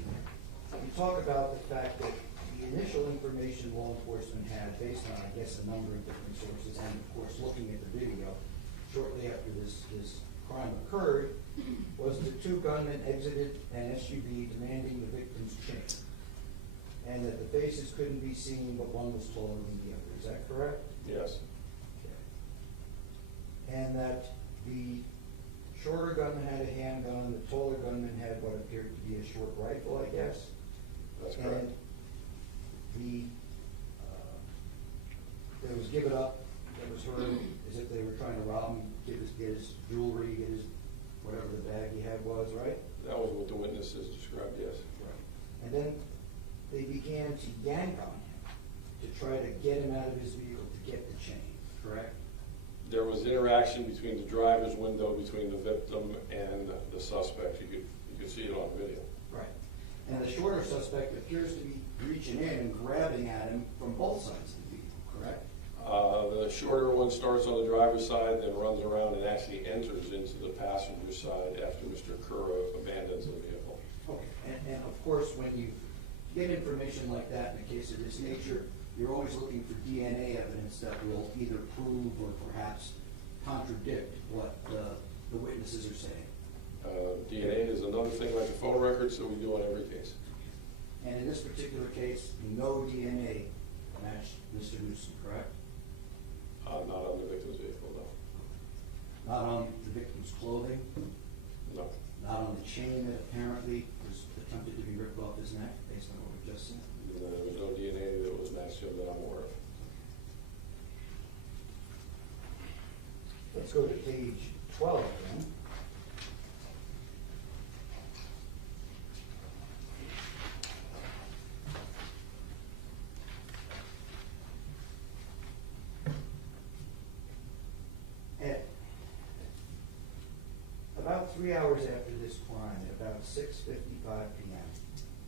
You talk about the fact that the initial information law enforcement had, based on, I guess, a number of different sources, and of course, looking at the video, shortly after this crime occurred, was the 2 gunmen exited an SUV demanding the victim's chain, and that the faces couldn't be seen, but one was taller than the other. Is that correct? Yes. Okay. And that the shorter gunman had a handgun, the taller gunman had what appeared to be a short rifle, I guess. That's correct. And there was give it up, that was heard as if they were trying to rob him, get his jewelry, get his, whatever the bag he had was, right? That was what the witnesses described, yes. Right. And then they began to yank on him to try to get him out of his vehicle to get the chain, correct? There was interaction between the driver's window, between the victim and the suspect. You could see it on video. Right. And the shorter suspect appears to be reaching in and grabbing at him from both sides of the vehicle, correct? The shorter one starts on the driver's side, then runs around and actually enters into the passenger side after Mr. Curra abandons the vehicle. Okay. And of course, when you get information like that in a case of this nature, you're always looking for DNA evidence that will either prove or perhaps contradict what the witnesses are saying. DNA is another thing like the photo records that we do on every case. And in this particular case, no DNA matched Mr. Newsom, correct? Not on the victim's vehicle, no. Not on the victim's clothing, No. not on the chain that apparently was attempted to be ripped off his neck, based on what we just said. There was no DNA that was matched to him that I'm aware of. Let's go to page 12 then. About 3 hours after this crime, at about 6:55 p.m.,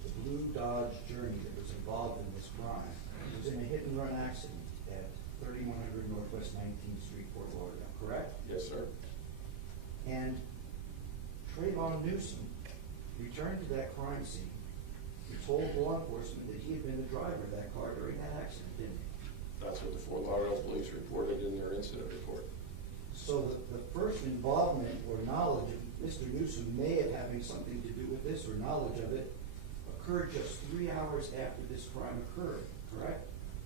the blue Dodge Journey that was involved in this crime was in a hit-and-run accident at 3100 Northwest 19th Street, Fort Lauderdale, correct? Yes, sir. And Trayvon Newsom returned to that crime scene. He told law enforcement that he had been the driver of that car during that accident, didn't he? That's what the Fort Lauderdale police reported in their incident report. So the first involvement or knowledge of Mr. Newsom may have having something to do with this, or knowledge of it, occurred just 3 hours after this crime occurred, correct?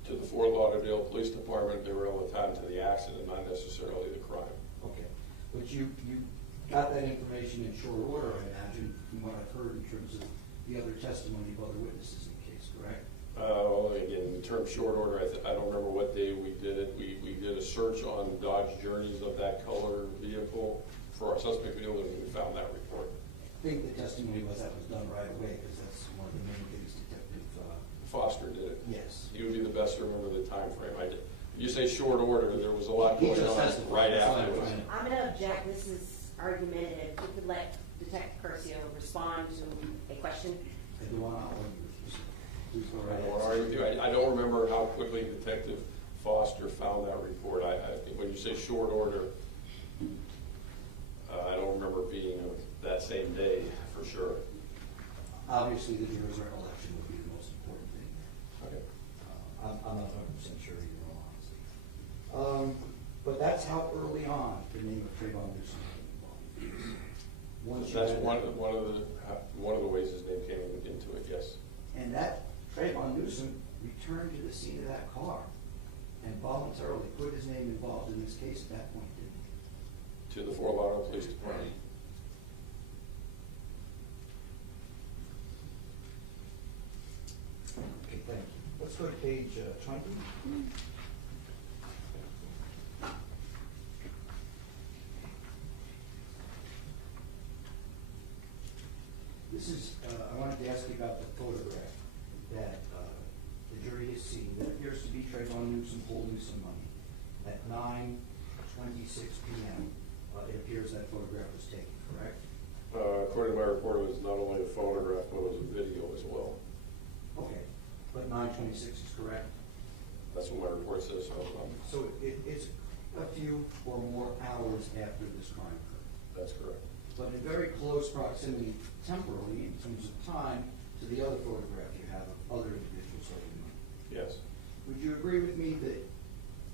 To the Fort Lauderdale Police Department, they were able to tie to the accident, not necessarily the crime. Okay, but you got that information in short order, I imagine, from what I've heard in terms of the other testimony of other witnesses in the case, correct? Well, again, in terms of short order, I don't remember what day we did it. We did a search on Dodge Journeys of that color vehicle for our suspect vehicle, and we found that report. I think the testimony was that was done right away, because that's one of the main things Detective, Foster did it. yes. He would be the best to remember the time frame. You say short order, there was a lot He going just on testified. right That's what I'm afterwards. trying to- I'm gonna object, this is argumentative. If you could let Detective Curcio respond to a question. I do want to argue with you, sir. Please go I right don't want to ahead. argue with you. I don't remember how quickly Detective Foster found that report. I think when you say short order, I don't remember being that same day for sure. Obviously, the juror's recollection would be the most important thing. Okay. I'm not 100% sure either, in all honesty. But that's how early on the name of Trayvon Newsom came involved. Once you That's had one that- of the ways his name came into it. Yes. And that Trayvon Newsom returned to the scene of that car and voluntarily put his name involved in this case at that point, didn't he? To the Fort Lauderdale Police Department. Okay, thank you. Let's go to page 20. This is, I wanted to ask you about the photograph that the jury has seen. That appears to be Trayvon Newsom holding some money. At 9:26 p.m., it appears that photograph was taken, correct? According to my report, it was not only a photograph, but it was a video as well. Okay, but 9:26 is correct? That's what my report says. So it's a few or more hours after this crime occurred. That's correct. But in very close proximity temporally, in terms of time, to the other photograph you have of other individuals holding money. Yes. Would you agree with me that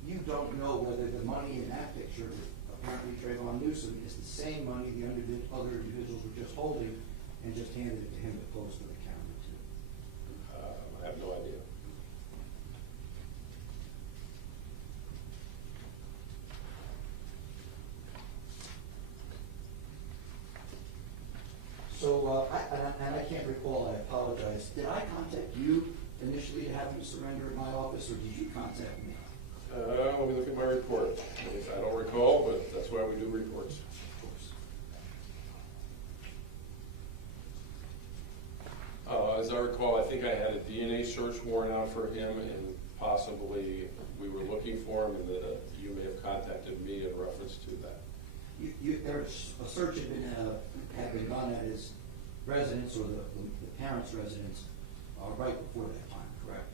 you don't know whether the money in that picture, apparently Trayvon Newsom, is the same money the other individuals were just holding and just handed it to him to pose for the camera too? I have no idea. So, and I can't recall, I apologize. Did I contact you initially to have you surrender at my office, or did you contact me? Let me look at my report. I don't recall, but that's why we do reports. Of course. As I recall, I think I had a DNA search warrant out for him, and possibly we were looking for him, and you may have contacted me in reference to that. There's a search had been done at his residence or the parents' residence right before that time, correct?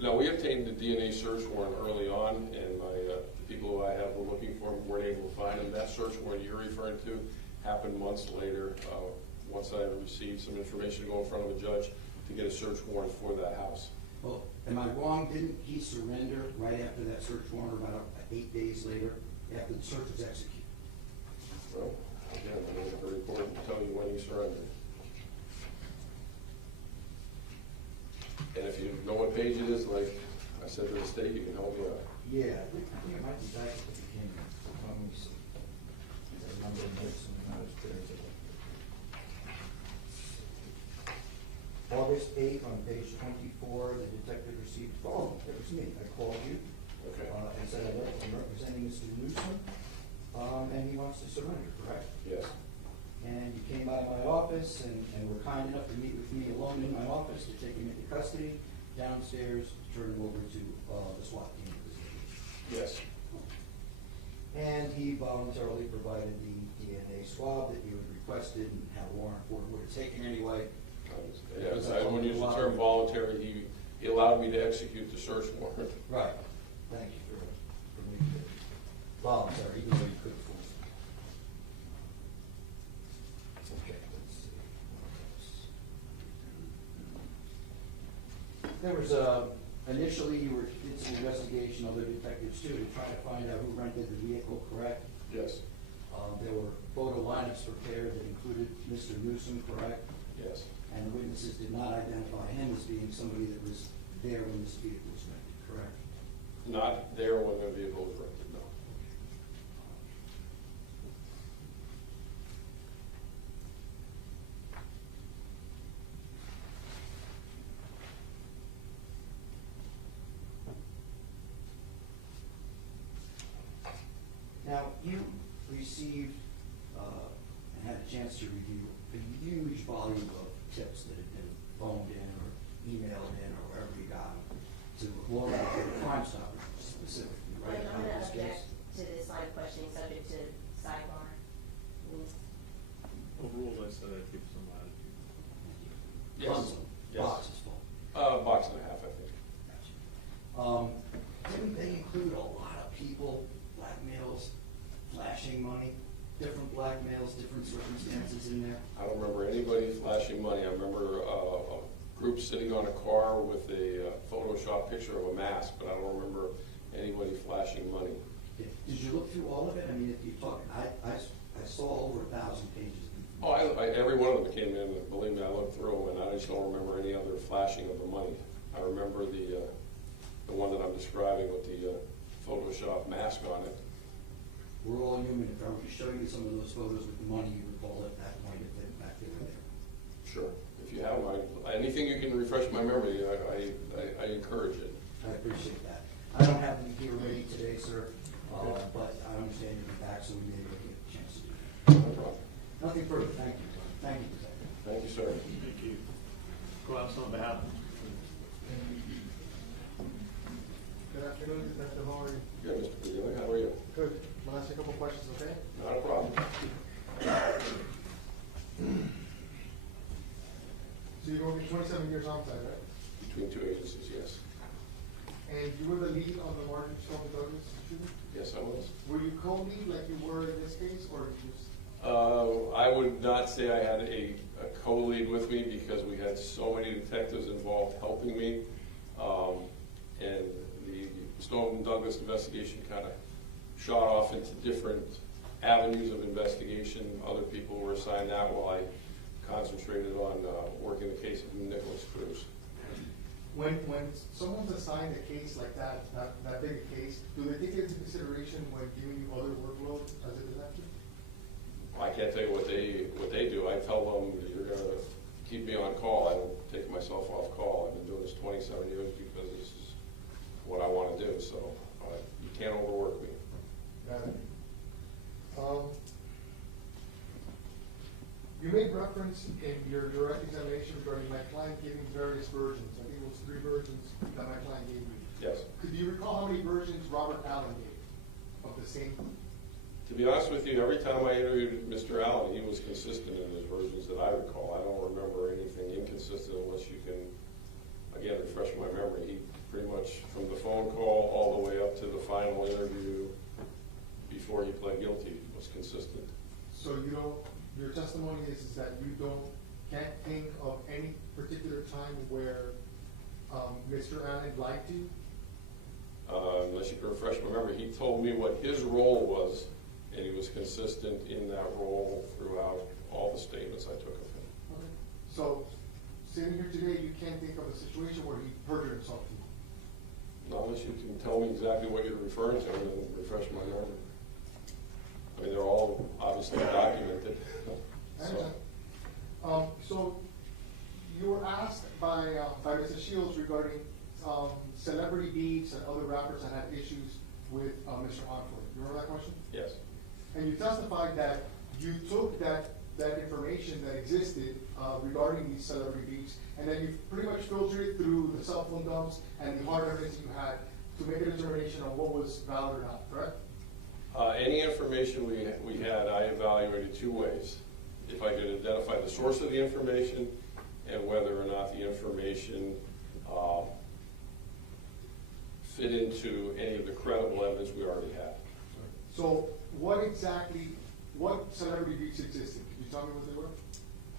No, we obtained the DNA search warrant early on, and the people who I have were looking for him, weren't able to find him. That search warrant you're referring to happened months later, once I received some information to go in front of a judge to get a search warrant for that house. Well, am I wrong? Didn't he surrender right after that search warrant, about 8 days later, after the search was executed? Well, again, I'm going to have to report and tell you when he surrendered. And if you know what page it is, like I said to the state, you can help me out. Yeah, I think it might be back at the beginning. Let me see. I remember this, and I was there. August 8th, on page 24, the detective received, oh, it was me. I called you. Okay. And said, I'm representing Mr. Newsom, and he wants to surrender, correct? Yes. And you came by my office and were kind enough to meet with me alone in my office to take him into custody, downstairs, to turn him over to the SWAT team. Yes. And he voluntarily provided the DNA swab that you had requested and had a warrant for it, would have taken anyway. Yes, I wouldn't use the term voluntary. He allowed me to execute the search warrant. Right. Thank you for making it voluntary, even though you could force it. Okay, let's see. There was initially you did some investigation, other detectives too, to try to find out who rented the vehicle, correct? Yes, There were photo lineups prepared that included Mr. Newsom, correct? yes. And the witnesses did not identify him as being somebody that was there when this vehicle was rented, correct? Not there when the vehicle was rented, no. Now, you received and had a chance to review a huge volume of tips that had been phoned in or emailed in or wherever you got them to law enforcement Crime Stoppers specifically, right? Like, I'm Under gonna this object case? to this line of questioning subject to sidebar. Overruled, I said I'd give some latitude. Tons of Yes. boxes full. Box and a half, I think. Gotcha. Didn't they include a lot of people, blackmails, flashing money, different blackmails, different circumstances in there? I don't remember anybody flashing money. I remember a group sitting on a car with a Photoshop picture of a mask, but I don't remember anybody flashing money. Did you look through all of it? I mean, if you talk, I saw over 1,000 pages. Oh, every one of them came in, believe me, I looked through them, and I just don't remember any other flashing of the money. I remember the one that I'm describing with the Photoshop mask on it. We're all human. If I were to show you some of those photos with the money, you recall at that point if in fact they were there. Sure. If you have them, anything you can refresh my memory, I encourage it. I appreciate that. I don't have them here ready today, sir, but I understand you'll be back, so we may get a chance to do that. No problem. Nothing further. Thank you. Thank you, Detective. Thank you, sir. Thank you. Go out on behalf. Good afternoon, Detective, how are you? Good, Mr. Padilla, how are you? Good. I'll ask you a couple questions, okay? Not a problem. So you're working 27 years homicide, right? Between two agencies, yes. And you were the lead on the Martin Shelby Douglas shooting? Yes, I was. Were you co-lead like you were in this case, or you just? I would not say I had a co-lead with me because we had so many detectives involved helping me. And the Stone Douglas investigation kind of shot off into different avenues of investigation. Other people were assigned that while I concentrated on working the case of Nicholas Cruz. When someone's assigned a case like that big a case, do they take it into consideration when giving you other workload as a detective? I can't tell you what they do. I tell them, you're going to keep me on call. I don't take myself off call. I've been doing this 27 years because this is what I want to do. So you can't overwork me. Got it. You made reference in your direct examination regarding my client giving various versions. I think it was 3 versions that my client gave me. Yes. Could you recall how many versions Robert Allen gave of the same? To be honest with you, every time I interviewed Mr. Allen, he was consistent in his versions that I recall. I don't remember anything inconsistent unless you can, again, refresh my memory. He pretty much, from the phone call all the way up to the final interview before he pled guilty, was consistent. So you don't, your testimony is that you can't think of any particular time where Mr. Allen lied to you? Unless you can refresh my memory, he told me what his role was, and he was consistent in that role throughout all the statements I took of him. Okay. So, sitting here today, you can't think of a situation where he perjured himself to you? Not unless you can tell me exactly what you're referring to and then refresh my memory. I mean, they're all obviously documented. So you were asked by Mr. Shields regarding celebrity beats and other rappers that had issues with Mr. Onford. You remember that question? Yes. And you testified that you took that information that existed regarding these celebrity beats, and then you pretty much filtered it through the cell phone dumps and the hard evidence you had to make a determination on what was valid or not, correct? Any information we had, I evaluated 2 ways. if I could identify the source of the information and whether or not the information fit into any of the credible evidence we already had. So what celebrity beefs existed? Can you tell me what they were?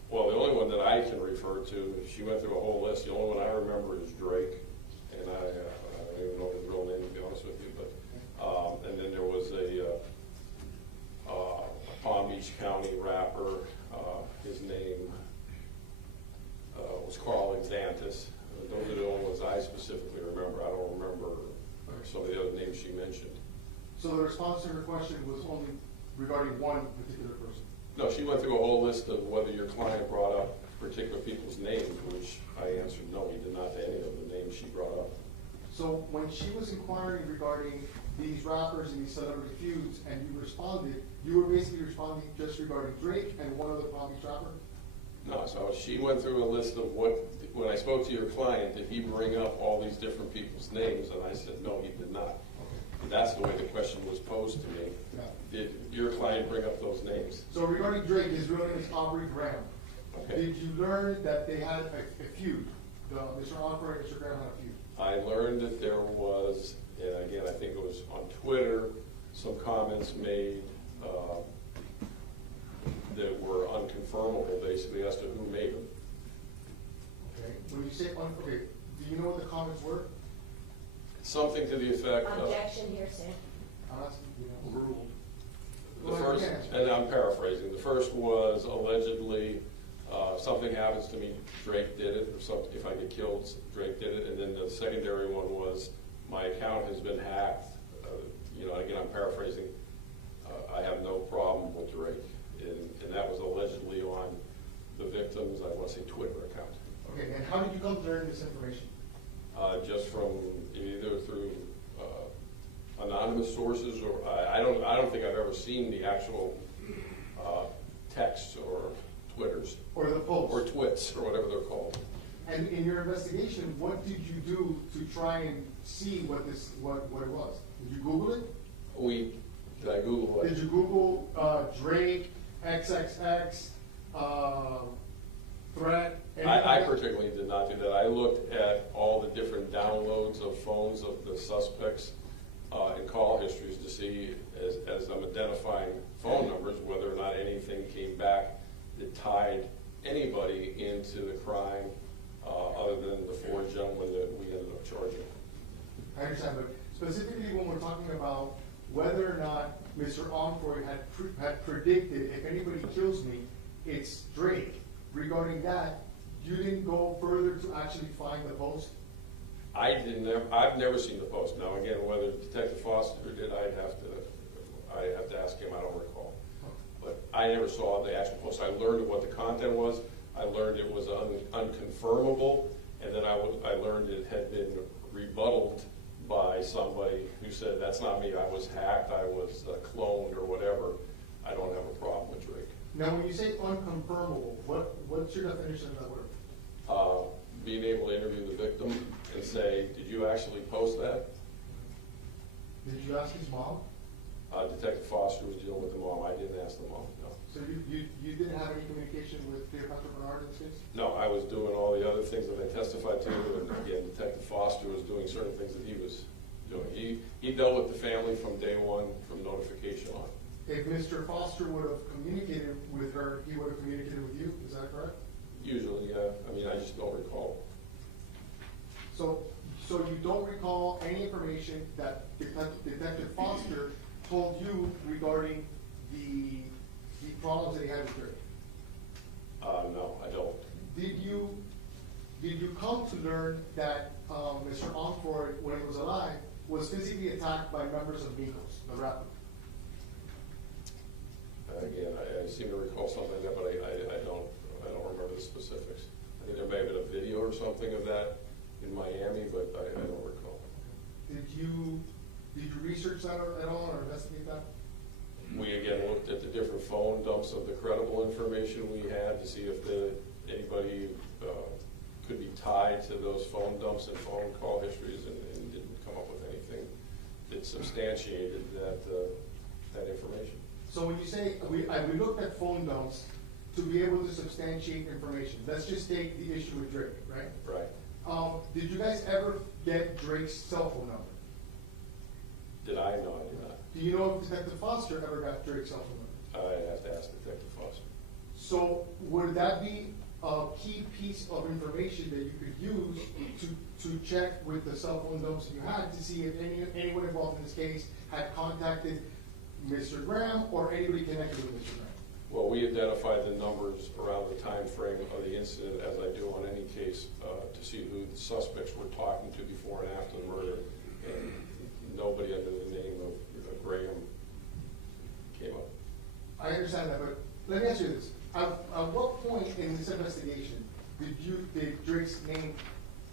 Well, the only one that I can refer to, she went through a whole list, the only one I remember is Drake, and I don't even know his real name, to be honest with you, but, and then there was a Palm Beach County rapper, his name was Carl Xantis. Those are the only ones I specifically remember. I don't remember some of the other names she mentioned. So the response to her question was only regarding one particular person? No, she went through a whole list of whether your client brought up particular people's names, which I answered no, he did not to any of the names she brought up. So when she was inquiring regarding these rappers and these celebrity feuds, and you responded, you were basically responding just regarding Drake and one other Palm Beach rapper? No, so she went through a list of when I spoke to your client, did he bring up all these different people's names? And I said, no, he did not. And that's the way the question was posed to me. Yeah. Did your client bring up those names? So regarding Drake, his real name is Aubrey Graham. Okay. Did you learn that they had a feud? Mr. Onfroy and Mr. Graham had a feud? I learned that there was, and again, I think it was on Twitter, some comments made that were unconfirmable, basically, as to who made them. Okay. When you say okay, do you know what the comments were? Something to the effect of, Objection here, sir. I'm asking you. Ruled. the first, and I'm paraphrasing, the first was allegedly, something happens to me, Drake did it, or something, if I get killed, Drake did it, and then the secondary one was, my account has been hacked, again, I'm paraphrasing, I have no problem with Drake, and that was allegedly on the victim's, I want to say, Twitter account. Okay, and how did you come to learn this information? Just from either through anonymous sources, or I don't think I've ever seen the actual texts or Twitters. Or the post? Or twits, or whatever they're called. And in your investigation, what did you do to try and see what it was? Did you Google it? Did I Google what? Did you Google Drake, XXX, threat? I particularly did not do that. I looked at all the different downloads of phones of the suspects and call histories to see, as I'm identifying phone numbers, whether or not anything came back that tied anybody into the crime other than the four gentlemen that we ended up charging. I understand, but specifically when we're talking about whether or not Mr. Onfroy had predicted, if anybody kills me, it's Drake. Regarding that, you didn't go further to actually find the post? I've never seen the post. Now, again, whether Detective Foster did, I'd have to ask him. I don't recall. But I never saw the actual post. I learned what the content was. I learned it was unconfirmable, and then I learned it had been rebutted by somebody who said, that's not me, I was hacked, I was cloned, or whatever. I don't have a problem with Drake. Now, when you say unconfirmable, what's your definition of that word? Being able to interview the victim and say, did you actually post that? Did you ask his mom? Detective Foster was dealing with the mom. I didn't ask the mom, no. So you didn't have any communication with Cleopatra Bernard in this case? No, I was doing all the other things that I testified to, and again, Detective Foster was doing certain things that he was doing. He dealt with the family from day one, from notification on. If Mr. Foster would have communicated with her, he would have communicated with you, is that correct? Usually, yeah. I mean, I just don't recall. So you don't recall any information that Detective Foster told you regarding the problems that he had with Drake? No, I don't. Did you come to learn that Mr. Onfroy, when he was alive, was physically attacked by members of Migos, the rapper? Again, I seem to recall something like that, but I don't remember the specifics. I think there may have been a video or something of that in Miami, but I don't recall. Did you research that at all or investigate that? We again looked at the different phone dumps of the credible information we had to see if anybody could be tied to those phone dumps and phone call histories, and didn't come up with anything that substantiated that information. So when you say we looked at phone dumps to be able to substantiate information. Let's just take the issue with Drake, right? Right. Did you guys ever get Drake's cell phone number? Did I? No, I did not. Do you know if Detective Foster ever got Drake's cell phone number? I have to ask Detective Foster. So would that be a key piece of information that you could use to check with the cell phone numbers you had to see if anyone involved in this case had contacted Mr. Graham or anybody connected with Mr. Graham? Well, we identified the numbers around the time frame of the incident, as I do on any case, to see who the suspects were talking to before and after the murder. And nobody under the name of Graham came up. I understand that, but let me ask you this. At what point in this investigation did Drake's name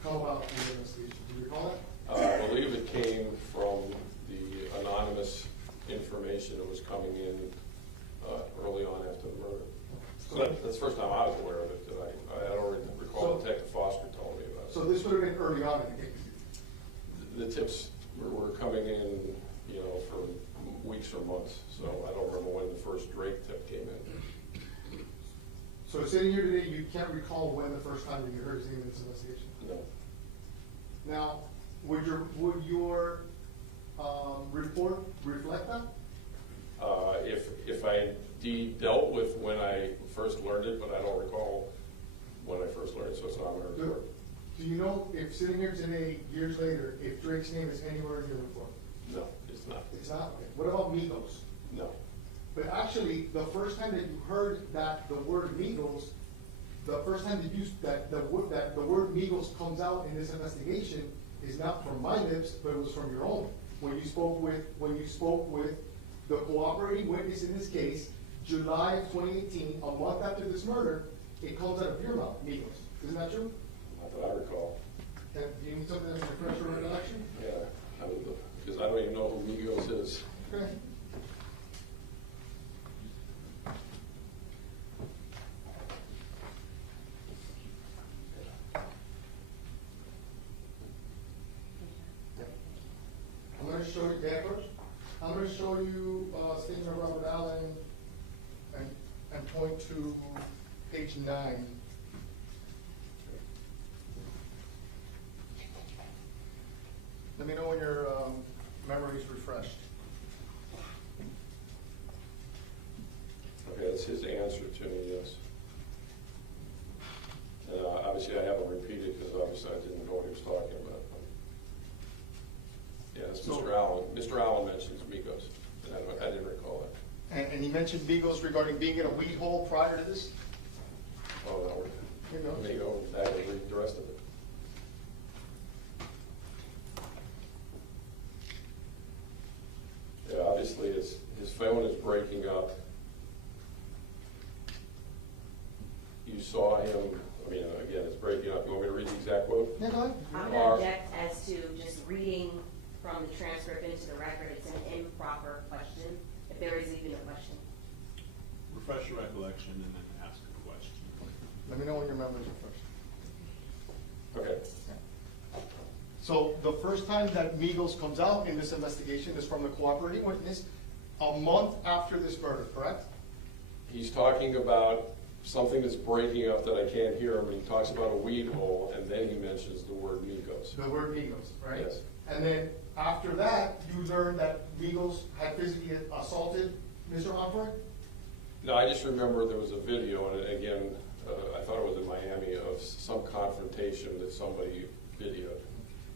come about in the investigation? Do you recall that? I believe it came from the anonymous information that was coming in early on after the murder. So that's the first time I was aware of it. I don't recall Detective Foster told me about it. So this would have been early on in the case? The tips were coming in, you know, for weeks or months. So I don't remember when the first Drake tip came in. So sitting here today, you can't recall when the first time that you heard his name in this investigation? No. Now, would your report reflect that? If I indeed dealt with when I first learned it, but I don't recall when I first learned it, so it's not on my report. Do you know if sitting here today, years later, if Drake's name is anywhere in your report? No, it's not. It's not? Okay. What about Migos? No. But actually, the first time that you heard that the word Migos, the first time that the word Migos comes out in this investigation is not from my lips, but it was from your own. When you spoke with the cooperating witness in this case, July of 2018, a month after this murder, it comes out of your mouth, Migos. Isn't that true? Not that I recall. Do you need something that's refresh your recollection? Yeah, because I don't even know who Migos is. Okay. I'm going to show you papers. I'm going to show you statement of Robert Allen and point to page 9. Let me know when your memory is refreshed. Okay, that's his answer to me, yes. Obviously, I haven't repeated because obviously I didn't know what he was talking about. Yeah, it's Mr. Allen. Mr. Allen mentions Migos, and I didn't recall that. And he mentioned Migos regarding being in a weed hole prior to this? Oh, no, let me go back and read the rest of it. Yeah, obviously his phone is breaking up. You saw him, I mean, again, it's breaking up. You want me to read the exact quote? Yeah, go ahead. I'm going to object as to just reading from the transcript into the record. It's an improper question, if there is even a question. Refresh your recollection and then ask a question. Let me know when your memory is refreshed. Okay. So the first time that Migos comes out in this investigation is from the cooperating witness a month after this murder, correct? He's talking about something that's breaking up that I can't hear him, and he talks about a weed hole, and then he mentions the word Migos. The word Migos, right? Yes. And then after that, you learned that Migos had physically assaulted Mr. Humphrey? No, I just remember there was a video, and again, I thought it was in Miami, of some confrontation that somebody videoed.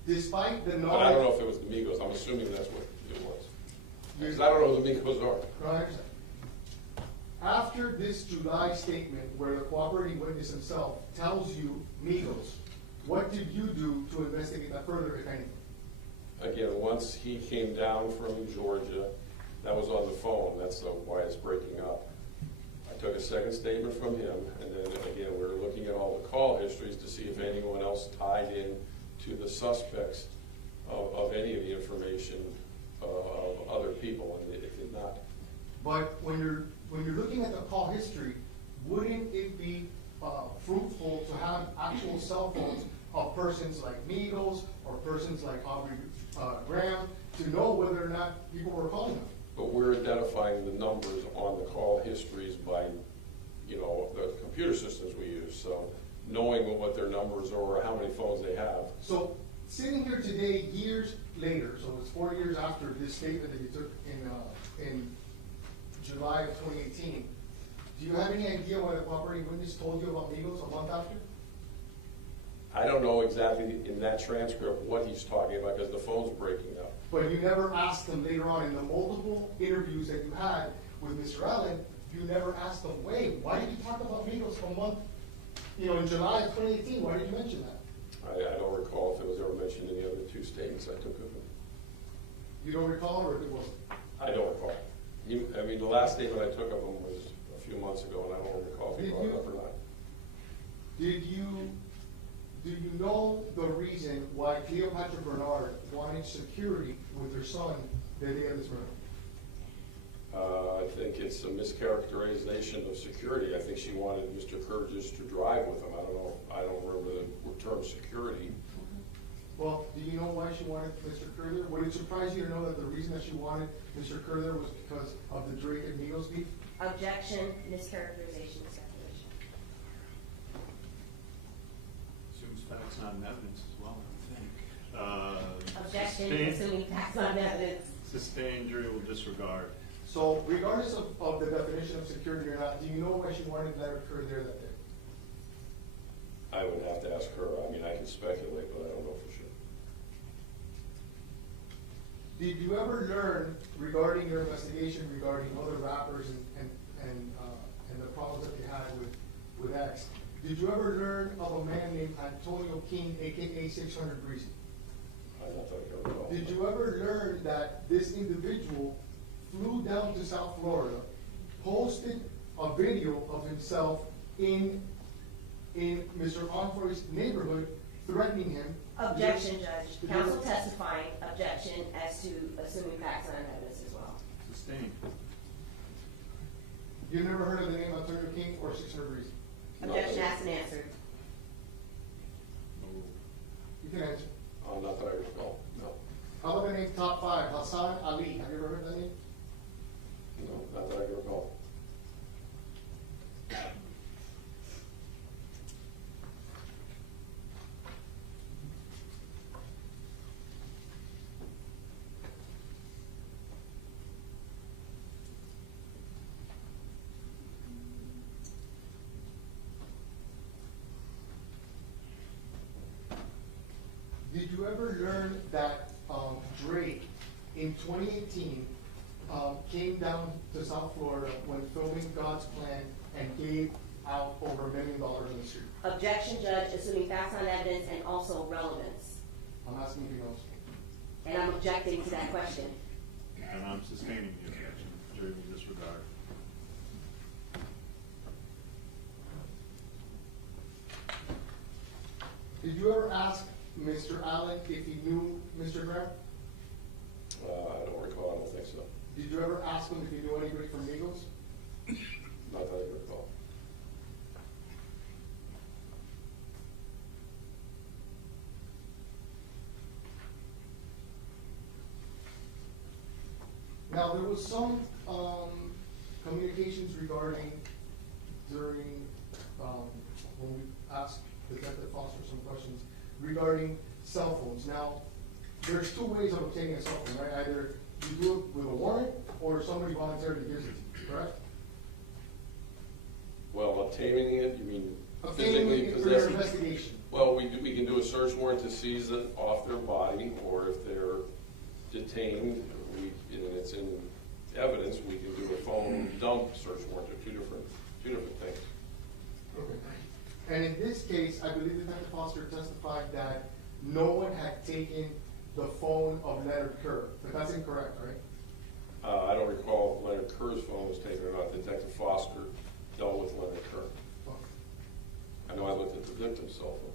Despite the But knowledge... I don't know if it was the Migos. I'm assuming that's what it was. Because I don't know who the Migos are. No, I understand. After this July statement where the cooperating witness himself tells you Migos, what did you do to investigate that further, if anything? Again, once he came down from Georgia, that was on the phone. That's why it's breaking up. I took a second statement from him, and then again, we were looking at all the call histories to see if anyone else tied in to the suspects of any of the information of other people, and it did not. But when you're looking at the call history, wouldn't it be fruitful to have actual cell phones of persons like Migos or persons like Aubrey Graham to know whether or not people were calling them? But we're identifying the numbers on the call histories by, you know, the computer systems we use. So knowing what their numbers are or how many phones they have. So, sitting here today, years later, so it's 4 years after this statement that you took in July of 2018, do you have any idea what a cooperating witness told you about Migos a month after? I don't know exactly in that transcript what he's talking about because the phone's breaking up. But you never asked them later on in the multiple interviews that you had with Mr. Allen, you never asked them, wait, why did you talk about Migos for a month? You know, in July of 2018, why did you mention that? I don't recall if it was ever mentioned in the other two statements I took of him. You don't recall, or if it wasn't? I don't recall. I mean, the last statement I took of him was a few months ago, and I don't recall if he brought it up or not. Do you know the reason why Cleopatra Bernard wanted security with her son the day of this murder? I think it's a mischaracterization of security. I think she wanted Mr. Kerr just to drive with him. I don't know. I don't remember the term security. Well, do you know why she wanted Mr. Kerr there? Would it surprise you to know that the reason that she wanted Mr. Kerr there was because of the Drake and Migos beef? Objection, mischaracterization, speculation. Assumes facts not in evidence as well, I think. Objection, Sustained- assuming facts not evidence. Sustained jury will disregard. So regardless of the definition of security or not, do you know why she wanted Leonard Kerr there that day? I would have to ask her. I mean, I can speculate, but I don't know for sure. Did you ever learn regarding your investigation regarding other rappers and the problems that they had with X? Did you ever learn of a man named Antonio King, aka 600 Breezy? I'm not that I can recall. Did you ever learn that this individual flew down to South Florida, posted a video of himself in Mr. Onfroy's neighborhood, threatening him? Objection, Judge. Counsel testifying, objection as to assuming facts not evidence as well. Sustained. You never heard of the name Antonio King or 600 Breezy? Objection asked and answered. No. You can answer. Not that I recall. No. How about the name Top 5, Hassan Ali? Have you ever heard that name? No, not that I can recall. Did you ever learn that Drake in 2018 came down to South Florida when filming God's Plan and gave out over $1 million in the street? Objection, Judge, assuming facts not evidence and also relevance. I'm asking if you know. And I'm objecting to that question. And I'm sustaining the objection. Jury will disregard. Did you ever ask Mr. Allen if he knew Mr. Graham? I don't recall. I don't think so. Did you ever ask him if he knew anybody from Migos? Not that I can recall. Now, there was some communications regarding during, when we asked Detective Foster some questions regarding cell phones. Now, there's two ways of obtaining a cell phone, right? Either you do it with a warrant or somebody voluntarily gives it to you, correct? Well, obtaining it, you mean Obtaining physically it for your possessing? investigation. Well, we can do a search warrant to seize it off their body, or if they're detained, and it's in evidence, we can do a phone dump search warrant. They're two different things. Okay. And in this case, I believe Detective Foster testified that no one had taken the phone of Leonard Kerr, but that's incorrect, right? I don't recall if Leonard Kerr's phone was taken or not. Detective Foster dealt with Leonard Kerr. Okay. I know I looked at the victim's cell phone.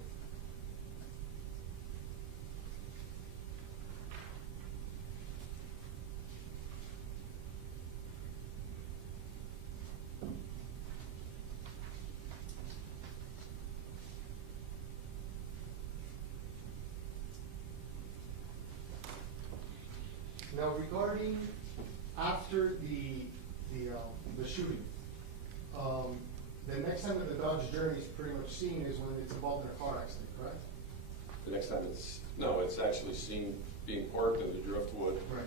Now, regarding after the shooting, The next time that the Dodge Journey is pretty much seen is when it's involved in a car accident, correct? The next time it's actually seen being parked in the driftwood. Right.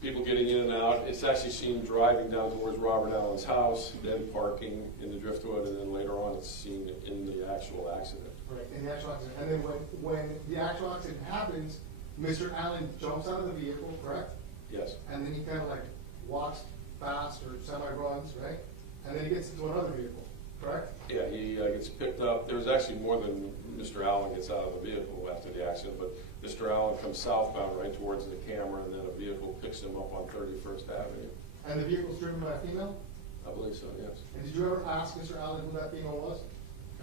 People getting in and out. It's actually seen driving down towards Robert Allen's house, then parking in the driftwood, and then later on it's seen in the actual accident. Right, in the actual accident. And then when the actual accident happens, Mr. Allen jumps out of the vehicle, correct? Yes. And then he kind of like walks fast or semi-runs, right? And then he gets into another vehicle, correct? Yeah, he gets picked up. There's actually more than Mr. Allen gets out of the vehicle after the accident, but Mr. Allen comes southbound right towards the camera, and then a vehicle picks him up on 31st Avenue. And the vehicle's driven by a female? I believe so, yes. And did you ever ask Mr. Allen who that female was?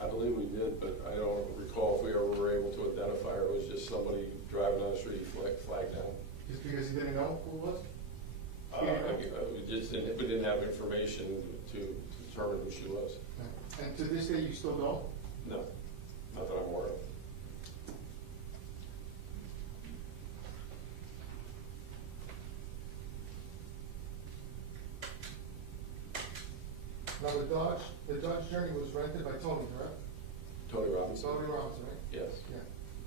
I believe we did, but I don't recall if we ever were able to identify her. It was just somebody driving down the street, flagged down. Just because he didn't know who it was? We didn't have information to determine who she was. And to this day, you still don't? No, not that I'm aware of. Now, the Dodge Journey was rented by Tony, correct? Tony Robinson? Tony Robinson, right? Yes, Yeah.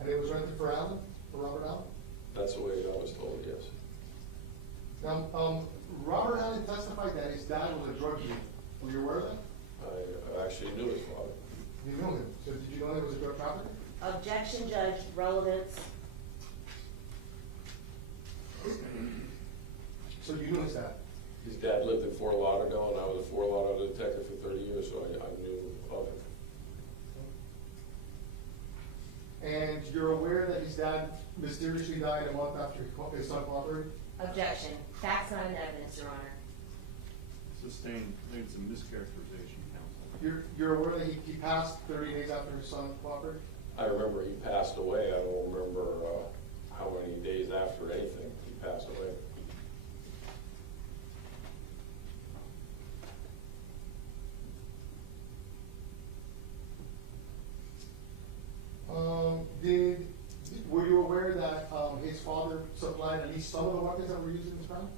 And it was rented for Allen, for Robert Allen? that's the way I was told, yes. Now, Robert Allen testified that his dad was a drug dealer. Were you aware of that? I actually knew his father. You knew him. So did you know he was a drug trafficker? Objection, Judge, relevance. So you knew his dad? His dad lived in Fort Lauderdale, and I was a Fort Lauderdale detective for 30 years, so I knew of him. And you're aware that his dad mysteriously died a month after his son cooperated? Objection. Facts not in evidence, Your Honor. Sustained, I think it's a mischaracterization, counsel. You're aware that he passed 30 days after his son cooperated? I remember he passed away. I don't remember how many days after anything he passed away. Were you aware that his father supplied at least some of the weapons that were used in this crime?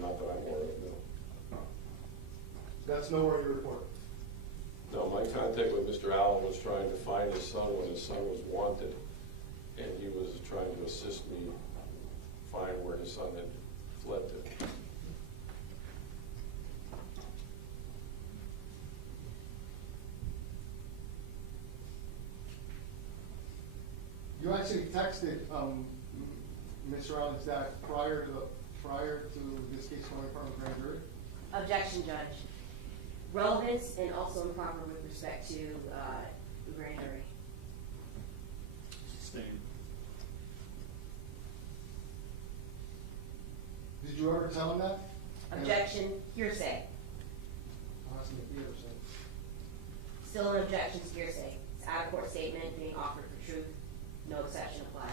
Not that I'm aware of, no. That's nowhere in your report. No, my contact with Mr. Allen was trying to find his son when his son was wanted, and he was trying to assist me find where his son had fled to. You actually texted Mr. Allen's dad prior to this case going in front of the grand jury? Objection, Judge. Relevance and also improper with respect to the grand jury. Sustained. Did you ever tell him that? Objection, hearsay. I'll ask him if he ever said. Still an objection to hearsay. It's out of court statement being offered for truth. No exception applies.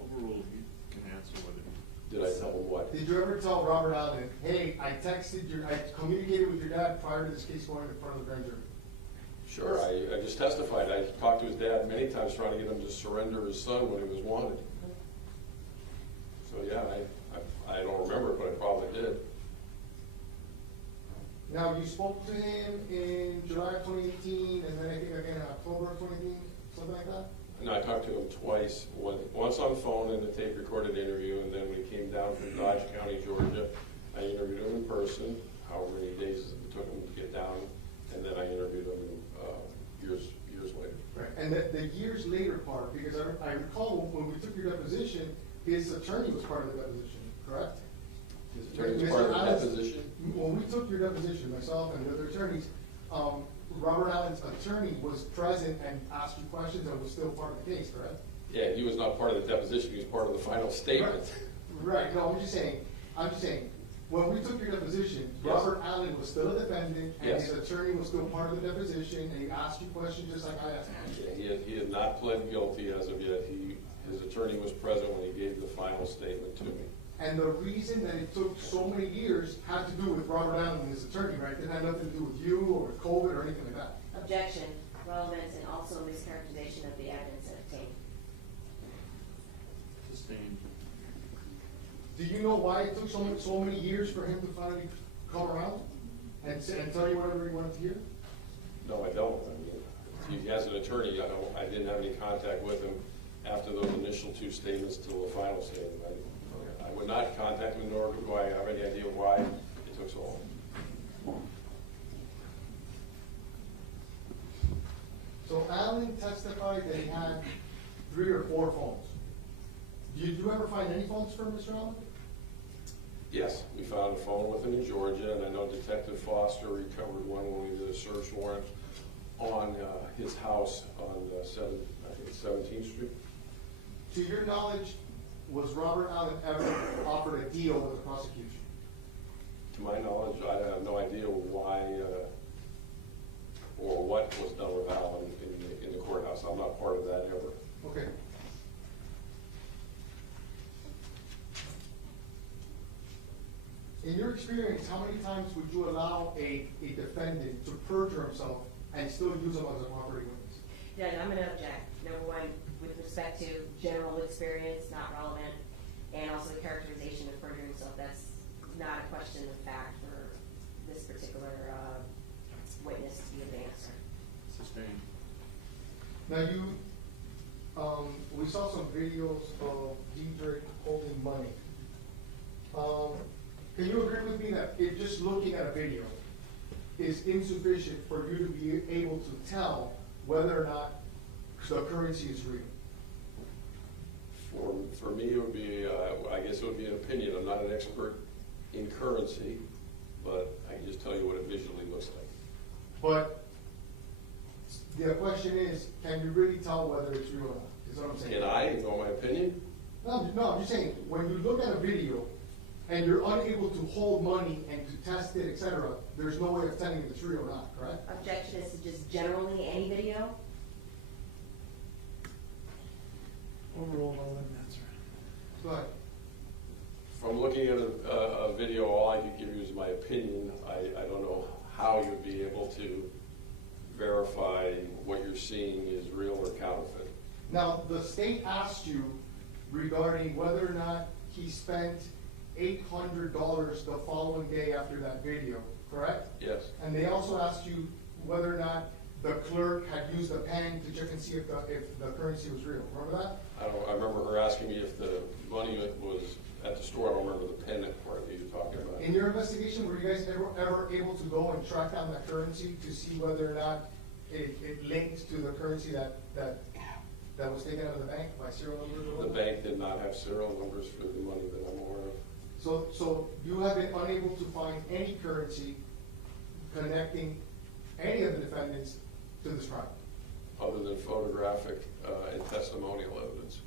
Overruled, you can answer whether Did I tell him what? Did you ever tell Robert Allen, hey, I communicated with your dad prior to this case going in front of the grand jury? Sure, I just testified. I talked to his dad many times trying to get him to surrender his son when he was wanted. So yeah, I don't remember it, but I probably did. Now, you spoke to him in July of 2018, and then I think again in October of 2018, something like that? No, I talked to him twice, once on the phone in a tape-recorded interview, and then when he came down from Dodge County, Georgia, I interviewed him in person, however many days it took him to get down, and then I interviewed him years later. Right, and the years later part, because I recall when we took your deposition, his attorney was part of the deposition, correct? His attorney was part of the deposition? When we took your deposition, myself and the other attorneys, Robert Allen's attorney was present and asked you questions and was still part of the case, correct? Yeah, he was not part of the deposition, he was part of the final statement. Right, no, I'm just saying, when we took your deposition, Yes. Robert Allen was still a defendant, and Yes. his attorney was still part of the deposition, and he asked you questions just like I asked him. Yeah, he had not pled guilty as of yet. His attorney was present when he gave the final statement to me. And the reason that it took so many years had to do with Robert Allen and his attorney, right? It had nothing to do with you or with COVID or anything like that. Objection, relevance, and also mischaracterization of the evidence obtained. sustained. Do you know why it took so many years for him to finally come around and tell you whatever he wanted to hear? No, I don't. I mean, he has an attorney. I didn't have any contact with him after those initial two statements till the final statement. I would not contact him, nor do I have any idea why it took so long. So Alan testified that he had 3 or 4 phones. Did you ever find any phones for Mr. Allen? Yes, we found a phone with him in Georgia, and I know Detective Foster recovered one when we did a search warrant on his house on 17th Street. To your knowledge, was Robert Allen ever offered a deal with the prosecution? To my knowledge, I have no idea why or what was done with Allen in the courthouse. I'm not part of that ever. Okay. In your experience, how many times would you allow a defendant to perjure himself and still use him as a property witness? Judge, I'm going to object. Number one, with respect to general experience, not relevant, and also the characterization of perjuring himself, that's not a question of fact for this particular witness to be able to answer. Sustained. Now we saw some videos of Diedrich holding money. Can you agree with me that if just looking at a video is insufficient for you to be able to tell whether or not the currency is real? For me, it would be, I guess it would be an opinion. I'm not an expert in currency, but I can just tell you what it visually looks like. But the question is, can you really tell whether it's real or not? Is what I'm saying. Can I know my opinion? No, I'm just saying, when you look at a video and you're unable to hold money and to test it, etc., there's no way of telling if it's real or not, correct? Objection is to just generally any video. Overall, I'll let him answer. Go ahead. From looking at a video, all I could give you is my opinion. I don't know how you'd be able to verify what you're seeing is real or counterfeit. Now, the state asked you regarding whether or not he spent $800 the following day after that video, correct? Yes. And they also asked you whether or not the clerk had used a pen to check and see if the currency was real. Remember that? I remember her asking me if the money was at the store. I don't remember the pen part that you're talking about. In your investigation, were you guys ever able to go and track down that currency to see whether or not it linked to the currency that was taken out of the bank by serial numbers or The whatever? bank did not have serial numbers for the money that I'm aware of. So you have been unable to find any currency connecting any of the defendants to this crime? Other than photographic and testimonial evidence.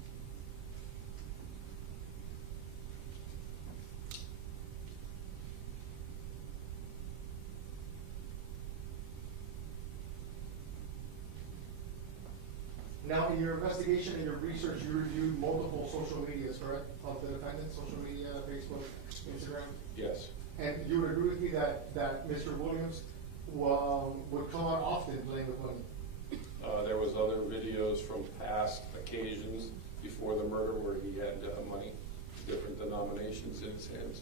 Now, in your investigation and your research, you reviewed multiple social medias, correct, of the defendants, social media, Facebook, Instagram? Yes. And you would agree with me that Mr. Williams would come out often playing with money? There was other videos from past occasions before the murder where he had money, different denominations in his hands.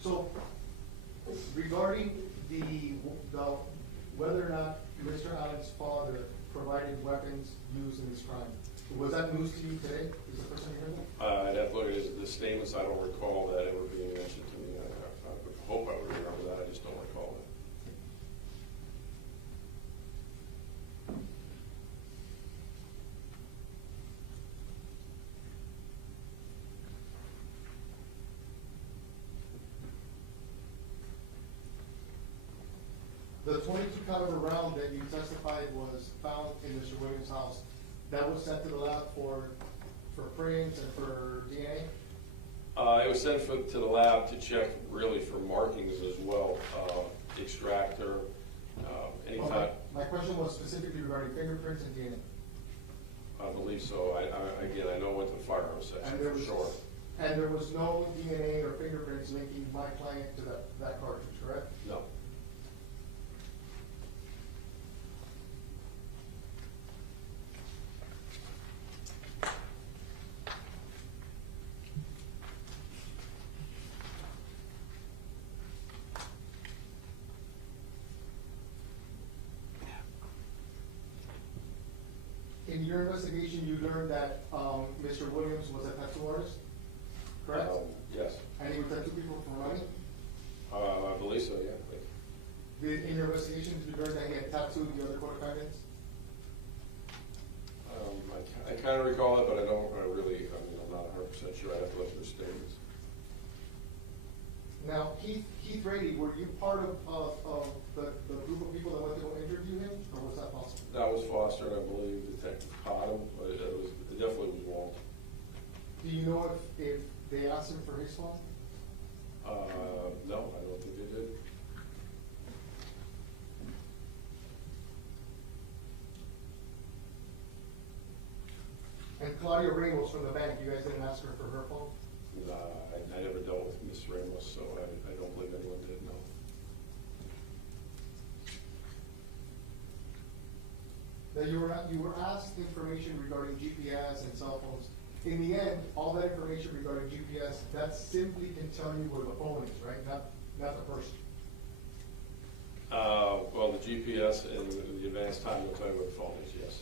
So, regarding whether or not Mr. Allen's father provided weapons used in this crime, was that news to you today? Is the first time you heard that? I'd have to look at the statements. I don't recall that ever being mentioned to me. I would hope I would remember that. I just don't recall that. The .22 caliber round that you testified was found in Mr. Williams' house, that was sent to the lab for prints and for DNA? It was sent to the lab to check really for markings as well, extractor, Anytime, My question was specifically regarding fingerprints and DNA. I believe so. Again, I know it went to the firearms section And there for was, sure. and there was no DNA or fingerprints linking my client to that cartridge, correct? No. In your investigation, you learned that Mr. Williams was a tattoo artist, correct? Yes. And he would tattoo people for money? I believe so, yeah. In your investigation, did you learn that he had tattooed the other co-defendants? I kind of recall it, but I don't really, I'm not 100% sure. I have to look through statements. Now, Keith Brady, were you part of the group of people that went to go interview him, or was that possible? That was Foster, and I believe Detective Cottom, but it definitely was Walt. Do you know if they asked him for his phone? No, I don't think they did. And Claudia Ramos from the bank, you guys didn't ask her for her phone? I never dealt with Miss Ramos, so I don't believe anyone did, no. That you were asked information regarding GPS and cell phones. In the end, all that information regarding GPS, that simply can tell you where the phone is, right? Not the person. Well, the GPS and the advanced time will tell you where the phone is, yes.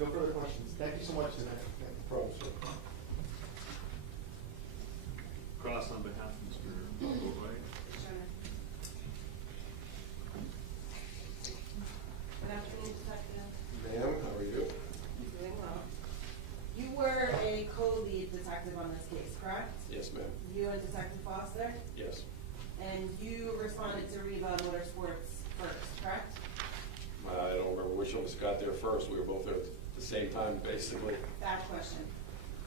No further questions. Thank you so much, Detective. Cross on behalf of Mr. Bori. Good afternoon, Detective. Ma'am, how are you? Doing well. You were a co-lead detective detective on this case, correct? Yes, ma'am. You and Detective Foster? Yes. And you responded to Riva Motorsports first, correct? I don't remember which of us got there first. We were both there at the same time, basically. Bad question.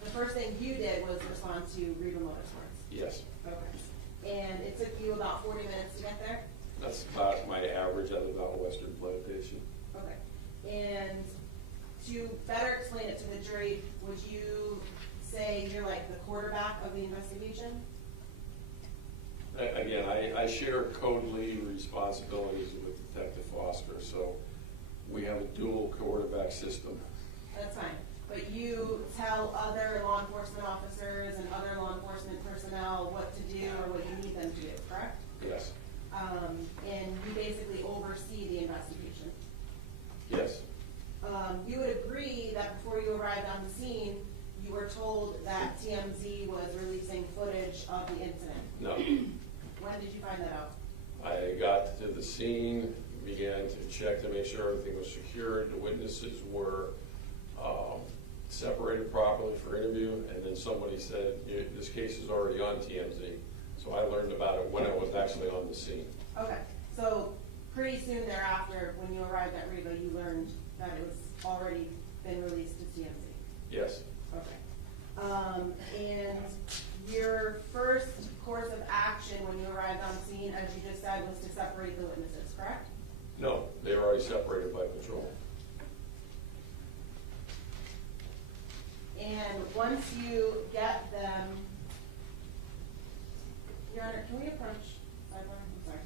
The first thing you did was respond to Riva Motorsports. Yes. Okay. And it took you about 40 minutes to get there? That's about my average. I live out in Western Plantation. Okay. And to better explain it to the jury, would you say you're like the quarterback of the investigation? Again, I share code lead responsibilities with Detective Foster, so we have a dual quarterback system. That's fine. But you tell other law enforcement officers and other law enforcement personnel what to do or what you need them to do, correct? Yes. And you basically oversee the investigation. Yes. You would agree that before you arrived on the scene, you were told that TMZ was releasing footage of the incident. No. When did you find that out? I got to the scene, began to check to make sure everything was secured, the witnesses were separated properly for interview, and then somebody said, this case is already on TMZ. So I learned about it when I was actually on the scene. Okay, so pretty soon thereafter, when you arrived at Riva, you learned that it was already been released to TMZ. Yes. Okay. And your first course of action when you arrived on scene, as you just said, was to separate the witnesses, correct? No, they were already separated by patrol. And once you get them, Your Honor, can we approach sidebar? I'm sorry.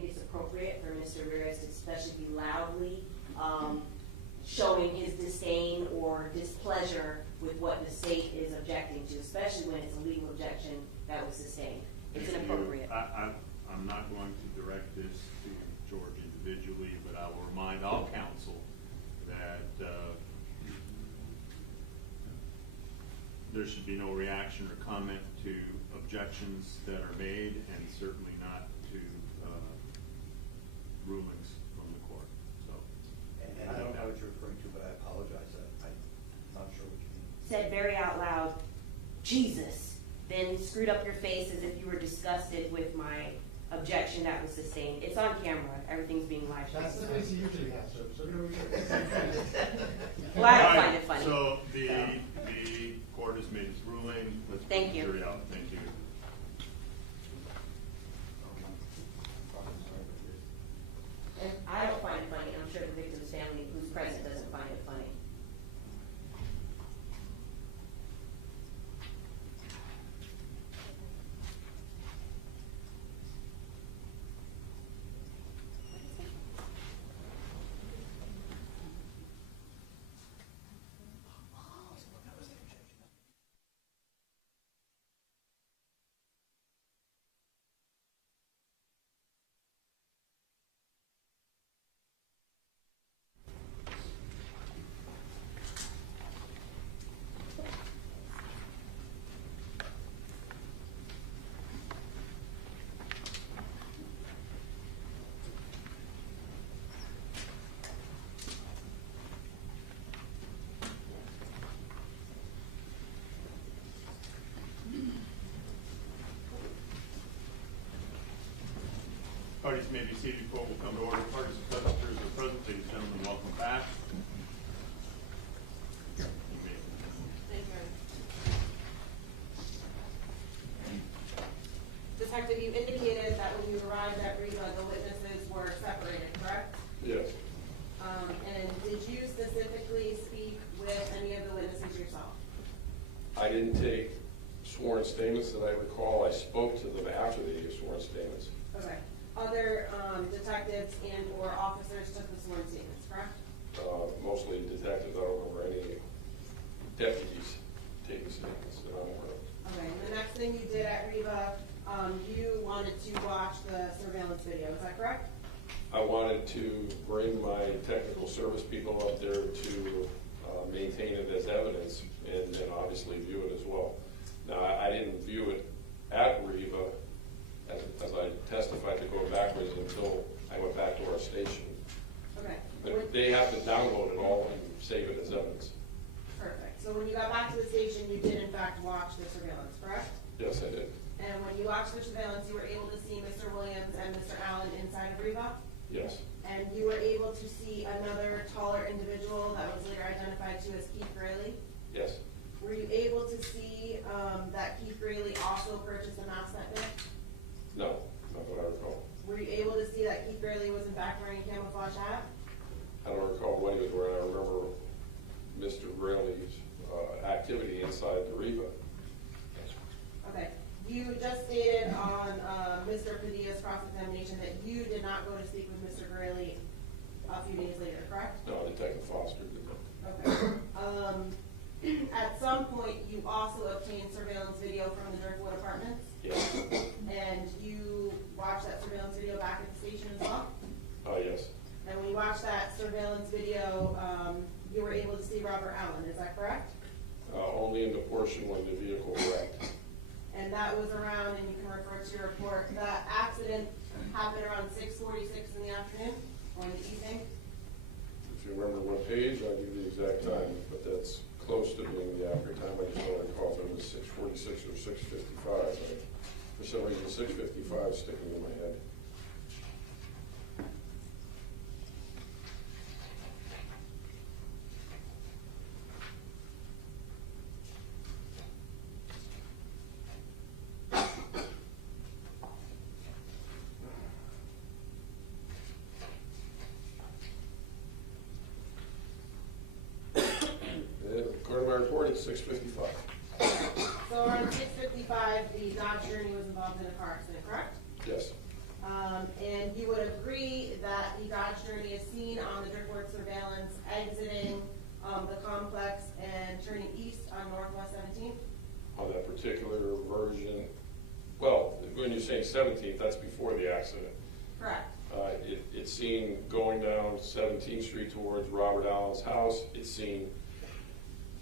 think it's appropriate for Mr. Ramirez to especially be loudly showing his disdain or displeasure with what the state is objecting to, especially when it's a legal objection that was sustained. It's inappropriate. I'm not going to direct this to George individually, but I will remind all counsel that there should be no reaction or comment to objections that are made, and certainly not to rulings from the court. So, And I don't know what you're referring to, but I apologize. I'm not sure what you mean. Said very out loud, Jesus, then screwed up your face as if you were disgusted with my objection that was sustained. It's on camera. Everything's being live That's the streamed. face he usually has, so we don't. Well, I don't All right, find it funny. So the court has made its ruling. Let's put Thank the you. jury out. Thank you. And I don't find it funny. I'm sure the victim's family who's present doesn't find it funny. Parties may be seated. Court will come to order. Parties and presenters are present. Ladies and gentlemen, welcome back. You may continue. Detective, you indicated that when you arrived at Riva, the witnesses were separated, correct? Yes. And did you specifically speak with any of the witnesses yourself? I didn't take sworn statements that I recall. I spoke to them after they gave sworn statements. Okay. Other detectives and or officers took the sworn statements, correct? Mostly detectives. I don't remember any deputies taking statements that I'm aware of. Okay, and the next thing you did at Riva, you wanted to watch the surveillance video, is that correct? I wanted to bring my technical service people up there to maintain it as evidence and then obviously view it as well. Now, I didn't view it at Riva as I testified to go backwards until I went back to our station. Okay. But they have to download it all and save it as evidence. Perfect. So when you got back to the station, you did in fact watch the surveillance, correct? Yes, I did. And when you watched the surveillance, you were able to see Mr. Williams and Mr. Allen inside of Riva? Yes. And you were able to see another taller individual that was later identified to as Keith Grayley? Yes. Were you able to see that Keith Grayley also purchased a mask that day? No, not that I recall. Were you able to see that Keith Grayley was in fact wearing a camouflage hat? I don't recall what he was wearing. I remember Mr. Grayley's activity inside the Riva. Okay. You just stated on Mr. Padilla's cross-examination that you did not go to speak with Mr. Grayley a few days later, correct? No, Detective Foster did that. Okay. At some point, you also obtained surveillance video from the Driftwood Apartments? Yes. And you watched that surveillance video back at the station as well? Yes. And when you watched that surveillance video, you were able to see Robert Allen, is that correct? Only in the portion when the vehicle wrecked. And that was around, and you can refer to your report, the accident happened around 6:46 in the afternoon or in the evening? If you remember what page, I'll give you the exact time, but that's close to being the accurate time. I just don't recall if it was 6:46 or 6:55. For some reason, 6:55 is sticking in my head. According to my report, it's 6:55. So around 6:55, the Dodge Journey was involved in a car accident, correct? Yes. And you would when you're saying 17th, that's before the accident. Correct. It's seen going down 17th Street towards Robert Allen's house. It's seen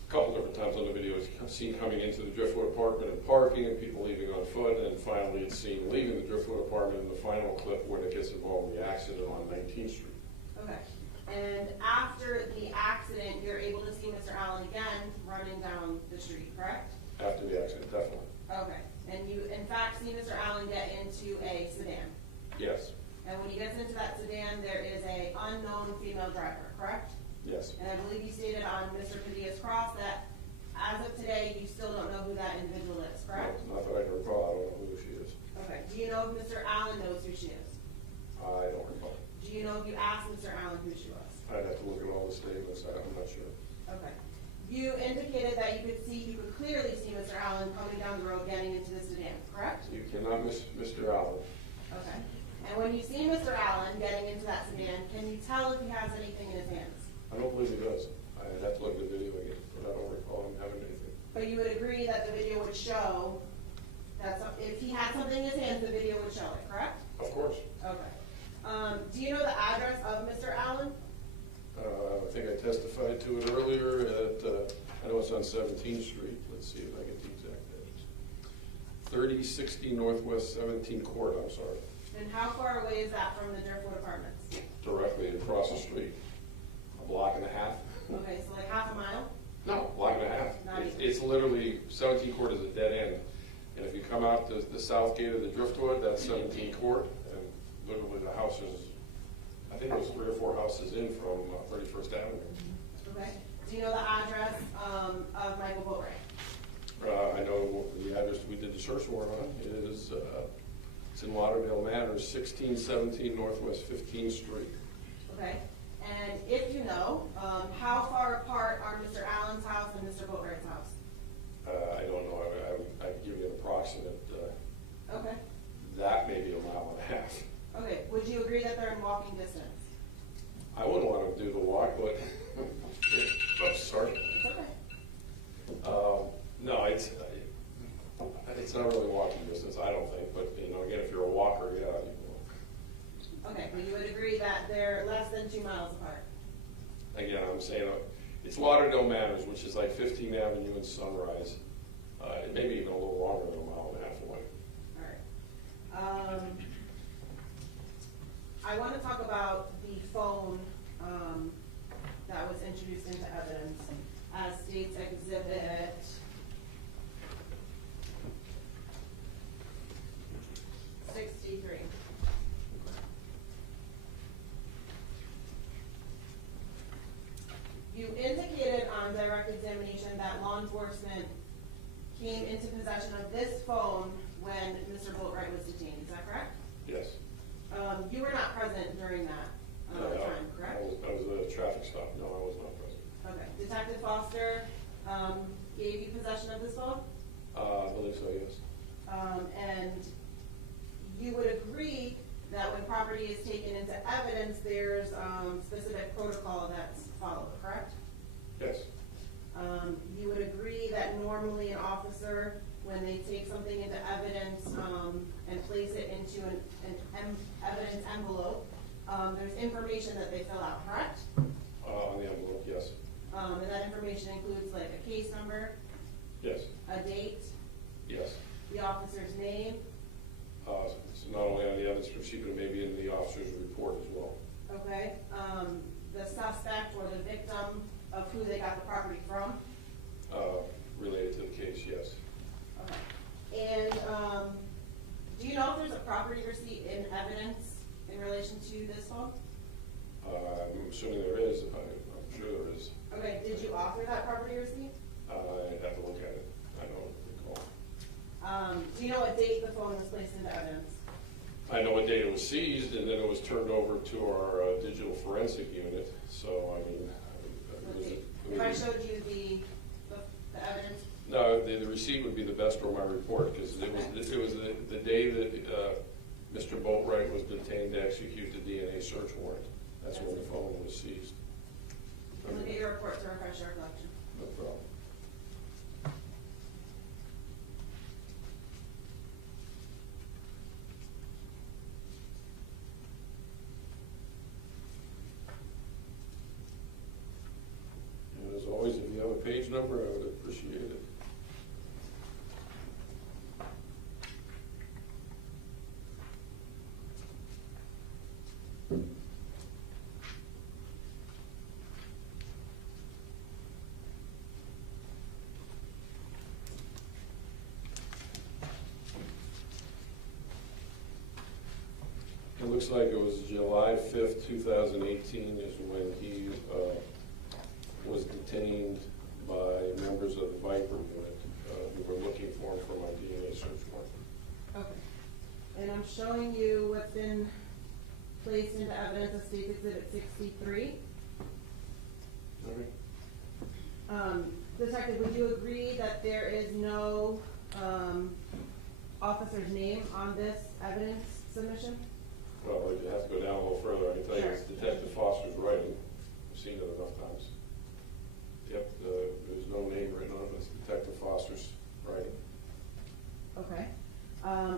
a couple different times on the video. It's seen coming into the Driftwood apartment and parking, and people leaving on foot, and finally it's seen leaving the Driftwood apartment in the final clip when it gets involved in the accident on 19th Street. Okay. And after the accident, you're able to see Mr. Allen again running down the street, correct? After the accident, definitely. Okay. And you, in fact, see Mr. Allen get into a sedan. Yes. And when he gets into that sedan, there is a unknown female driver, correct? Yes. And I believe you stated on Mr. Padilla's cross that as of today, you still don't know who that individual is, correct? No, not that I can recall. I don't know who she is. Okay. Do you know if Mr. Allen knows who she is? I don't recall. Do you know if you asked Mr. Allen who she was? I'd have to look at all the statements. I'm not sure. Okay. You indicated that you could clearly see Mr. Allen coming down the road getting into the sedan, correct? You cannot miss Mr. Allen. Okay. And when you see Mr. Allen getting into that sedan, can you tell if he has anything in his hands? I don't believe he does. I'd have to look at the video again, but I don't recall him having anything. But you would agree that the video would show that if he had something in his hands, the video would show it, correct? Of course. Okay. Do you know the address of Mr. Allen? I think I testified to it earlier at, I know it's on 17th Street. Let's see if I get the exact address. 3060 Northwest 17th Court, I'm sorry. And how far away is that from the Driftwood Apartments? Directly across the street. A block and a half. Okay, so like half a mile? No, block and a half. Not even. It's literally, 17th Court is a dead end. And if you come out the south gate of the Driftwood, that's 17th Court. And literally the house is, I think it was 3 or 4 houses in from 31st Avenue. Okay. Do you know the address of Michael Bori? I know the address we did the search warrant on. It is, it's in Lauderdale Manor, 1617 Northwest 15th Street. Okay. And if you know, how far apart are Mr. Allen's house and Mr. Boatwright's house? I don't know. I can give you an approximate. Okay. That may be a mile and a half. Okay. Would you agree that they're in walking distance? I wouldn't want to do the walk, but oops, sorry. It's okay. No, it's not really walking distance, I don't think. But you know, again, if you're a walker, yeah. You can walk. Okay, but you would agree that they're less than 2 miles apart? Again, I'm saying it's Lauderdale Manors, which is like 15th Avenue and Sunrise. It may be even a little longer than a mile and a half away. All right. I want to talk about the phone that was introduced into evidence as State's Exhibit 63. You indicated on direct examination that law enforcement came into possession of this phone when Mr. Boatwright was detained. Is that correct? Yes. You were not present during that time, correct? I was at a traffic stop. No, I was not present. Okay. Detective Foster gave you possession of this phone? I believe so, yes. And you would agree that when property is taken into evidence, there's specific protocol that's followed, correct? Yes. You would agree that normally an officer, when they take something into evidence and place it into an evidence envelope, there's information that they fill out, correct? On the envelope, yes. And that information includes like a case number, Yes. a date, Yes. the officer's name. It's not only on the evidence receipt, but maybe in the officer's report as well. Okay, the suspect or the victim of who they got the property from. Related to the case, yes. Okay. And do you know if there's a property receipt in evidence in relation to this phone? I'm assuming there is. I'm sure there is. Okay, did you author that property receipt? I'd have to look at it. I don't recall. Do you know what date the phone was placed into evidence? I know what date it was seized, and then it was turned over to our digital forensic unit. So, I mean, If I showed you the evidence? No, the receipt would be the best for my report, because it was the day that Mr. Boatwright was detained to execute the DNA search warrant. That's when the phone was seized. Look at your report to refresh your recollection. No problem. page number, I would appreciate it. It looks like it was July 5th, 2018 is when he was detained by members of the Viper unit who were looking for him for my DNA search warrant. Okay. And I'm showing you what's been placed into evidence of State Exhibit 63. Detective, would you agree that there is no officer's name on this evidence submission? Well, you have to go down a little further. I can tell you it's Detective Foster's writing. I've seen it enough times. Yep, there's no name written on it. It's Detective Foster's writing. Okay.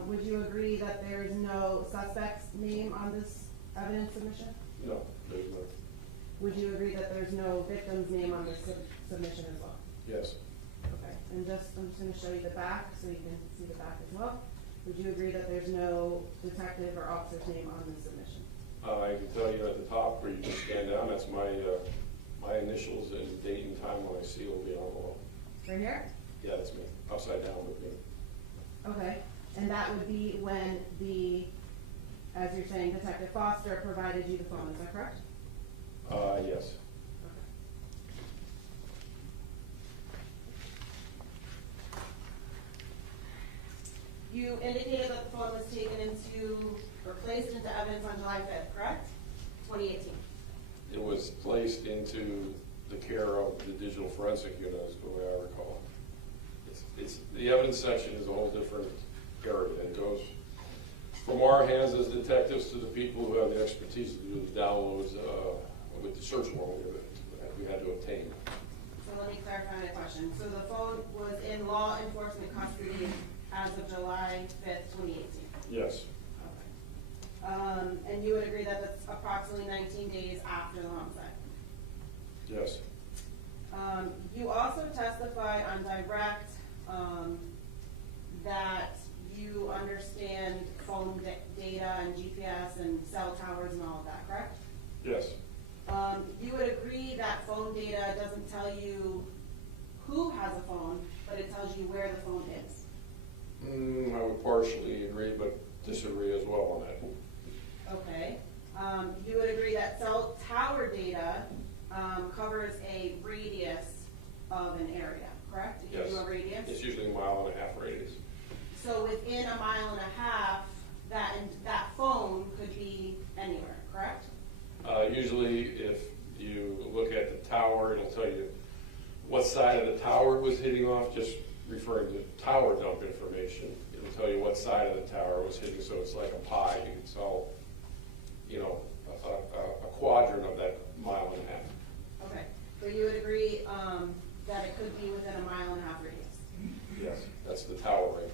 Would you agree that there is no suspect's name on this evidence submission? No, there's not. Would you agree that there's no victim's name on this submission as well? Yes. Okay. And I'm just going to show you the back so you can see the back as well. Would you agree that there's no detective or officer's name on this submission? I can tell you at the top where you can scan down, that's my initials and date and time when I seal the envelope. Right here? Yeah, that's me. Upside down with me. Okay. And that would be when as you're saying, Detective Foster provided you the phone, is that correct? Yes. You indicated that the phone was taken into, or placed into evidence on July 5th, correct? 2018. It was placed into the care of the digital forensic unit, is the way I recall it. The evidence section is a whole different area. It goes from our hands as detectives to the people who have the expertise to do the downloads with the search warrant that we had to obtain. So let me clarify my question. So the phone was in law enforcement custody as of July 5th, 2018? Yes. Okay. And you would agree that that's approximately 19 days after the homicide? Yes. You also testified on direct that you understand phone data and GPS and cell towers and all of that, correct? Yes. You would agree that phone data doesn't tell you who has a phone, but it tells you where the phone is? I would partially agree, but disagree as well on that. Okay. You would agree that cell tower data covers a radius of an area, correct? It gives you a radius? It's usually a 1.5 mile radius. So within 1.5 miles, that phone could be anywhere, correct? Usually, if you look at the tower, it'll tell you what side of the tower it was hitting off, just referring to tower dump information. It'll tell you what side of the tower it was hitting, so it's like a pie. You can tell, a quadrant of that 1.5 miles. Okay. So you would agree that it could be within 1.5 mile radius? Yes, that's the tower range.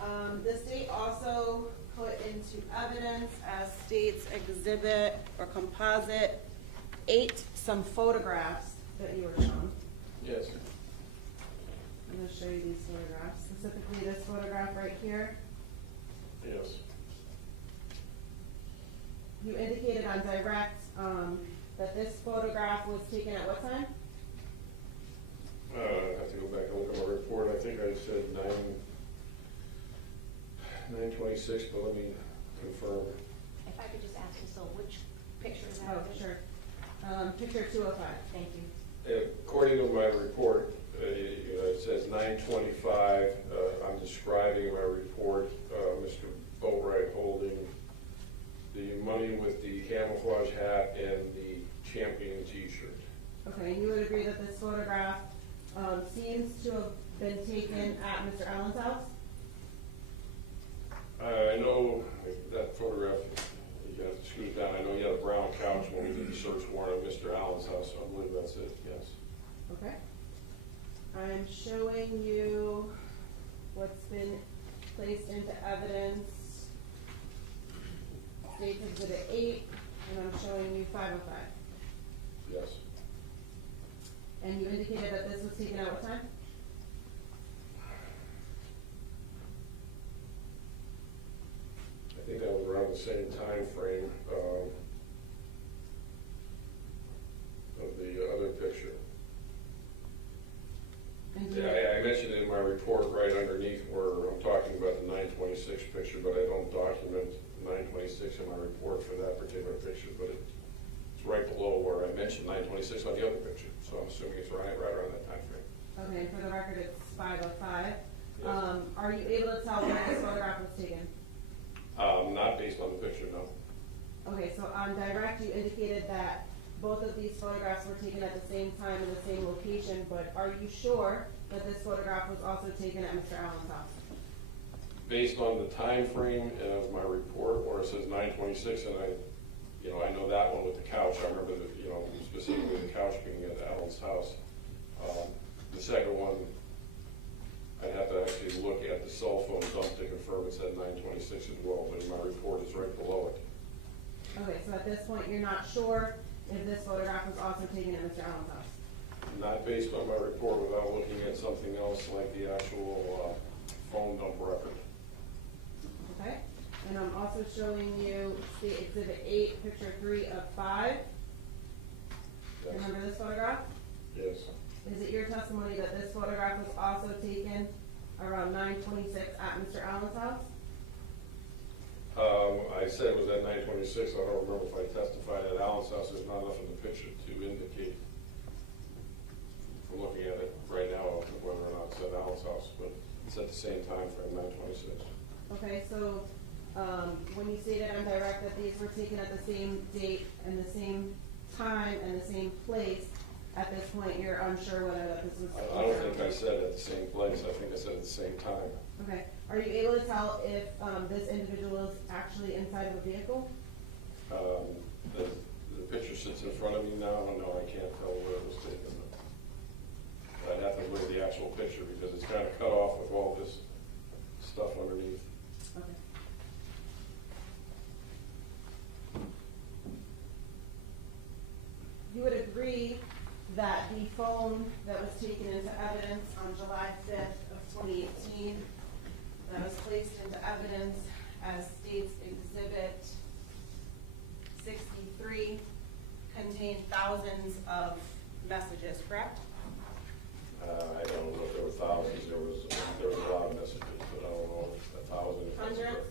All right. The state also put into evidence as state's exhibit or composite 8 some photographs that you were shown. Yes. I'm going to show you these photographs, specifically this photograph right here. Yes. You indicated on direct that this photograph was taken at what time? I have to go back and look at my report. I think I said 9:26, but let me confirm. If I could just ask you, so which picture is that? Oh, sure. Picture 205. Thank you. According to my report, it says 9:25. I'm describing in my report Mr. Bori holding the money with the camouflage hat and the champion T-shirt. Okay, and you would agree that this photograph seems to have been taken at Mr. Allen's house? I know that photograph, you have to scoot down. I know he had a brown couch when we did the search warrant at Mr. Allen's house, so I believe that's it, yes. Okay. I'm showing you what's been placed into evidence. State's Exhibit 8, and I'm showing you 505. Yes. And you indicated that this was taken at what time? I think that was around the same time frame of the other picture. And Yeah, I mentioned it in my report right underneath where I'm talking about the 926 picture, but I don't document 926 in my report for that particular picture, but it's right below where I mentioned 926 on the other picture, so I'm assuming it's right around that time frame. Okay, for the record, it's 5:05. Yes. Are you able to tell when this photograph was taken? Not based on the picture, no. Okay, so on direct, you indicated that both of these photographs were taken at the same time in the same location, but are you sure that this photograph was also taken at Mr. Allen's house? Based on the time frame of my report where it says 926, and I know that one with the couch, I remember specifically the couch being at Alan's house. The second one, I'd have to actually look at the cell phone dump to confirm it said 926 as well, but in my report it's right below it. Okay, so at this point, you're not sure if this photograph was also taken at Mr. Allen's house? Not based on my report without looking at something else like the actual phone dump record. Okay, and I'm also showing you State Exhibit 8, Picture 3 of 5. Yes. Remember this photograph? Yes. Is it your testimony that this photograph was also taken around 9:26 at Mr. Allen's house? I said it was at 926. I don't remember if I testified at Alan's house. There's not enough in the picture to indicate from looking at it right now whether or not it's at Alan's house, but it's at the same time frame, 926. Okay, so when you stated on direct that these were taken at the same date and the same time and the same place, at this point you're unsure whether that this was... I don't think I said at the same place. I think I said at the same time. Okay. Are you able to tell if this individual is actually inside of a vehicle? The picture sits in front of me now, and no, I can't tell where it was taken. I'd have to look at the actual picture because it's kind of cut off with all this stuff underneath. Okay. You would agree that the phone that was taken into evidence on July 5th of 2018, that was placed into evidence as State's Exhibit 63, contained thousands of messages, correct? I don't know if there were thousands. There was a lot of messages, but I don't know if 1,000. Hundreds?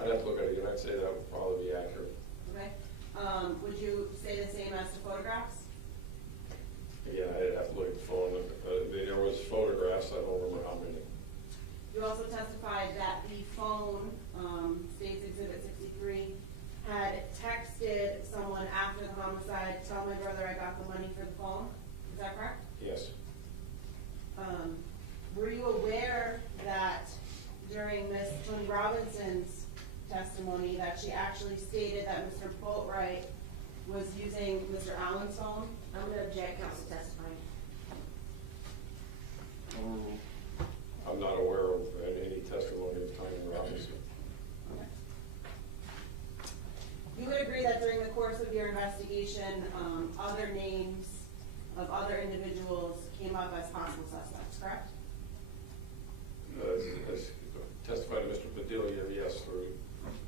I'd have to look at it again. I'd say that would probably be accurate. Okay. Would you say the same as to photographs? Yeah, I'd have to look at the phone. There was photographs. I don't remember how many. You also testified that the phone, State's Exhibit 63, had texted someone after the homicide, tell my brother I got the money for the phone. Is that correct? Yes. Were you aware that during Ms. Tony Robinson's testimony that she actually stated that Mr. Boatwright was using Mr. Allen's phone? I'm going to object, counsel testifying. I'm not aware of any testimony of Tony Robinson. Okay. You would agree that during the course of your investigation, other names of other individuals came up as possible suspects, correct? As testified to Mr. Padilla, yes, through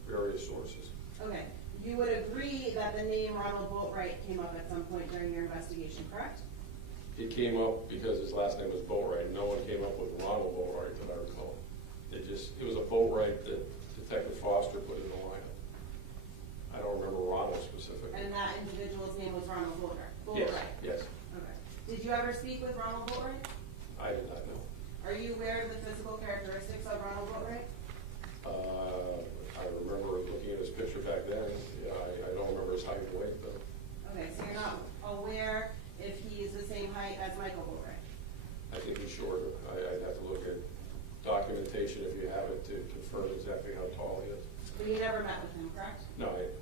various sources. Okay. You would agree that the name Ronald Boatwright came up at some point during your investigation, correct? It came up because his last name was Boatwright. No one came up with Ronald Boatwright that I recall. It was a Boatwright that Detective Foster put in the lineup. I don't remember Ronald specifically. And that individual's name was Ronald Boatwright? Yes, yes. Okay. Did you ever speak with Ronald Boatwright? I did not know. Are you aware of the physical characteristics of Ronald Boatwright? I remember looking at his picture back then. Yeah, I don't remember his height and weight, though. Okay, so you're not aware if he is the same height as Michael Boatwright? I think he's shorter. I'd have to look at documentation if you have it to confirm exactly how tall he is. But you never met with him, correct? No, I did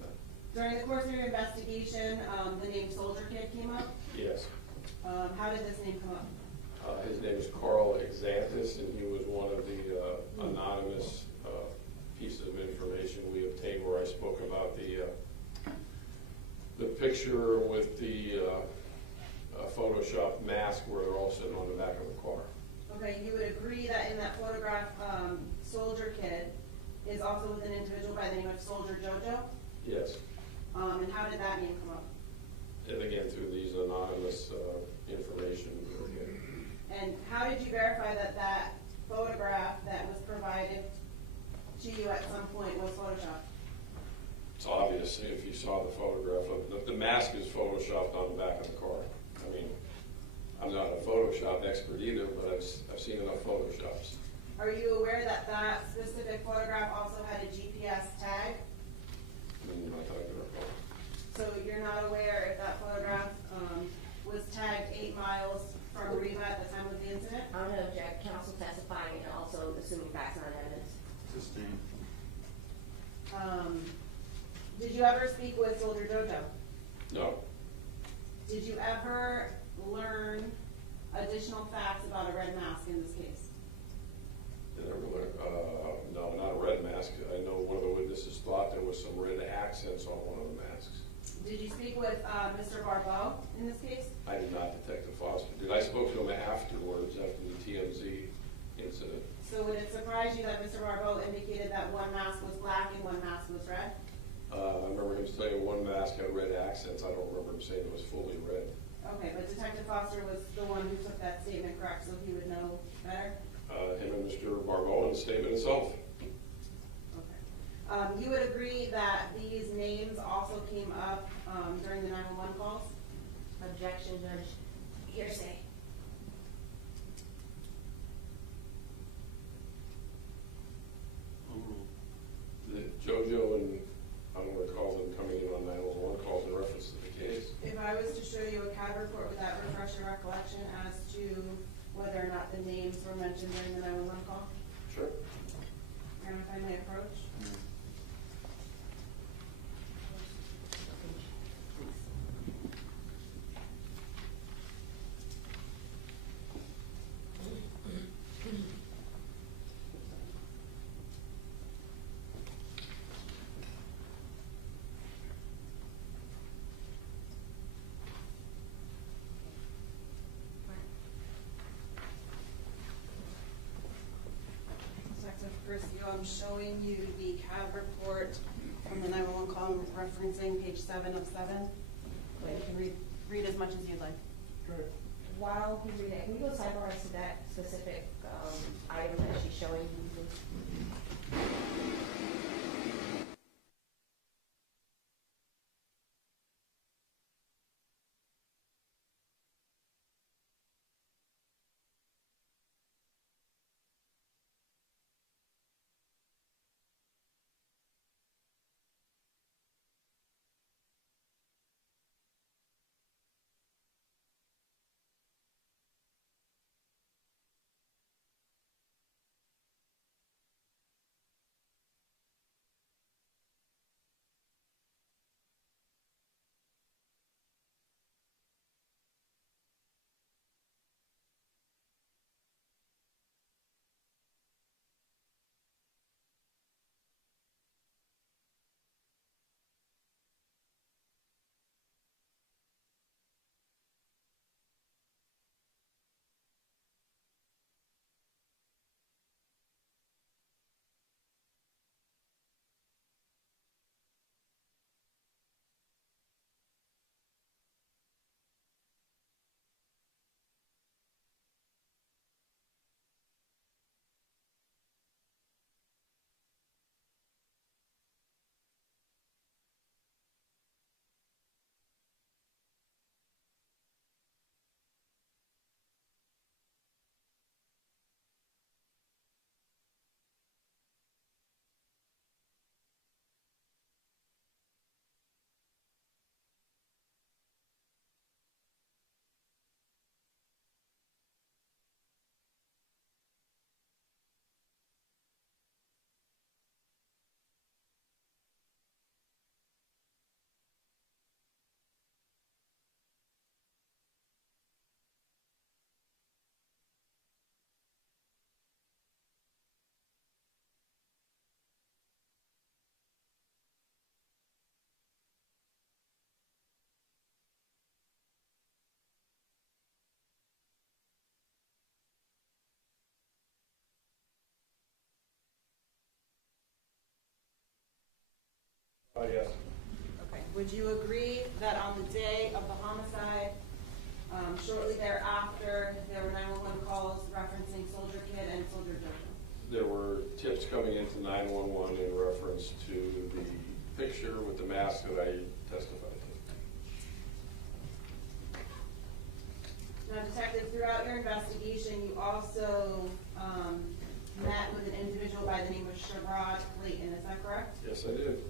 not. During the course of your investigation, the name Soldier Kid came up? Yes. How did this name come up? His name is Carl Exantis, and he was one of the anonymous pieces of information we obtained where I spoke about the picture with the a Photoshop mask where they're all sitting on the back of the car. Okay, you would agree that in that photograph, Soldier Kid is also with an individual by the name of Soldier Jojo? Yes. And how did that name come up? And again, through these anonymous information. And how did you verify that that photograph that was provided to you at some point was Photoshopped? It's obvious if you saw the photograph. The mask is photoshopped on the back of the car. I mean, I'm not a Photoshop expert either, but I've seen enough Photoshops. Are you aware that that specific photograph also had a GPS tag? Not that I can recall. So you're not aware if that photograph was tagged 8 miles from Riva at the time of the incident? I'm going to object, counsel testifying and also assuming facts and evidence. Sustained. Did you ever speak with Soldier Jojo? No. Did you ever learn additional facts about a red mask in this case? Did I ever learn? No, not a red mask. I know one of the witnesses thought there was some red accents on one of the masks. Did you speak with Mr. Barbeau in this case? I did not, Detective Foster. I spoke to him afterwards, after the TMZ incident. So would it surprise you that Mr. Barbeau indicated that one mask was black and one mask was red? I remember him saying one mask had red accents. I don't remember him saying it was fully red. Okay, but Detective Foster was the one who took that statement, correct, so he would know better? Him and Mr. Barbeau in the statement itself. Okay. You would agree that these names also came up during the 911 calls? Objection, Judge. Hearsay. JoJo and I don't recall them coming in on 911 calls in reference to the case. If I was to show you a CAD report, would that refresh your recollection as to whether or not the names were mentioned during the 911 call? Sure. And if I may approach? Detective Curcio, I'm showing you the CAD report from the 911 call referencing page 7 of 7. But you can read as much as you'd like. While he's reading it, can we go sidebar to that specific item that she's showing you, please? Yes. Okay. Would you agree that on the day of the homicide, shortly thereafter, there were 911 calls referencing Soldier Kid and Soldier Jojo? There were tips coming into 911 in reference to the picture with the mask that I testified to. Now, detective, throughout your investigation, you also met with an individual by the name of Sherrod Clayton, is that correct? Yes, I did.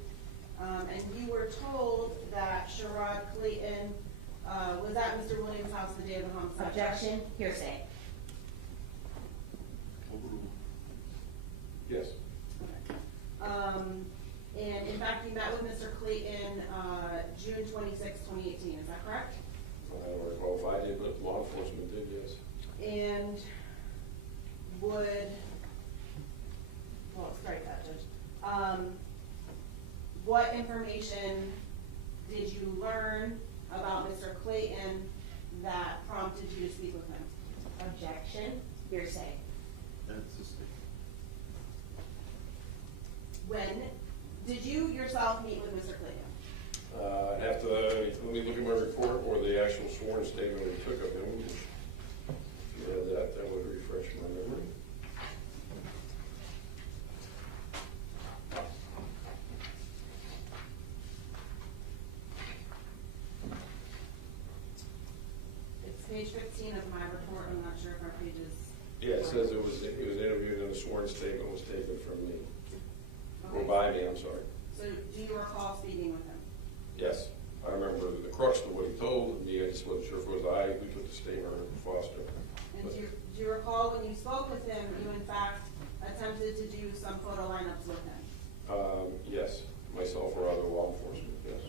And you were told that Sherrod Clayton was at Mr. Williams' house the day of the homicide. Objection, hearsay. Yes. And in fact, you met with Mr. Clayton June 26, 2018, is that correct? I don't recall if I did, but law enforcement did, yes. And strike that, Judge. What information did you learn about Mr. Clayton that prompted you to speak with him? Objection, hearsay. That's a statement. When did you yourself meet with Mr. Clayton? I'd have to, let me look at my report or the actual sworn statement we took of him. If you had that, that would refresh my memory. It's page 15 of my report. I'm not sure if our page is. Yeah, it says it was interviewed and a sworn statement was taken from me. Or Okay. by me, I'm sorry. So do you recall speaking with him? Yes, I remember the crux of what he told me. I just wasn't sure if it was I who took the statement or Foster. And But- do you recall when you spoke with him, you in fact attempted to do some photo lineups with him? Yes, myself or other law enforcement, yes.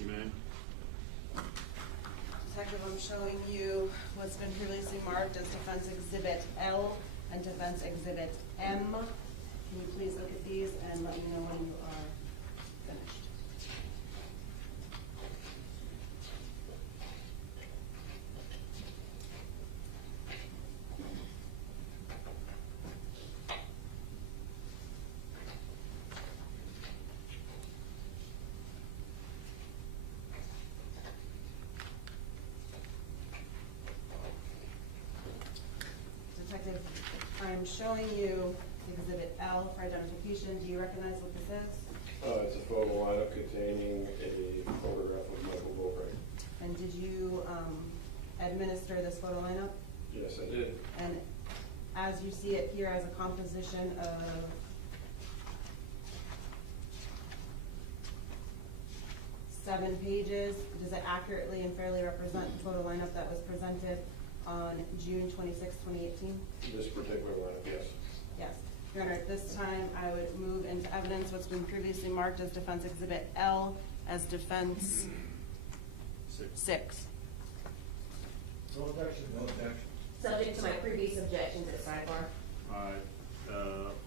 You may. Detective, I'm showing you what's been previously marked as Defense Exhibit L and Defense Exhibit M. Can you please look at these and let me know when you are finished? Detective, I am showing you Exhibit L for identification. Do you recognize what this is? It's a photo lineup containing a photograph of Michael Bori. And did you administer this photo lineup? Yes, I did. And as you see it here as a composition of seven pages, does it accurately and fairly represent the photo lineup that was presented on June 26, 2018? This particular lineup, yes. Yes. Your Honor, at this time, I would move into evidence what's been previously marked as Defense Exhibit L as Defense 6. No objection. No objection. Subject to my previous objections at sidebar. All right,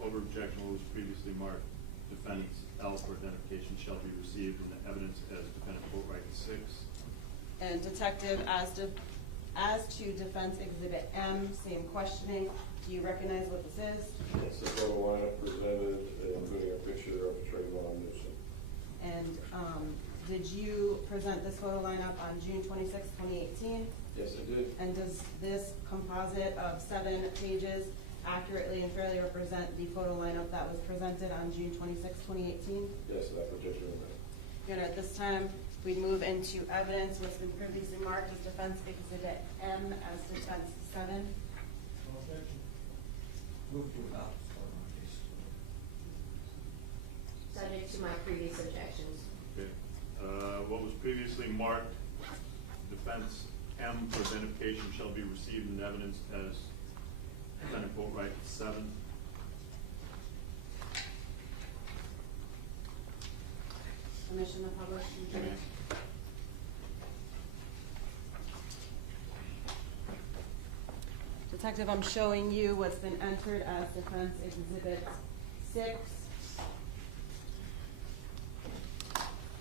over objection, what was previously marked defendant's L for identification shall be received in the evidence as defendant Boatwright 6. And Detective, as to Defense Exhibit M, same questioning. Do you recognize what this is? It's the photo lineup presented, including a picture of Trayvon Newsom. And did you present this photo lineup on June 26, 2018? Yes, I did. And does this composite of 7 pages accurately and fairly represent the photo lineup that was presented on June 26, 2018? Yes, that particular one. Your Honor, at this time, we move into evidence what's been previously marked as Defense Exhibit M as Defense 7. No objection. Move to adopt as part of our case. Subject to my previous objections. Okay. What was previously marked defense M for identification shall be received in evidence as defendant Boatwright 7. Permission to publish. You may. Detective, I'm showing you what's been entered as Defense Exhibit 6.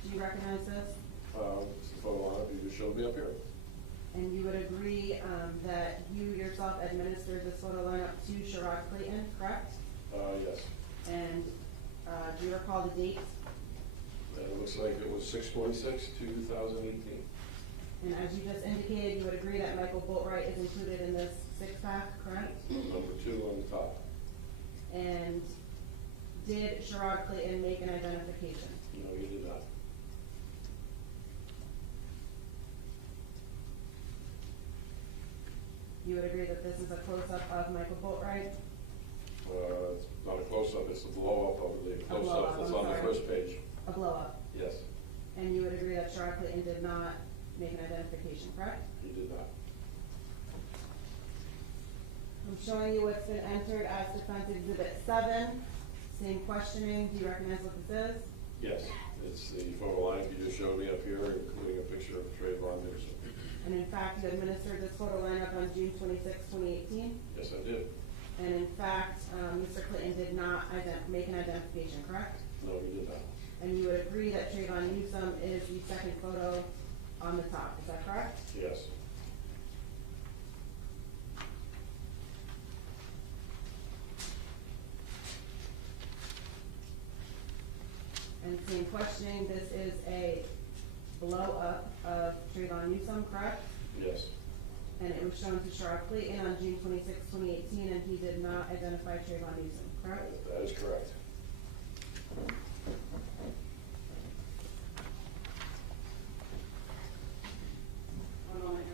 Do you recognize this? It's the photo lineup you just showed me up here. And you would agree that you yourself administered this photo lineup to Sherrod Clayton, correct? Yes. And do you recall the date? It looks like it was 6/26/2018. And as you just indicated, you would agree that Michael Boatwright is included in this 6-pack, correct? Number 2 on the top. And did Sherrod Clayton make an identification? No, you did not. You would agree that this is a close-up of Michael Boatwright? It's not a close-up, it's a blow-up, I believe. A blow-up, Close-up, it's I'm on the sorry. first page. A blow-up? Yes, And you would agree that Sherrod Clayton did not make an identification, correct? you did not. I'm showing you what's been entered as Defense Exhibit 7. Same questioning. Do you recognize what this is? Yes, it's the photo lineup you just showed me up here, including a picture of Trayvon Newsom. And in fact, you administered this photo lineup on June 26, 2018. Yes, I did. And in fact, Mr. Clinton did not make an identification, correct? No, you did not. And you would agree that Trayvon Newsom is the second photo on the top. Is that correct? Yes. And same questioning. This is a blow-up of Trayvon Newsom, correct? Yes. And it was shown to Sherrod Clayton on June 26, 2018, and he did not identify Trayvon Newsom, correct? That is correct. One moment.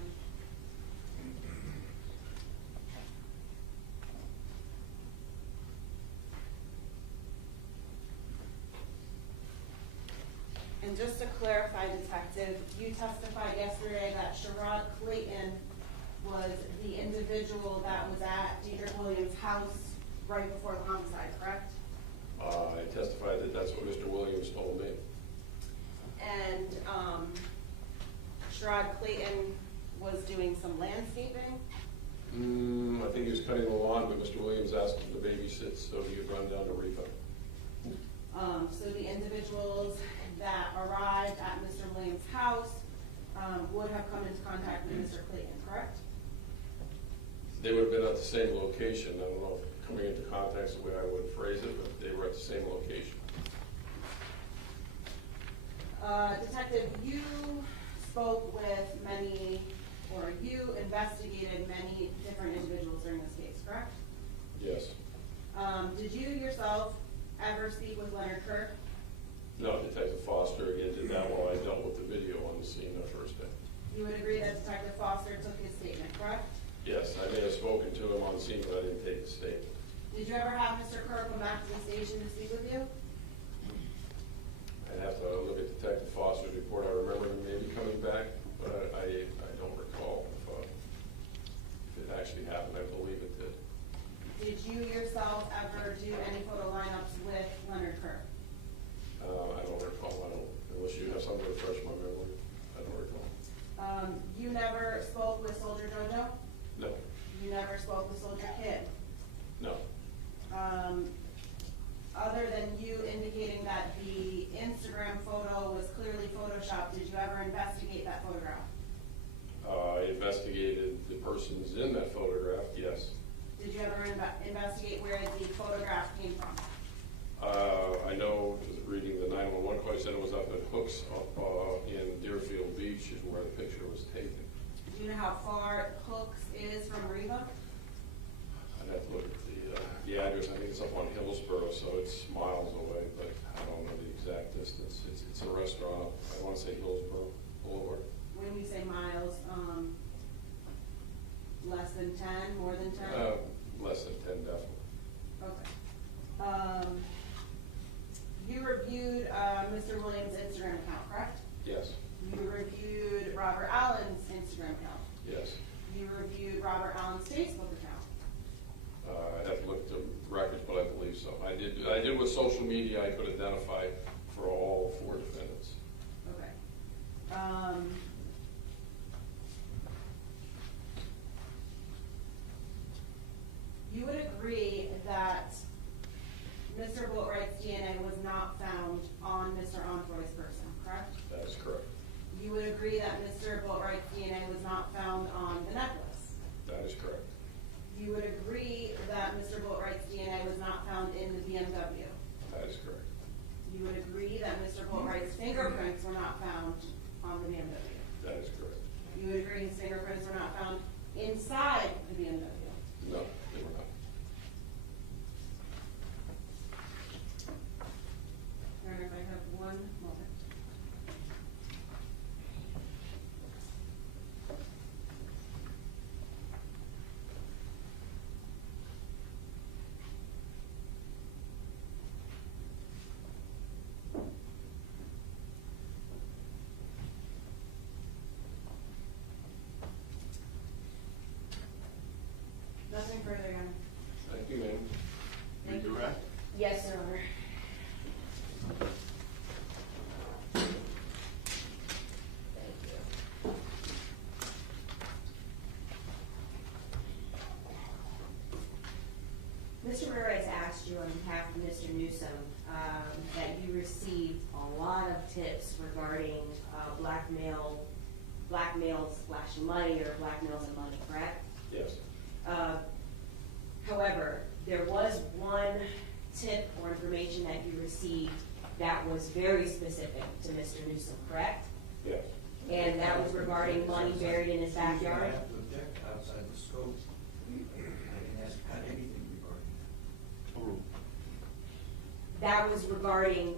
And just to clarify, Detective, you testified yesterday that Sherrod Clayton was the individual that was at Diedrich Williams' house right before the homicide, correct? I testified that that's what Mr. Williams told me. and, Sherrod Clayton was doing some landscaping. I think he was cutting the lawn, but Mr. Williams asked him to babysit, so he could run down to Riva. So the individuals that arrived at Mr. Williams' house, would have come into contact with Mr. Clayton, correct? They would have been at the same location. I don't know if coming into contact is the way I would phrase it, but they were at the same location. Detective, you spoke with many, or you investigated many different individuals during this case, correct? Yes. Did you yourself ever speak with Leonard Kirk? No, Detective Foster again did that while I dealt with the video on the scene the first day. You would agree that Detective Foster took his statement, correct? Yes, I may have spoken to him on the scene, but I didn't take the statement. Did you ever have Mr. Kirk come back to the station to speak with you? I'd have to look at Detective Foster's report. I remember him maybe coming back, but I don't recall if it actually happened. I believe it did. Did you yourself ever do any photo lineups with Leonard Kirk? I don't recall. Unless you have something to refresh my memory. I don't recall. You never spoke with Soldier Jojo? No. You never spoke with Soldier Kid? No. Other than you indicating that the Instagram photo was clearly photoshopped, did you ever investigate that photograph? I investigated the persons in that photograph, yes. Did you ever investigate where the photograph came from? I know, reading the 911 call, said it was up at Hooks up in Deerfield Beach is where the picture was taken. Do you know how far Hooks is from Riva? I'd have to look at the address. I think it's up on Hillsborough, so it's miles away, but I don't know the exact distance. It's a restaurant. I want to say Hillsborough Boulevard. When you say miles, less than 10, more than 10? Less than 10, definitely. Okay. You reviewed Mr. Williams' Instagram account, correct? Yes. You reviewed Robert Allen's Instagram account. Yes. You reviewed Robert Allen's Facebook account. I'd have to look at the records, but I believe so. I did with social media. I could identify for all 4 defendants. Okay. You would agree that Mr. Boatwright's DNA was not found on Mr. Onfroy's person, correct? That is correct. You would agree that Mr. Boatwright's DNA was not found on the necklace? That is correct. You would agree that Mr. Boatwright's DNA was not found in the BMW? That is correct. You would agree that Mr. Boatwright's fingerprints were not found on the BMW? That is correct. You would agree his fingerprints were not found inside the BMW? No, they were not. All right, if I have one moment. Nothing further, Your Honor. Thank you, ma'am. Redirect? Yes, Your Honor. Mr. Ramirez asked you on behalf of Mr. Newsom that you received a lot of tips regarding blackmails flashing money or blackmails and money, correct? Yes. However, there was one tip or information that you received that was very specific to Mr. Newsom, correct? Yes. And that was regarding money buried in his backyard? I have to object outside the scope. I didn't ask Pat anything regarding that. That was regarding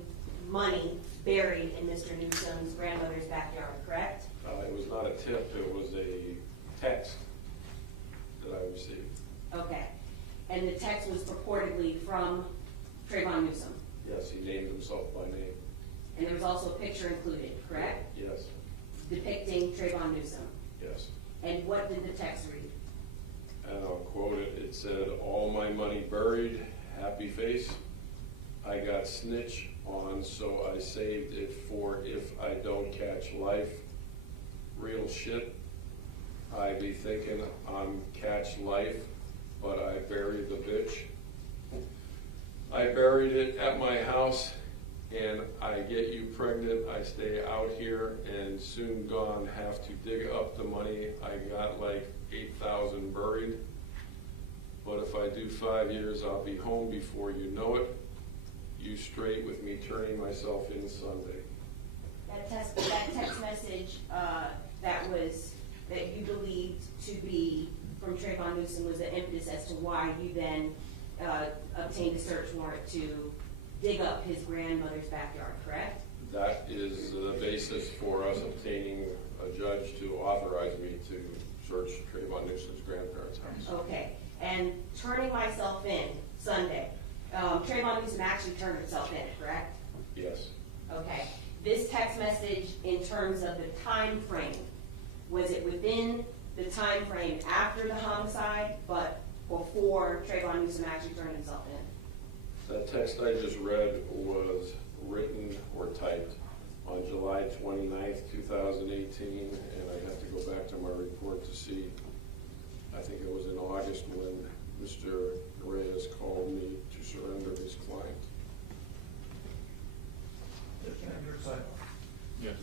money buried in Mr. Newsom's grandmother's backyard, correct? It was not a tip. It was a text that I received. Okay. And the text was purportedly from Trayvon Newsom? Yes, he named himself by name. And there was also a picture included, correct? Yes. Depicting Trayvon Newsom? Yes. And what did the text read? And I'll quote it. It said, "All my money buried, happy face." I got snitch on, so I saved it for if I don't catch life. Real shit. I be thinking I'm catch life, but I buried the bitch. I buried it at my house, and I get you pregnant. I stay out here and soon gone have to dig up the money. I got like 8,000 buried. But if I do 5 years, I'll be home before you know it. You straight with me turning myself in Sunday. That text message, that you believed to be from Trayvon Newsom was the impetus as to why you then obtained a search warrant to dig up his grandmother's backyard, correct? That is the basis for us obtaining a judge to authorize me to search Trayvon Newsom's grandparents' house. Okay, and turning myself in Sunday, Trayvon Newsom actually turned himself in, correct? Yes. Okay, this text message in terms of the time frame, was it within the time frame after the homicide, but before Trayvon Newsom actually turned himself in? That text I just read was written or typed on July 29th, 2018, and I have to go back to my report to see. I think it was in August when Mr. Reyes called me to surrender his client. Yes.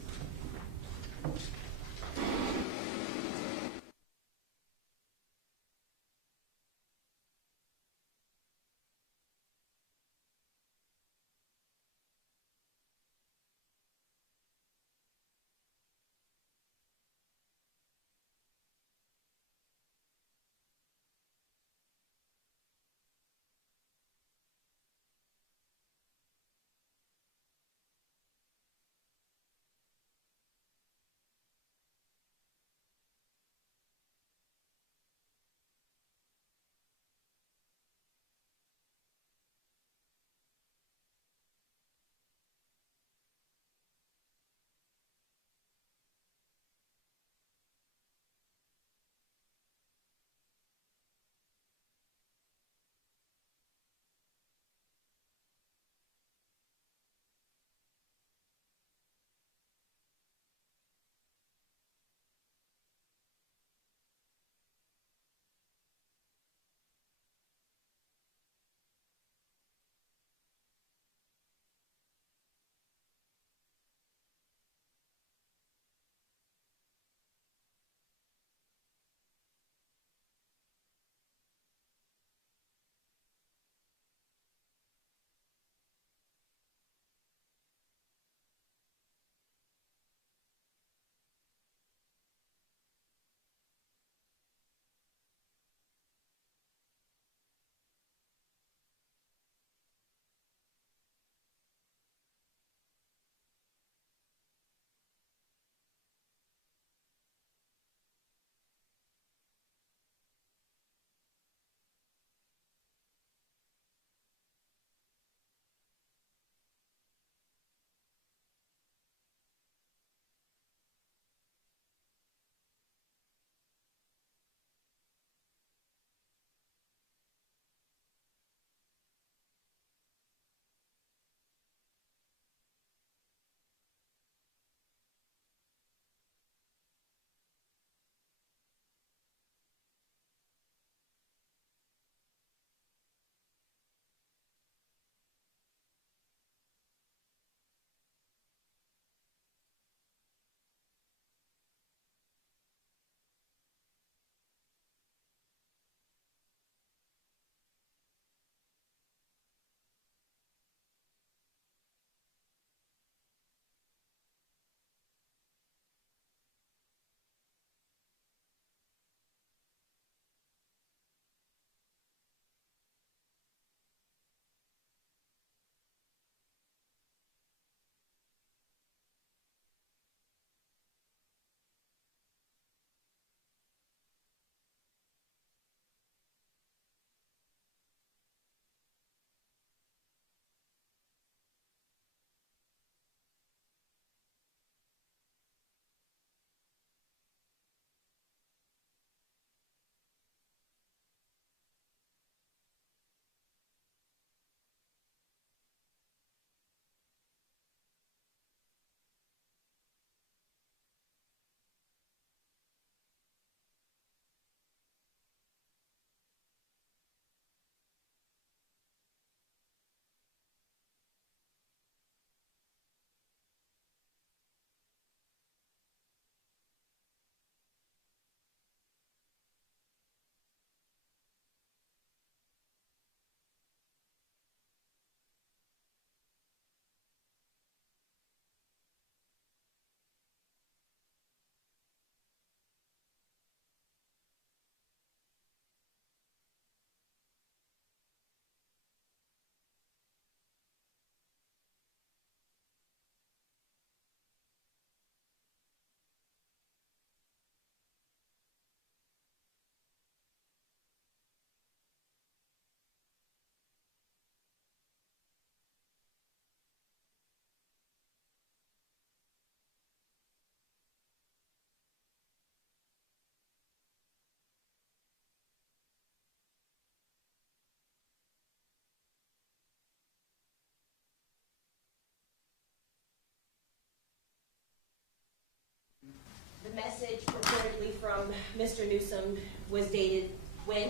Mr. Newsom was dated when?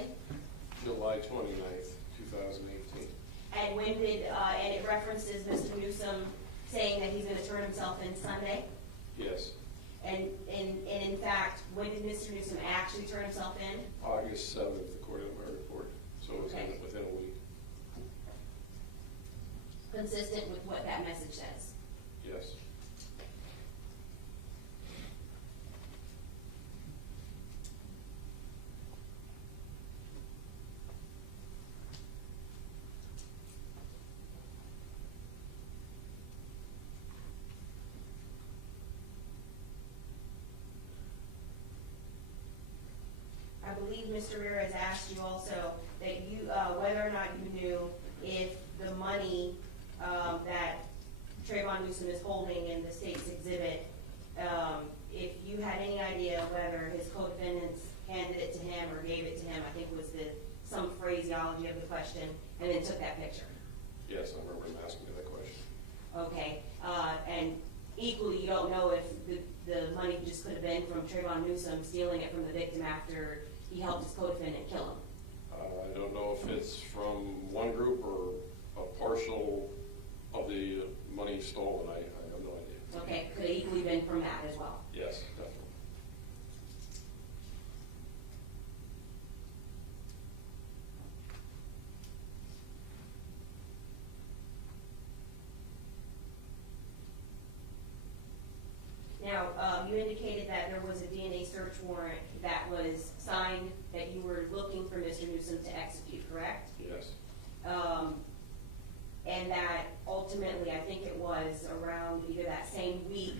July 29th, 2018. And when did, and it references Mr. Newsom saying that he's gonna turn himself in Sunday? Yes, And in fact, when did Mr. Newsom actually turn himself in? August 7th, according to my report, so it's Okay. within a week. Consistent with what that message says. Yes. I believe Mr. Ramirez asked you also that you, whether or not you knew if the money, that Trayvon Newsom is holding in the state's exhibit, if you had any idea whether his co-defendants handed it to him or gave it to him, I think was some phraseology of the question, and then took that picture. Yes, I remember him asking me that question. Okay, and equally, you don't know if the money just could have been from Trayvon Newsom stealing it from the victim after he helped his co-defendant kill him. I don't know if it's from one group or a partial of the money stolen. I have no idea. Okay, could have equally been from that as well. Yes, definitely. Now, you indicated that there was a DNA search warrant that was signed that you were looking for Mr. Newsom to execute, correct? Yes. And that ultimately, I think it was around either that same week,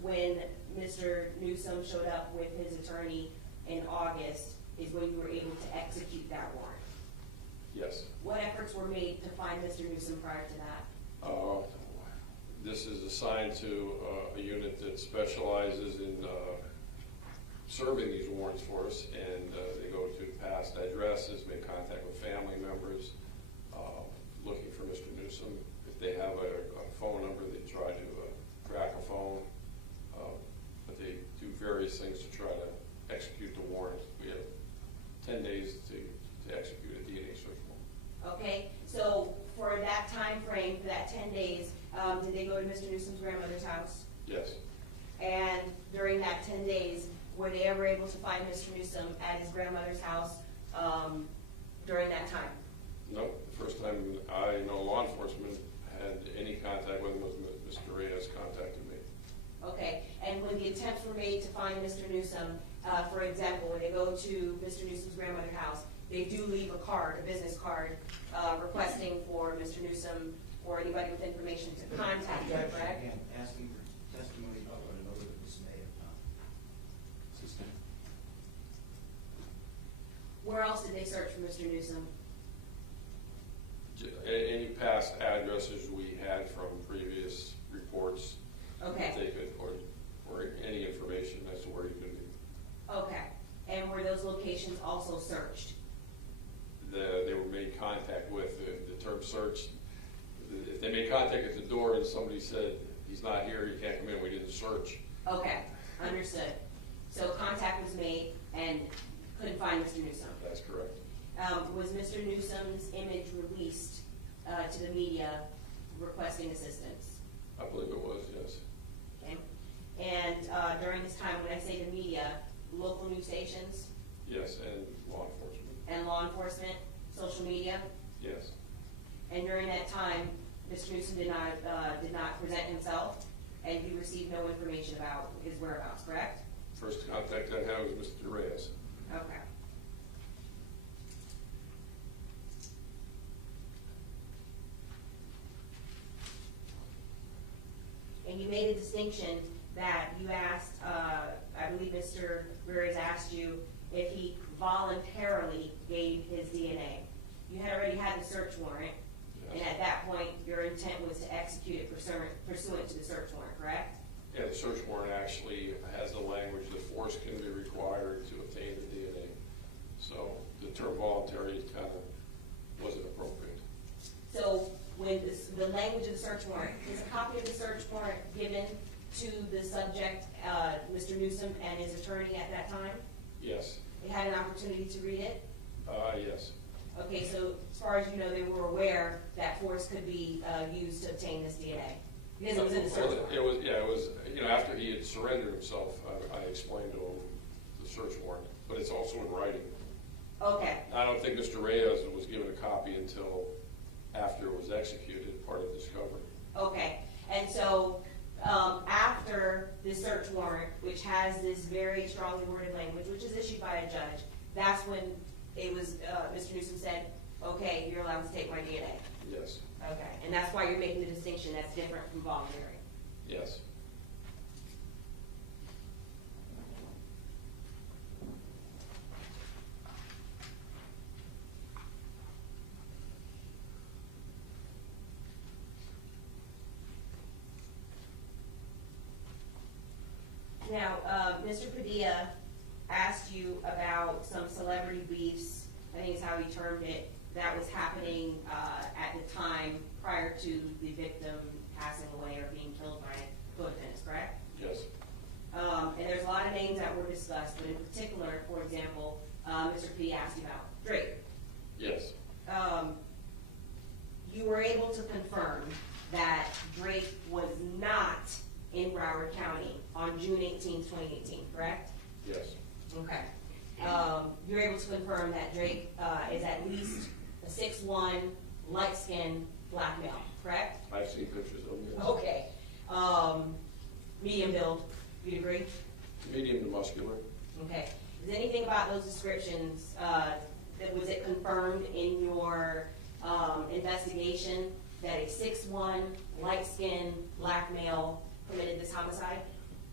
when Mr. Newsom showed up with his attorney in August, is when you were able to execute that warrant. Yes. What efforts were made to find Mr. Newsom prior to that? This is assigned to a unit that specializes in serving these warrants for us, and they go to past addresses, make contact with family members, looking for Mr. Newsom. If they have a phone number, they try to crack a phone, but they do various things to try to execute the warrant. We have 10 days to execute a DNA search warrant. Okay, so for that time frame, for that 10 days, did they go to Mr. Newsom's grandmother's house? Yes. And during that 10 days, were they ever able to find Mr. Newsom at his grandmother's house during that time? Nope. The first time I know law enforcement had any contact with him was Mr. Reyes contacted me. Okay, and when the attempts were made to find Mr. Newsom, for example, when they go to Mr. Newsom's grandmother's house, they do leave a card, a business card, requesting for Mr. Newsom or anybody with information to contact him, correct? Again, asking for testimony about what an order was made upon. Assistant. Where else did they search for Mr. Newsom? Any past addresses we had from previous reports. Okay. They could, or any information as to where he could be. Okay, and were those locations also searched? They were made contact with. The term search, if they made contact at the door and somebody said, he's not here, he can't come in, we didn't search. Okay, understood. So contact was made and couldn't find Mr. Newsom. That's correct. Was Mr. Newsom's image released to the media requesting assistance? I believe it was, yes. Okay. And during this time, when I say the media, local news stations Yes, and law enforcement. and law enforcement, social media, Yes. and during that time, Mr. Newsom did not present himself, and you received no information about his whereabouts, correct? First contact I had was Mr. Reyes. Okay. And you made a distinction that you asked, I believe Mr. Ramirez asked you if he voluntarily gave his DNA. You had already had the search warrant, and at that point, your intent was to execute it pursuant to the search warrant, correct? Yeah, the search warrant actually has the language that force can be required to obtain the DNA. So the term voluntary kind of wasn't appropriate. So when the language of the search warrant, is a copy of the search warrant given to the subject, Mr. Newsom and his attorney at that time? Yes. They had an opportunity to read it? Yes. Okay, so as far as you know, they were aware that force could be used to obtain this DNA? Because it was in the search warrant? It was, after he had surrendered himself, I explained to him the search warrant, but it's also in writing. Okay. I don't think Mr. Reyes was given a copy until after it was executed, part of discovery. Okay, and so after the search warrant, which has this very strongly worded language, which is issued by a judge, that's when it was, Mr. Newsom said, okay, you're allowed to take my DNA. Yes. Okay, and that's why you're making the distinction that's different from voluntary. Yes. Now, Mr. Padilla asked you about some celebrity beefs, I think is how he termed it, that was happening at the time prior to the victim passing away or being killed by co-defendants, correct? Yes. And there's a lot of names that were discussed, but in particular, for example, Mr. P asked you about Drake. Yes. You were able to confirm that Drake was not in Broward County on June 18, 2018, correct? Yes. Okay. You're able to confirm that Drake is at least a 6'1", light-skinned black male, correct? I've seen pictures of him, yes. Okay. Medium build, you'd agree? Medium to muscular. Okay. Is anything about those descriptions, was it confirmed in your investigation that a 6'1", light-skinned black male committed this homicide?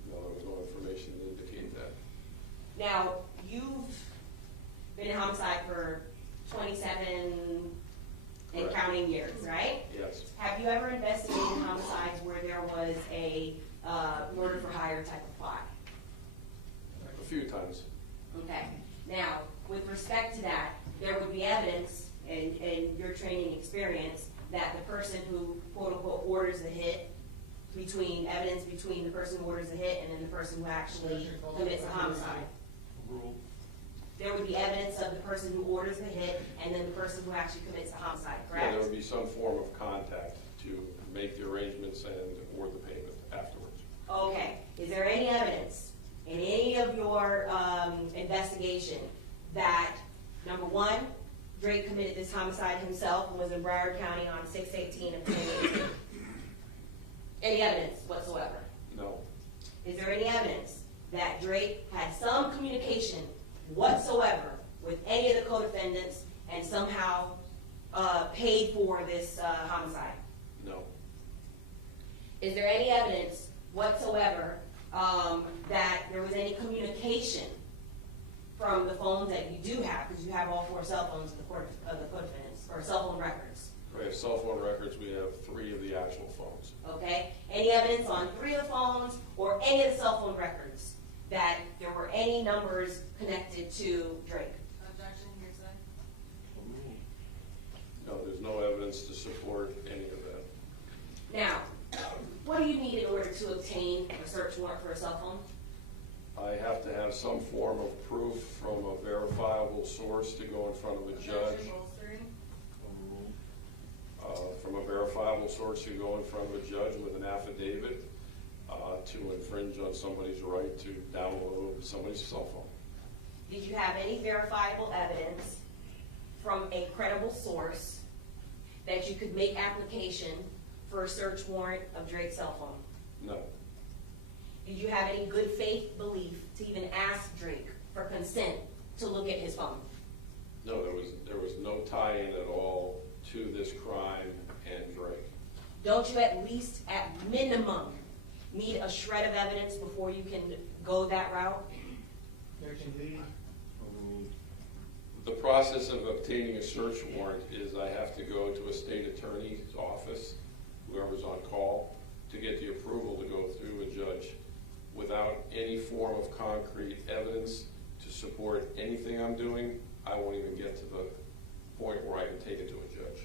No, there was no information to indicate that. Now, you've been in homicide for 27 and Correct. counting years, right? Yes. Have you ever investigated homicides where there was a murder for hire type of plot? A few times. Okay. Now, with respect to that, there would be evidence in your training experience that the person who, quote unquote, orders the hit, evidence between the person who orders the hit and then the person who actually commits a homicide. Rule. There would be evidence of the person who orders the hit and then the person who actually commits the homicide, Yeah, correct? there would be some form of contact to make the arrangements and or the payment afterwards. Okay. Is there any evidence in any of your investigation that, number one, Drake committed this homicide himself and was in Broward County on 6/18 of 2018? Any evidence whatsoever? No. Is there any evidence that Drake had some communication whatsoever with any of the co-defendants and somehow paid for this homicide? No. Is there any evidence whatsoever that there was any communication from the phones that you do have, because you have all 4 cell phones of the co-defendants, or cell phone records? We have cell phone records. We have 3 of the actual phones. Okay? Any evidence on 3 of the phones or any of the cell phone records that there were any numbers connected to Drake? Objection, hearsay. No, there's no evidence to support any of that. Now, what do you need in order to obtain a search warrant for a cell phone? I have to have some form of proof from a verifiable source to go in front of a judge. Objection, bolstering. From a verifiable source to go in front of a judge with an affidavit to infringe on somebody's right to download somebody's cell phone. Did you have any verifiable evidence from a credible source that you could make application for a search warrant of Drake's cell phone? No. Did you have any good faith belief to even ask Drake for consent to look at his phone? No, there was no tie-in at all to this crime and Drake. Don't you at least, at minimum, need a shred of evidence before you can go that route? Objection, D. The process of obtaining a search warrant is I have to go to a state attorney's office, whoever's on call, to get the approval to go through a judge. Without any form of concrete evidence to support anything I'm doing, I won't even get to the point where I can take it to a judge.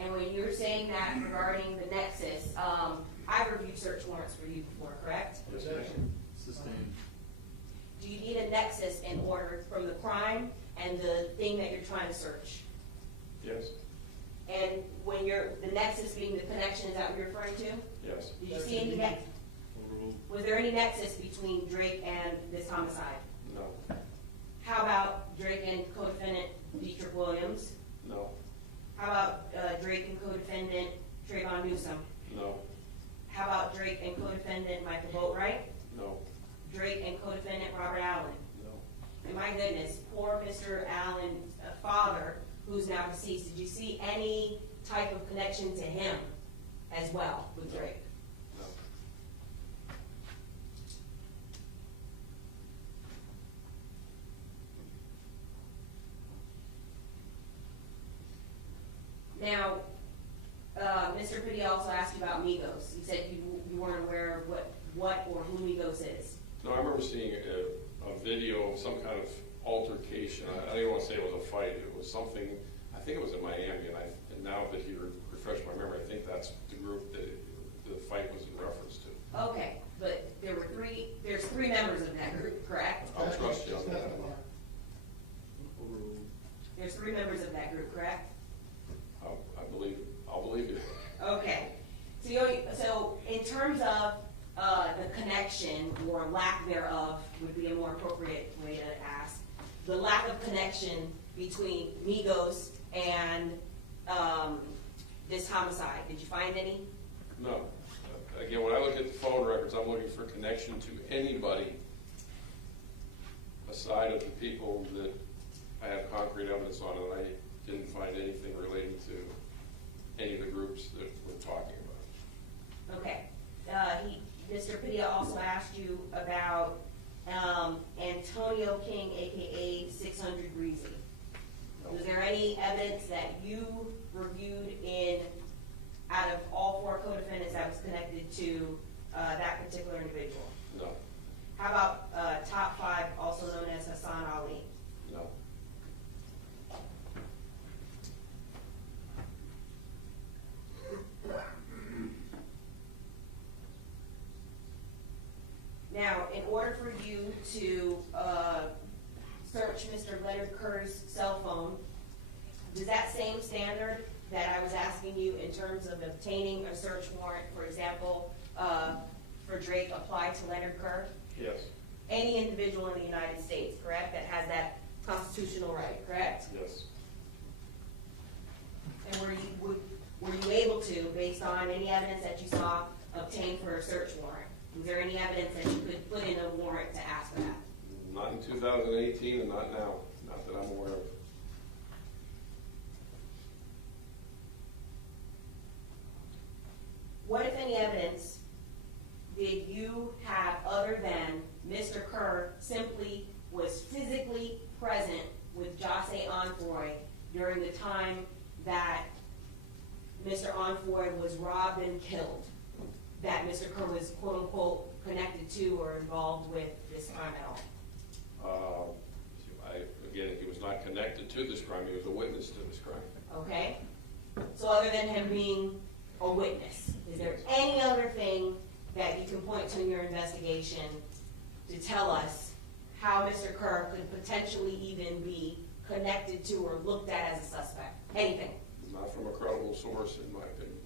And when you're saying that regarding the nexus, I've reviewed search warrants for you before, correct? Yes, ma'am. Sustained. Do do you need a nexus in order from the crime and the thing that you're trying to search? Yes, And when the nexus being the connection, is that what you're referring to? yes, Did you see any was there any nexus between Drake and this homicide? no, How about Drake and co-defendant Dietrich Williams? no, How about Drake and co-defendant Trayvon Newsom? no, How about Drake and co-defendant Michael Boatwright? no, Drake and co-defendant Robert Allen? no. And my goodness, poor Mr. Allen's father, who's now deceased, did you see any type of connection to him as well with Drake? No. Now, Mr. Piddy also asked you about Migos. You said you weren't aware of what or who Migos is. No, I remember seeing a video of some kind of altercation. I don't even want to say it was a fight. It was something, I think it was in Miami, and now that he refreshed my memory, I think that's the group that the fight was in reference to. Okay, but there's three members of that group, correct? I'll trust you on that. There's three members of that group, correct? I'll believe you. Okay. So in terms of the connection or lack thereof would be a more appropriate way to ask. The lack of connection between Migos and this homicide. Did you find any? No. Again, when I look at the phone records, I'm looking for connection to anybody aside of the people that I have concrete evidence on, and I didn't find anything relating to any of the groups that we're talking about. Okay. Mr. Padilla also asked you about Antonio King, aka 600 Greasy. Was there any evidence that you reviewed out of all four co-defendants that was connected to that particular individual? No. How about Top 5, also known as Hassan Ali? No. Now, in order for you to search Mr. Leonard Kerr's cell phone, does that same standard that I was asking you in terms of obtaining a search warrant, for example, for Drake, apply to Leonard Kerr? Yes. Any individual in the United States, correct, that has that constitutional right, correct? Yes. And were you able to, based on any evidence that you saw, obtain for a search warrant? Was there any evidence that you could put in a warrant to ask for that? Not in 2018 and not now. Not that I'm aware of. What, if any, evidence did you have other than Mr. Kerr simply was physically present with Jose Onfoy during the time that Mr. Onfoy was robbed and killed, that Mr. Kerr was quote-unquote connected to or involved with this crime at all? Again, he was not connected to this crime. He was a witness to this crime. Okay? So other than him being a witness, is there any other thing that you can point to in your investigation to tell us how Mr. Kerr could potentially even be connected to or looked at as a suspect? Anything? Not from a credible source, in my opinion.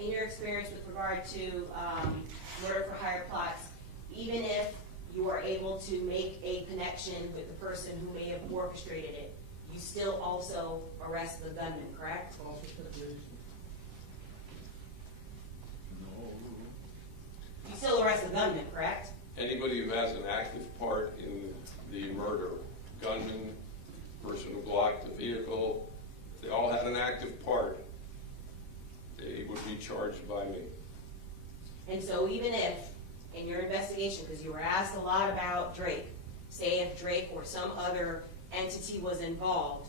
In your experience with regard to murder for hire plots, even if you are able to make a connection with the person who may have orchestrated it, you still also arrest the gunman, correct? False speculation. You still arrest the gunman, correct? Anybody who has an active part in the murder, gunman, person who blocked the vehicle, if they all had an active part, they would be charged by me. And so even if, in your investigation, because you were asked a lot about Drake, say if Drake or some other entity was involved,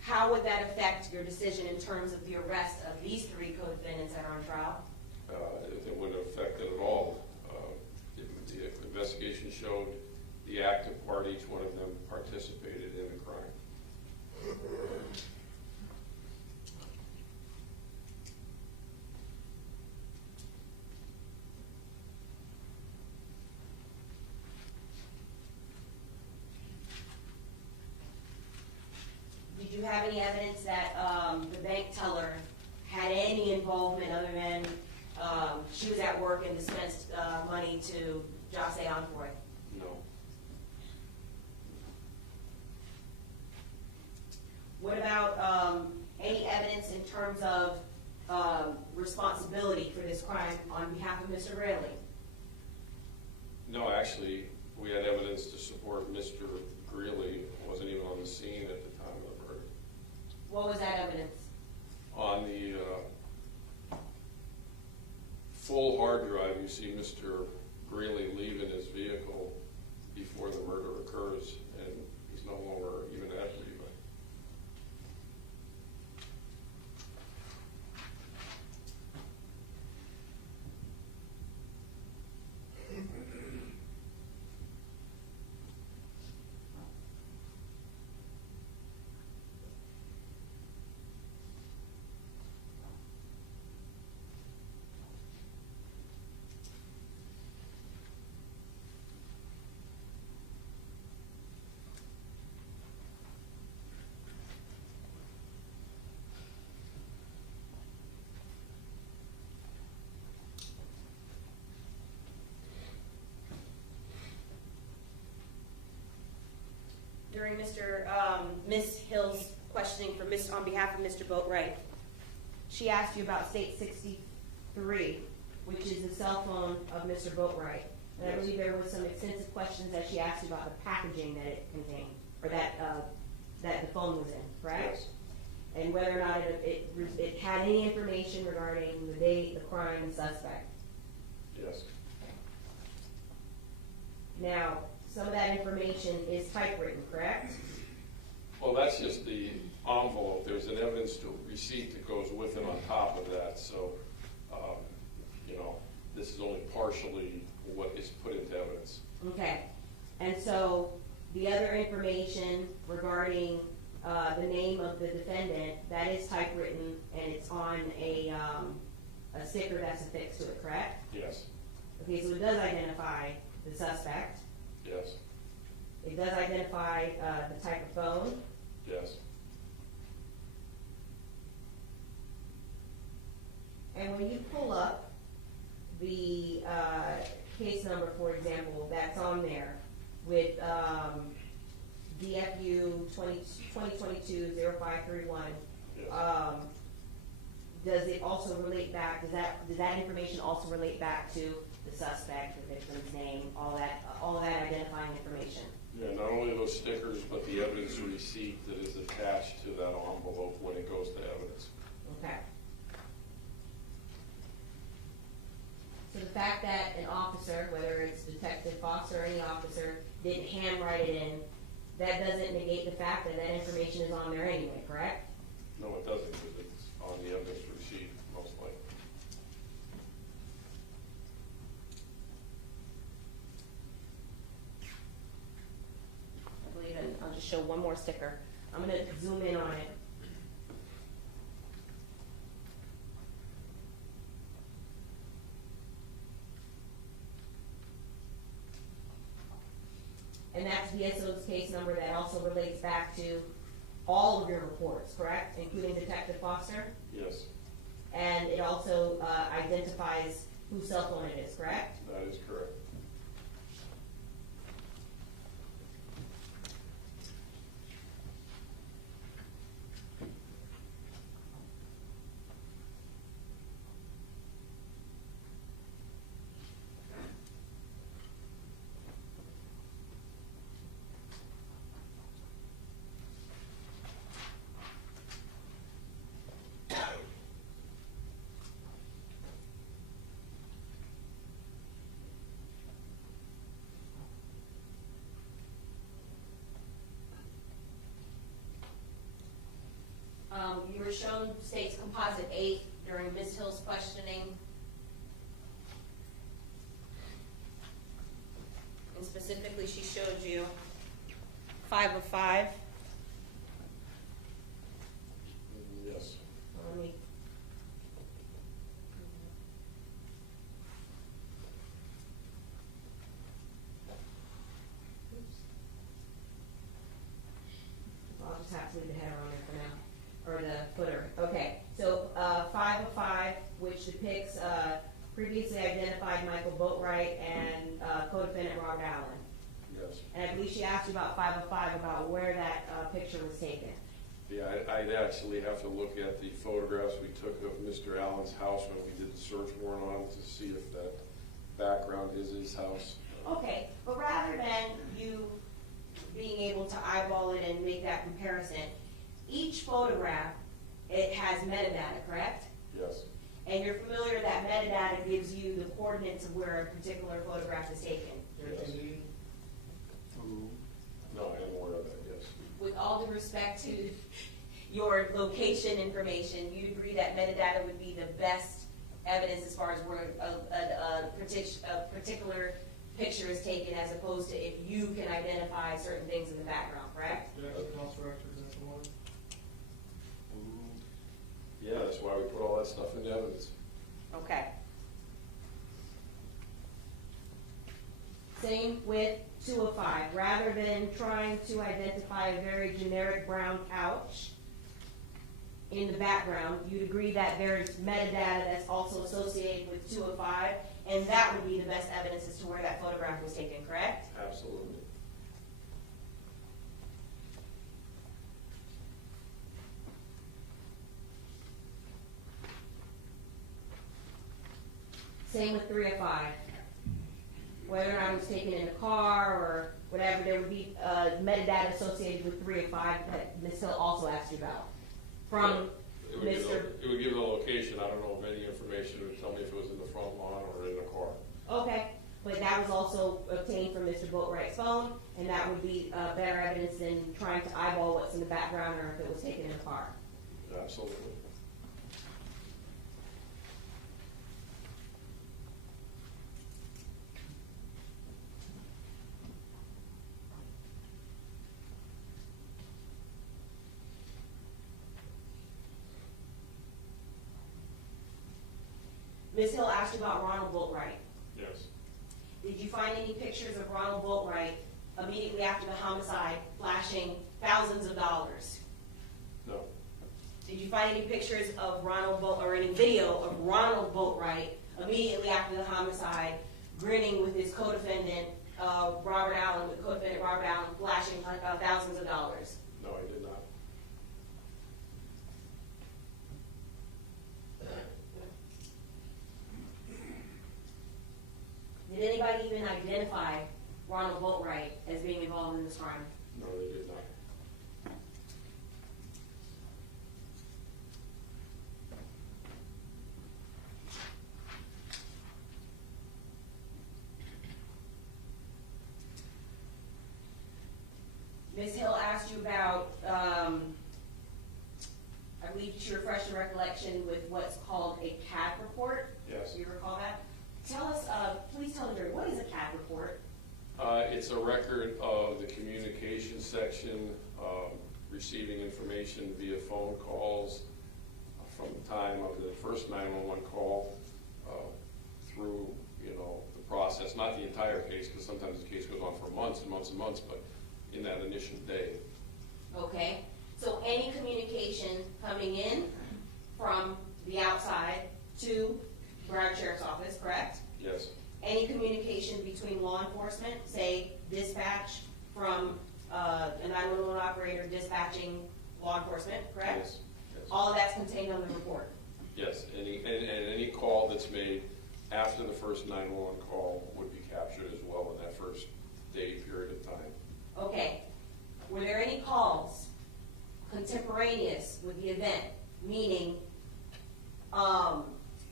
how would that affect your decision in terms of the arrest of these 3 co-defendants that are on trial? It wouldn't affect it at all. The investigation showed the active part, each one of them participated in the crime. Did you have any evidence that the bank teller had any involvement other than she was at work and dispensed money to Jose Envoy? No. What about any evidence in terms of responsibility for this crime on behalf of Mr. Rayleigh? No, actually, we had evidence to support Mr. Greeley wasn't even on the scene at the time of the murder. What was that evidence? On the full hard drive, you see Mr. Greeley leaving his vehicle before the murder occurs, and he's no longer even at Levi. During Ms. Hill's questioning on behalf of Mr. Boatwright, she asked you about State 63, which is the cell phone of Mr. Boatwright. And I believe there were some extensive questions that she asked you about the packaging that it contained, or that the phone was in, correct? Yes. And whether or not it had any information regarding the date, the crime, and suspect. Yes. Now, some of that information is typewritten, correct? Well, that's just the envelope. There's an evidence to receipt that goes with it on top of that. So, this is only partially what is put into evidence. Okay. And so the other information regarding the name of the defendant, that is typewritten and it's on a sticker that's affixed to it, correct? Yes. Okay, so it does identify the suspect. Yes. It does identify the type of phone. Yes. And when you pull up the case number, for example, that's on there with DFU 2022-0531, Yes. Does it also relate back, does that information also relate back to the suspect, the victim's name, all that identifying information? Yeah, not only those stickers, but the evidence receipt that is attached to that envelope when it goes to evidence. Okay. So the fact that an officer, whether it's Detective Foster or any officer, didn't handwrite it in, that doesn't negate the fact that that information is on there anyway, correct? No, it doesn't, because it's on the evidence receipt, most likely. I believe it. I'll just show one more sticker. I'm going to zoom in on it. And that's VSO's case number that also relates back to all of your reports, correct? Including Detective Foster? Yes, And it also identifies whose cell phone it is, correct? that is correct. was shown states composite 8 during Ms. Hill's questioning. And specifically, she showed you 5 of 5. Yes. Let me. I'll just have to leave the header on there for now, or the footer. Okay, so 5 of 5, which depicts previously identified Michael Boatwright and co-defendant Robert Allen. Yes. And I believe she asked you about 5 of 5 about where that picture was taken. Yeah, I'd actually have to look at the photographs we took of Mr. Allen's house when we did the search warrant on it to see if that background is his house. Okay, but rather than you being able to eyeball it and make that comparison, each photograph, it has metadata, correct? Yes. And you're familiar that metadata gives you the coordinates of where a particular photograph is taken. Objection leading. No, I am aware of that, yes. With all due respect to your location information, you'd agree that metadata would be the best evidence as far as where a particular picture is taken, as opposed to if you can identify certain things in the background, correct? Objection, Counselor Archer, that's the one. Yeah, that's why we put all that stuff into evidence. Okay. Same with 2 of 5. Rather than trying to identify a very generic brown couch in the background, you'd agree that there's metadata that's also associated with 2 of 5, and that would be the best evidence as to where that photograph was taken, correct? Absolutely. Same with 3 of 5. Whether or not it was taken in a car or whatever, there would be metadata associated with 3 of 5 that Ms. Hill also asked you about. From It would give Mr. it would give the location. I don't know if any information would tell me if it was in the front lawn or in a car. Okay, but that was also obtained from Mr. Boatwright's phone, and that would be better evidence than trying to eyeball what's in the background or if it was taken in a car. Absolutely. Ms. Hill asked you about Ronald Boatwright. Yes. Did you find any pictures of Ronald Boatwright immediately after the homicide flashing thousands of dollars? No. Did you find any pictures of Ronald or any video of Ronald Boatwright immediately after the homicide grinning with his co-defendant Robert Allen, with co-defendant Robert Allen flashing thousands of dollars? No, I did not. Did anybody even identify Ronald Boatwright as being involved in this crime? No, they did not. Ms. Hill asked you about, I believe she refreshed your recollection with what's called a CAD report. Yes. Do you recall that? Tell us, please tell the jury, what is a CAD report? It's a record of the communication section, receiving information via phone calls from the time of the first 911 call through, the process. Not the entire case, because sometimes the case goes on for months and months and months, but in that initial day. Okay, so any communication coming in from the outside to Broward Sheriff's Office, correct? Yes. Any communication between law enforcement, say dispatch from a 911 operator dispatching law enforcement, correct? Yes. Yes. All of that's contained on the report. Yes, any call that's made after the first 911 call would be captured as well in that first day period of time. Okay, were there any calls contemporaneous with the event, meaning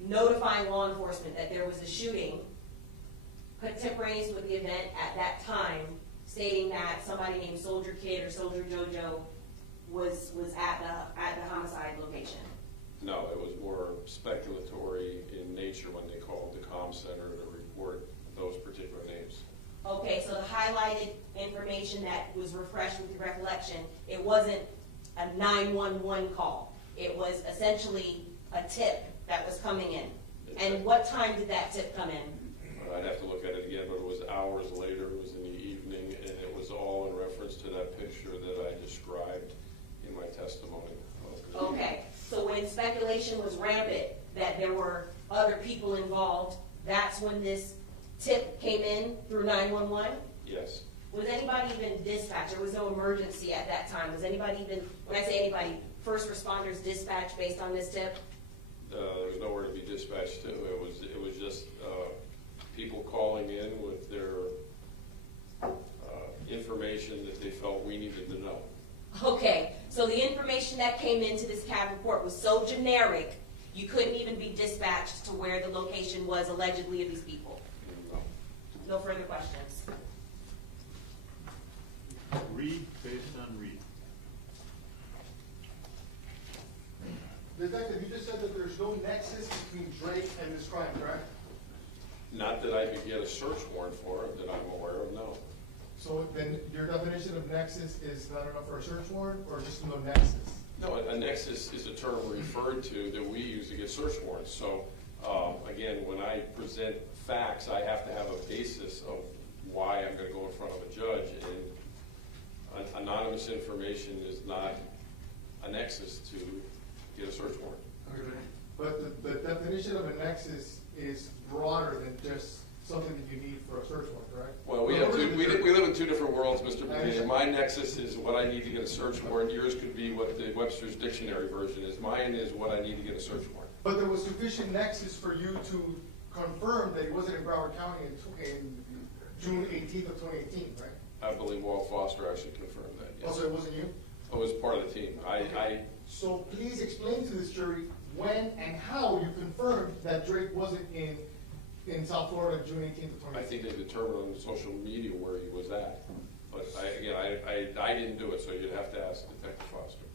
notifying law enforcement that there was a shooting contemporaneous with the event at that time, stating that somebody named Soldier Kid or Soldier Jojo was at the homicide location? No, it was more speculatory in nature when they called the comm center to report those particular names. Okay, so the highlighted information that was refreshed with your recollection, it wasn't a 911 call. It was essentially a tip that was coming in. And what time did that tip come in? I'd have to look at it again, but it was hours later, it was in the evening, and it was all in reference to that picture that I described in my testimony. Okay, so when speculation was rampant that there were other people involved, that's when this tip came in through 911? Yes. Was anybody even dispatched? There was no emergency at that time. Was anybody even, when I say anybody, first responders dispatched based on this tip? There was nowhere to be dispatched to. It was just people calling in with their information that they felt we needed to know. Okay, so the information that came into this CAB report was so generic, you couldn't even be dispatched to where the location was allegedly of these people? No. No further questions. Read based on read. Detective, you just said that there's no nexus between Drake and this crime, correct? Not that I could get a search warrant for it that I'm aware of, no. So then your definition of nexus is not enough for a search warrant, or just no nexus? No, a nexus is a term referred to that we use to get search warrants. So, again, when I present facts, I have to have a basis of why I'm going to go in front of a judge. And anonymous information is not a nexus to get a search warrant. Okay, but the definition of a nexus is broader than just something that you need for a search warrant, correct? Well, we live in two different worlds, Mr. Bonilla. My nexus is what I need to get a search warrant. Yours could be what the Webster's Dictionary version is. Mine is what I need to get a search warrant. But there was sufficient nexus for you to confirm that he wasn't in Broward County in June 18th of 2018, right? I believe Walt Foster actually confirmed that, yes. Also, it wasn't you? I was part of the team. So please explain to this jury when and how you confirmed that Drake wasn't in South Florida June 18th of 2018. I think they determined on social media where he was at. But I didn't do it, so you'd have to ask Detective Foster.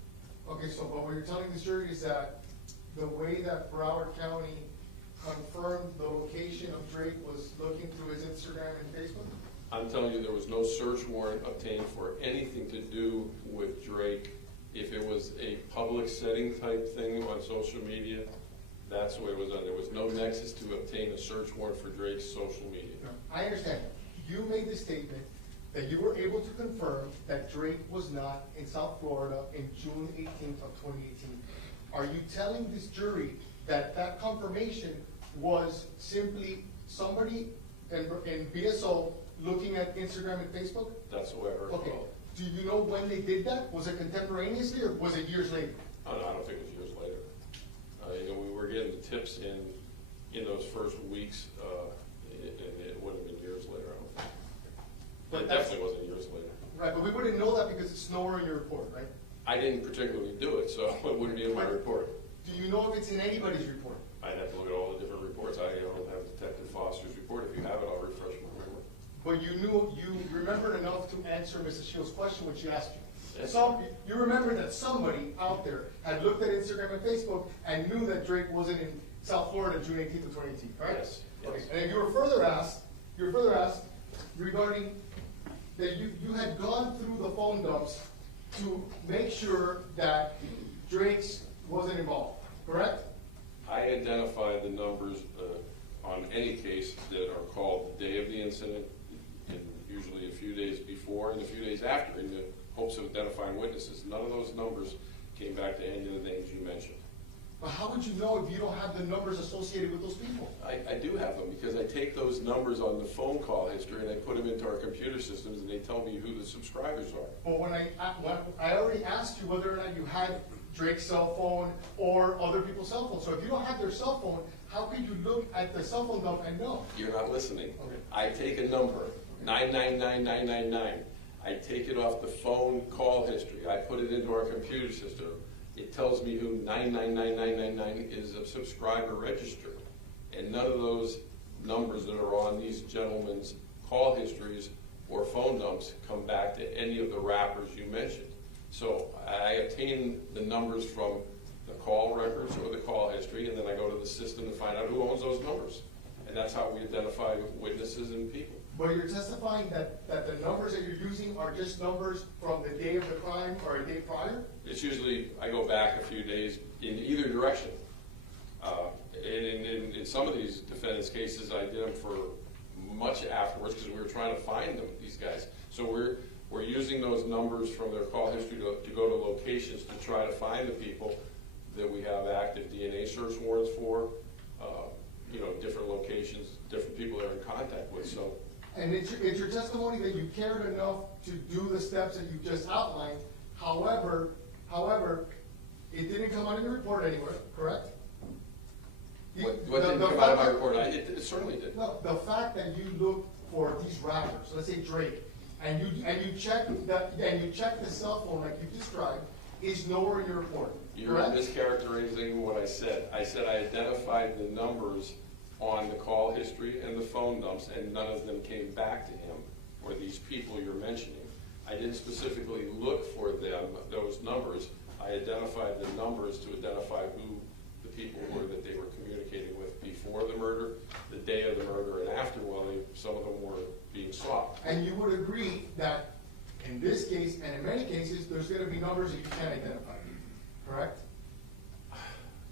Okay, so but what you're telling this jury is that the way that Broward County confirmed the location of Drake was looking through his Instagram and Facebook? I'm telling you, there was no search warrant obtained for anything to do with Drake. If it was a public setting type thing on social media, that's the way it was done. There was no nexus to obtain a search warrant for Drake's social media. No, I understand. You made the statement that you were able to confirm that Drake was not in South Florida in June 18th of 2018. Are you telling this jury that that confirmation was simply somebody in BSO looking at Instagram and Facebook? That's the way I heard it. Okay. Do you know when they did that? Was it contemporaneously or was it years later? I don't think it was years later. We were getting the tips in those first weeks, and it would have been years later, I don't think. But it definitely wasn't years later. Right, but we wouldn't know that because it's nowhere in your report, right? I didn't particularly do it, so it wouldn't be in my report. Do you know if it's in anybody's report? I'd have to look at all the different reports. I don't have Detective Foster's report. If you have it, I'll refresh my memory. But you remembered enough to answer Mrs. Shields' question when she asked you. Yes. You remember that somebody out there had looked at Instagram and Facebook and knew that Drake wasn't in South Florida June 18th of 2018, right? Yes. Okay. And you were further asked regarding that you had gone through the phone dumps to make sure that Drake's wasn't involved, correct? I identified the numbers on any case that are called the day of the incident, and usually a few days before and a few days after, in the hopes of identifying witnesses. None of those numbers came back to any of the names you mentioned. But how would you know if you don't have the numbers associated with those people? I do have them because I take those numbers on the phone call history and I put them into our computer systems and they tell me who the subscribers are. But when I already asked you whether or not you had Drake's cell phone or other people's cell phones. So if you don't have their cell phone, how could you look at the cell phone dump and know? You're not listening. Okay. I take a number, 9999999. I take it off the phone call history. I put it into our computer system. It tells me who 9999999 is a subscriber register. And none of those numbers that are on these gentlemen's call histories or phone dumps come back to any of the rappers you mentioned. So I obtain the numbers from the call records or the call history, and then I go to the system to find out who owns those numbers. And that's how we identify witnesses and people. But you're testifying that the numbers that you're using are just numbers from the day of the crime or a day prior? It's usually, I go back a few days in either direction. And in some of these defendants' cases, I did them for much afterwards because we were trying to find them, these guys. So we're using those numbers from their call history to go to locations to try to find the people that we have active DNA search warrants for, different locations, different people they're in contact with. So. And it's your testimony that you cared enough to do the steps that you just outlined. However, it didn't come out in the report anywhere, correct? What didn't come out of my report? It certainly did. No, the fact that you looked for these rappers, let's say Drake, and you checked the cell phone like you described, is nowhere in your report. You're mischaracterizing what I said. I said I identified the numbers on the call history and the phone dumps, and none of them came back to him, or these people you're mentioning. I didn't specifically look for them, those numbers. I identified the numbers to identify who the people were that they were communicating with before the murder, the day of the murder, and after, while some of them were being sought. And you would agree that in this case, and in many cases, there's going to be numbers that you can't identify, correct?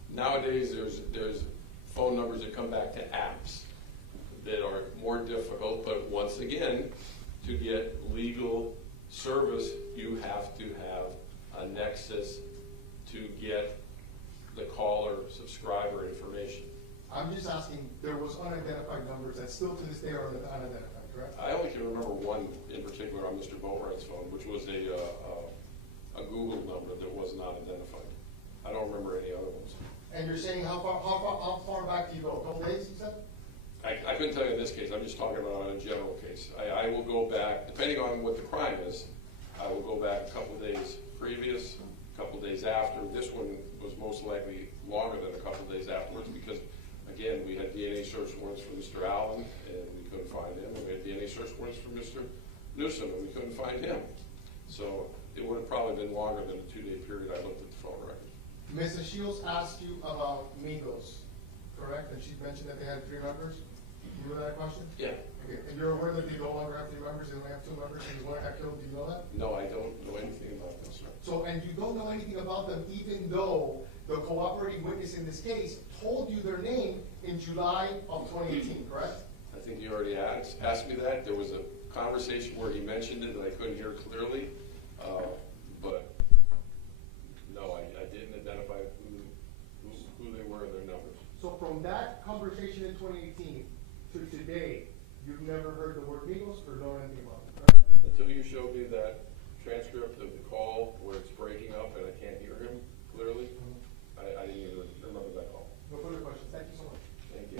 Nowadays, there's phone numbers that come back to apps that are more difficult, but once again, to get legal service, you have to have a nexus to get the caller subscriber information. I'm just asking, there was unidentified numbers that still to this day are unidentified, correct? I only can remember one in particular on Mr. Boatwright's phone, which was a Google number that was not identified. I don't remember any other ones. And you're saying how far back do you go? A couple days, you said? I couldn't tell you in this case. I'm just talking about on a general case. I will go back, depending on what the crime is, I will go back a couple days previous, a couple days after. This one was most likely longer than a couple days afterwards because, again, we had DNA search warrants for Mr. Allen, and we couldn't find him. And we had DNA search warrants for Mr. Newsom, and we couldn't find him. So it would have probably been longer than a 2-day period I looked at the phone record. Mrs. Shields asked you about Migos, correct? And she mentioned that they had 3 members. You know that question? Yeah. Okay. And you're aware that they no longer have 3 members, they only have 2 members, and one got killed. Do you know that? No, I don't know anything about this, sir. So, and you don't know anything about them, even though the cooperating witness in this case told you their name in July of 2018, correct? I think you already asked me that. There was a conversation where he mentioned it that I couldn't hear clearly, but no, I didn't identify who they were, their numbers. So from that conversation in 2018 to today, you've never heard the word Migos or know anything about it, correct? Until you showed me that transcript of the call where it's breaking up and I can't hear him clearly, I didn't even remember that call. No further questions. Thank you so much. Thank you.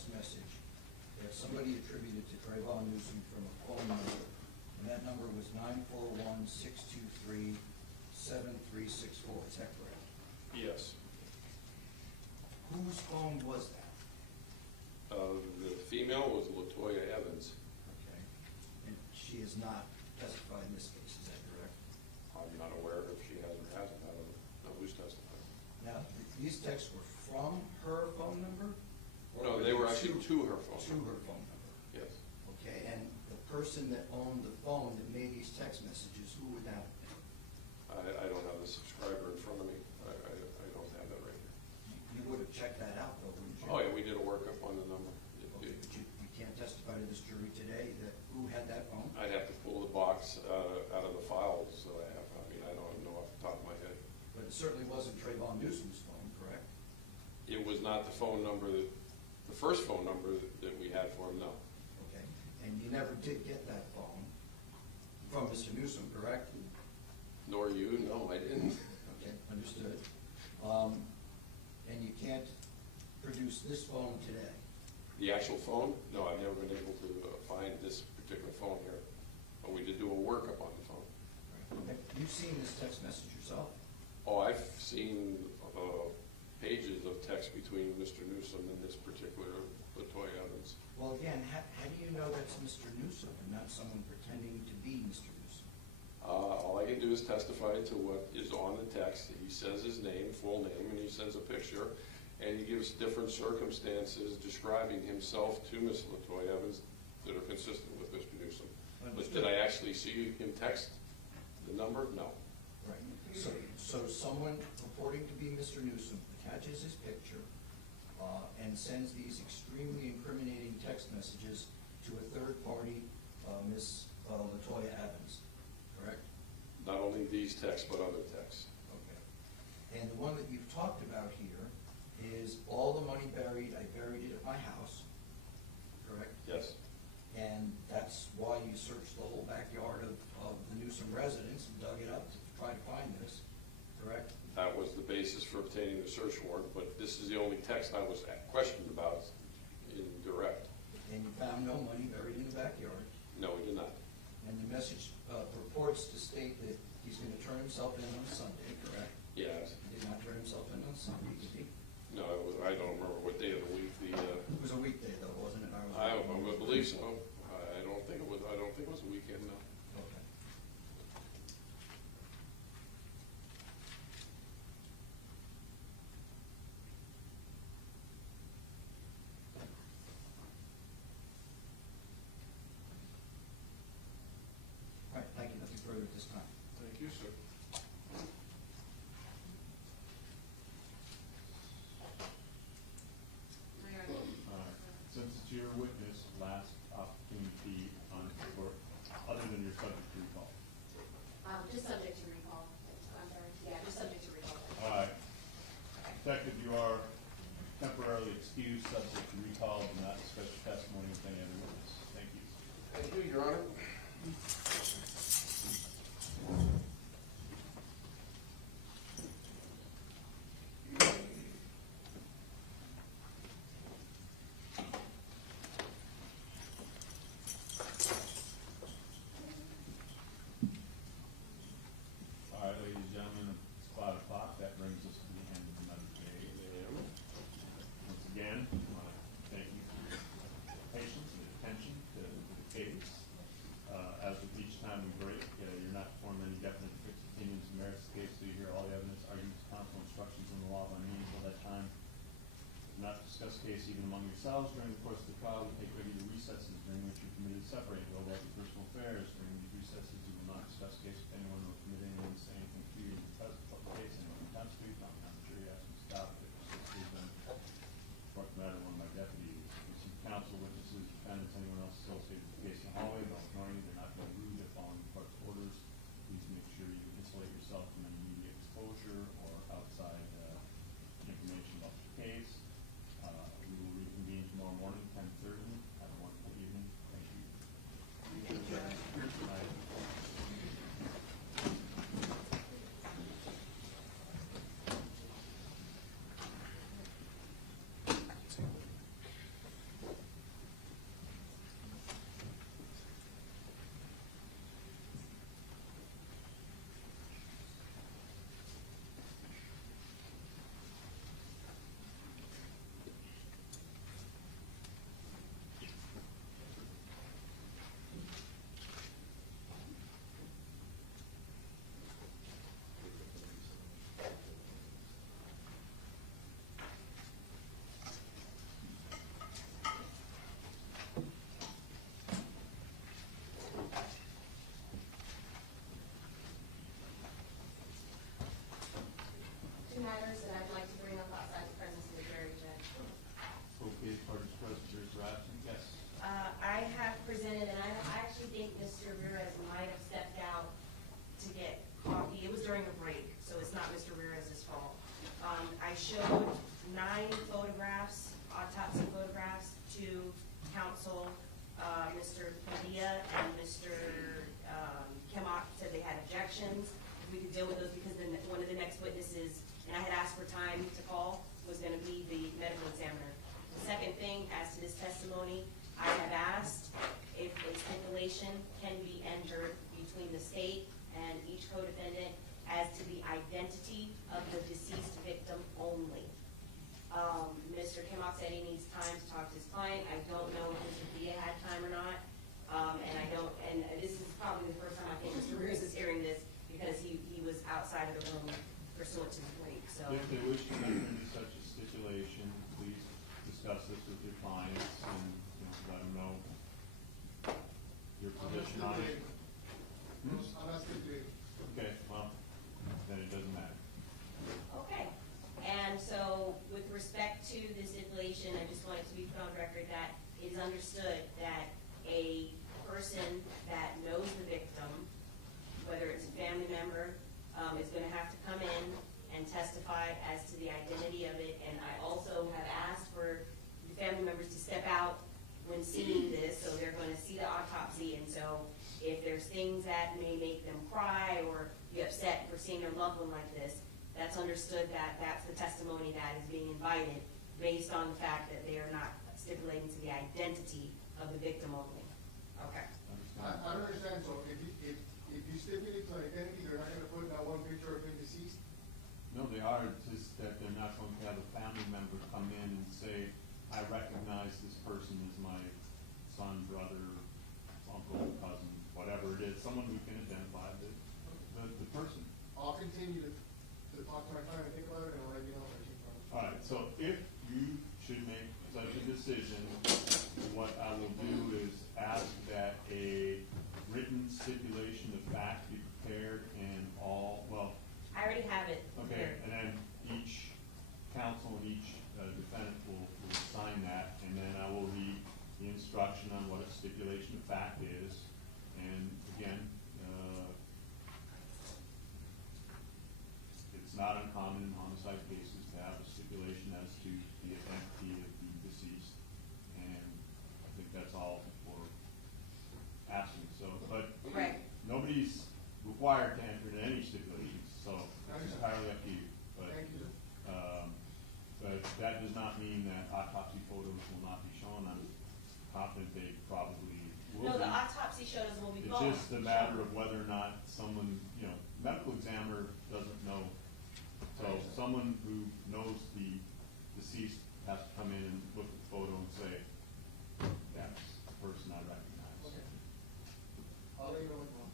text message that somebody attributed to Trayvon Newsom from a phone number, and that number was 941-623-7364. Is that correct? Yes. Whose phone was that? The female was LaToya Evans. Okay. And she is not testified in this case, is that correct? I'm not aware if she has or hasn't. I don't know who's testifying. Now, these texts were from her phone number? Or No, they were actually to her phone To number. her phone number. Yes. Okay, and the person that owned the phone that made these text messages, who would that have been? I don't have the subscriber in front of me. I don't have that right here. You would have checked that out, though, wouldn't you? Oh, yeah, we did a workup on the number. Okay, but you can't testify to this jury today that who had that phone? I'd have to pull the box out of the files that I have. I mean, I don't know off the top of my head. But it certainly wasn't Trayvon Newsom's phone, correct? It was not the phone number, the first phone number that we had for him, no. Okay, and you never did get that phone from Mr. Newsom, correct? Nor you, no, I didn't. Okay, understood. And you can't produce this phone today? The actual phone? No, I've never been able to find this particular phone here. But we did do a workup on the phone. Right. You've seen this text message yourself? Oh, I've seen pages of text between Mr. Newsom and this particular LaToya Evans. Well, again, how do you know that's Mr. Newsom and not someone pretending to be Mr. Newsom? All I can do is testify to what is on the text. He says his name, full name, and he sends a picture, and he gives different circumstances describing himself to Miss LaToya Evans that are consistent with Mr. Newsom. But did I actually see him text the number? No. Right. So someone purporting to be Mr. Newsom attaches his picture and sends these extremely incriminating text messages to a third party, Miss LaToya Evans, correct? Not only these texts, but other texts. Okay. And the one that you've talked about here is all the money buried, I buried it at my house, correct? Yes. And that's why you searched the whole backyard of the Newsom residence and dug it up to try to find this, correct? That was the basis for obtaining the search warrant, but this is the only text I was questioned about in direct. And you found no money buried in the backyard. No, we did not. And the message purports to state that he's going to turn himself in on Sunday, correct? Yes. He did not turn himself in on Sunday, did he? No, I don't remember what day of the week the. It was a weekday though, wasn't it? I believe so. I don't think it was. I don't think it was a weekend. No. Okay. All right, thank you. Nothing further at this time. Thank you, sir. Since it's your witness, last opportunity on court, other than your subject to recall. Just subject to recall. I'm sorry. Yeah, just subject to recall. All right. Detective, you are temporarily excused, subject to recall, and not discuss your testimony with any other witness. Thank you. Thank you, Your Honor. All right, ladies and gentlemen, it's 5 o'clock. That brings us to the end of another day. Once again, I want to thank you for your patience and attention to the case. As with each time we break, you're not forming any definite fixed opinions and merits of the case, so you hear all the evidence, arguments, counsel, instructions, and the law by me until that time. Do not discuss the case even among yourselves during the course of the trial. We take regular recesses during which you're permitted to separate. Go about your personal affairs. During these recesses, you will not discuss the case with anyone or permit anyone to say anything to you because of the case. Anyone attempts to, not the jury asks them to stop. If it persists, then report the matter one by deputies. If you see counsel, witnesses, defendants, anyone else associated with the case in the hallway, don't ignore you. They're not being rude. They're following the court's orders. Please make sure you insulate yourself from any media exposure or outside information about the case. We will reconvene tomorrow morning, 10:30. Have a wonderful evening. Thank you. Good night. co-counsel, Mr. Padilla and Mr. Kemok said they had objections. If we could deal with those, because then one of the next witnesses, and I had asked for time to call, was gonna be the medical examiner. The second thing, as to this testimony, I have asked if a stipulation can be entered between the state and each co-defendant as to the identity of the deceased victim only. Mr. Kemok said he needs time to talk to his client. I don't know if Mr. Dia had time or not. And this is probably the first time I think Mr. Ruse is hearing this, because he was outside of the room pursuant to the break, so. If they wish to enter into such a stipulation, please discuss this with your clients and, let them know your position on it. I'm not stipulating. Okay, well, then it doesn't matter. Okay, and so with respect to the stipulation, I just want it to be put on record that it is understood that a person that knows the victim, whether it's a family member, is gonna have to come in and testify as to the identity of it, and I also have asked for the family members to step out when seeing this, so they're gonna see the autopsy, and so if there's things that may make them cry or be upset for seeing their loved one like this, that's understood that that's the testimony that is being invited based on the fact that they are not stipulating to the identity of the victim only. Okay. I don't understand, so if you stipulate to identity, they're not gonna put that one picture of him deceased? No, they are, it's just that they're not going to have a family member come in and say, I recognize this person as my son, brother, uncle, cousin, whatever it is, someone who can identify the person. I'll continue to talk to my client and think about it, and I'll let you know if I change my mind. All right, so if you should make such a decision, what I will do is ask that a written stipulation of fact be prepared and all, well, I already have it. okay, and then each counsel and each defendant will sign that, and then I will read the instruction on what a stipulation of fact is. And again, it's not uncommon in homicide cases to have a stipulation as to the identity of the deceased, and I think that's all we're asking. So, but Right. nobody's required to enter into any stipulations, so it's entirely up to you. But, Thank you, sir. but that does not mean that autopsy photos will not be shown. I'm confident they probably will No, be. the autopsy shows will be It's gone. just a matter of whether or not someone, medical examiner doesn't know. So someone who knows the deceased has to come in and look at the photo and say, that's the person I recognize. Okay. I'll let you know what's wrong.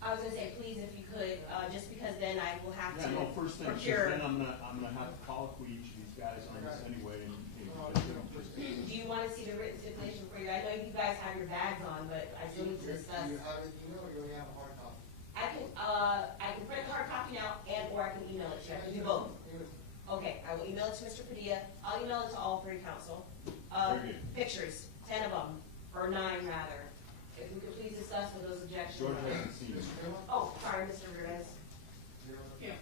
I was gonna say, please, if you could, just because then I will have to Yeah, no, first thing, procure. then I'm gonna have to colloquy each of these guys on this anyway, and Do you wanna see the written stipulation for you? I know you guys have your bags on, but I still need to discuss. Do you have an email or you only have a hard copy? I can print a hard copy now, or I can email it to you. I can do both. Okay, I will email it to Mr. Padilla. I'll email it to all three counsel. Very good. Pictures, 10 of them, or 9 rather. If we could please discuss with those objections. George hasn't seen it. Mr. Kemah? Oh, sorry, Mr. Reyes. Yeah.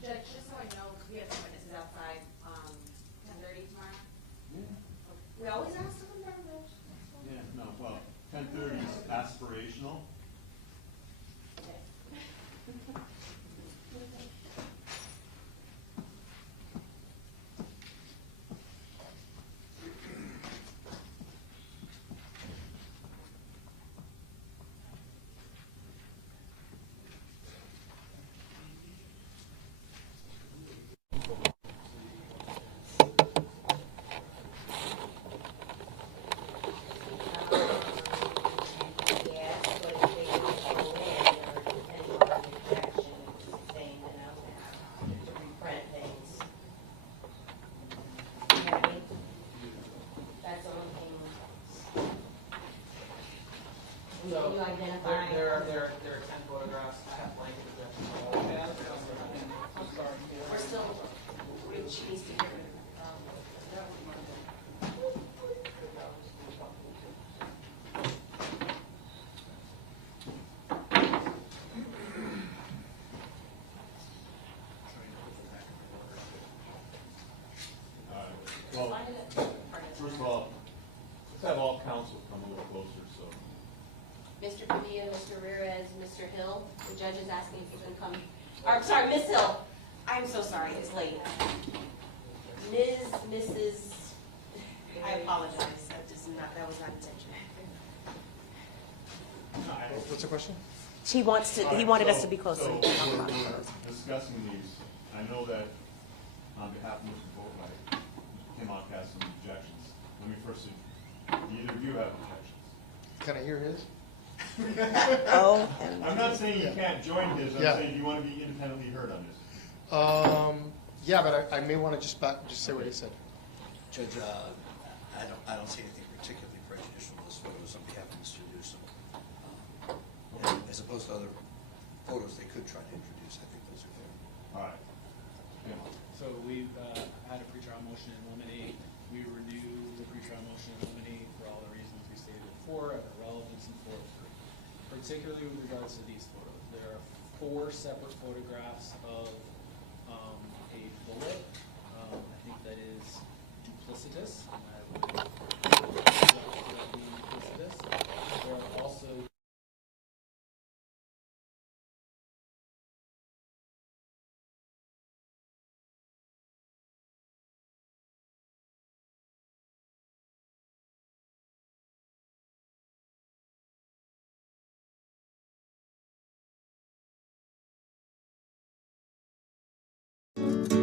Judge, just so I know, we have some witnesses outside, 10:30 tomorrow. We always ask them that, Rich. Yeah, no, well, 10:30 is aspirational. Can you identify? There are 10 photographs. I have blanket objections. for me and Mr. Ramirez and Mr. Hill. The judge is asking if you can come, or, I'm sorry, Miss Hill. I'm so sorry, it's late. Mrs. I apologize, that was not intentional. What's the question? He wanted us to be close so we can talk about we're those. discussing these. I know that on behalf of Mr. Boatwright, Kim Ock has some objections. Let me first see, either of you have objections? Can I hear his? Oh. I'm not saying you can't join his, I'm Yeah. saying you want to be independently heard on this. Yeah, but I may want to just say what he said. Judge, I don't see anything particularly prejudicial in those photos on behalf of Mr. Newsom. And as opposed to other photos they could try to introduce, I think those are there. All right. Kim. So we've had a pretrial motion in limine. We renew the pretrial motion in limine for all the reasons we stated before, of relevance and forestry. Particularly with regards to these photos. There are 4 separate photographs of a bullet. I think that is duplicitous. I would that being duplicitous. There are also Thank you.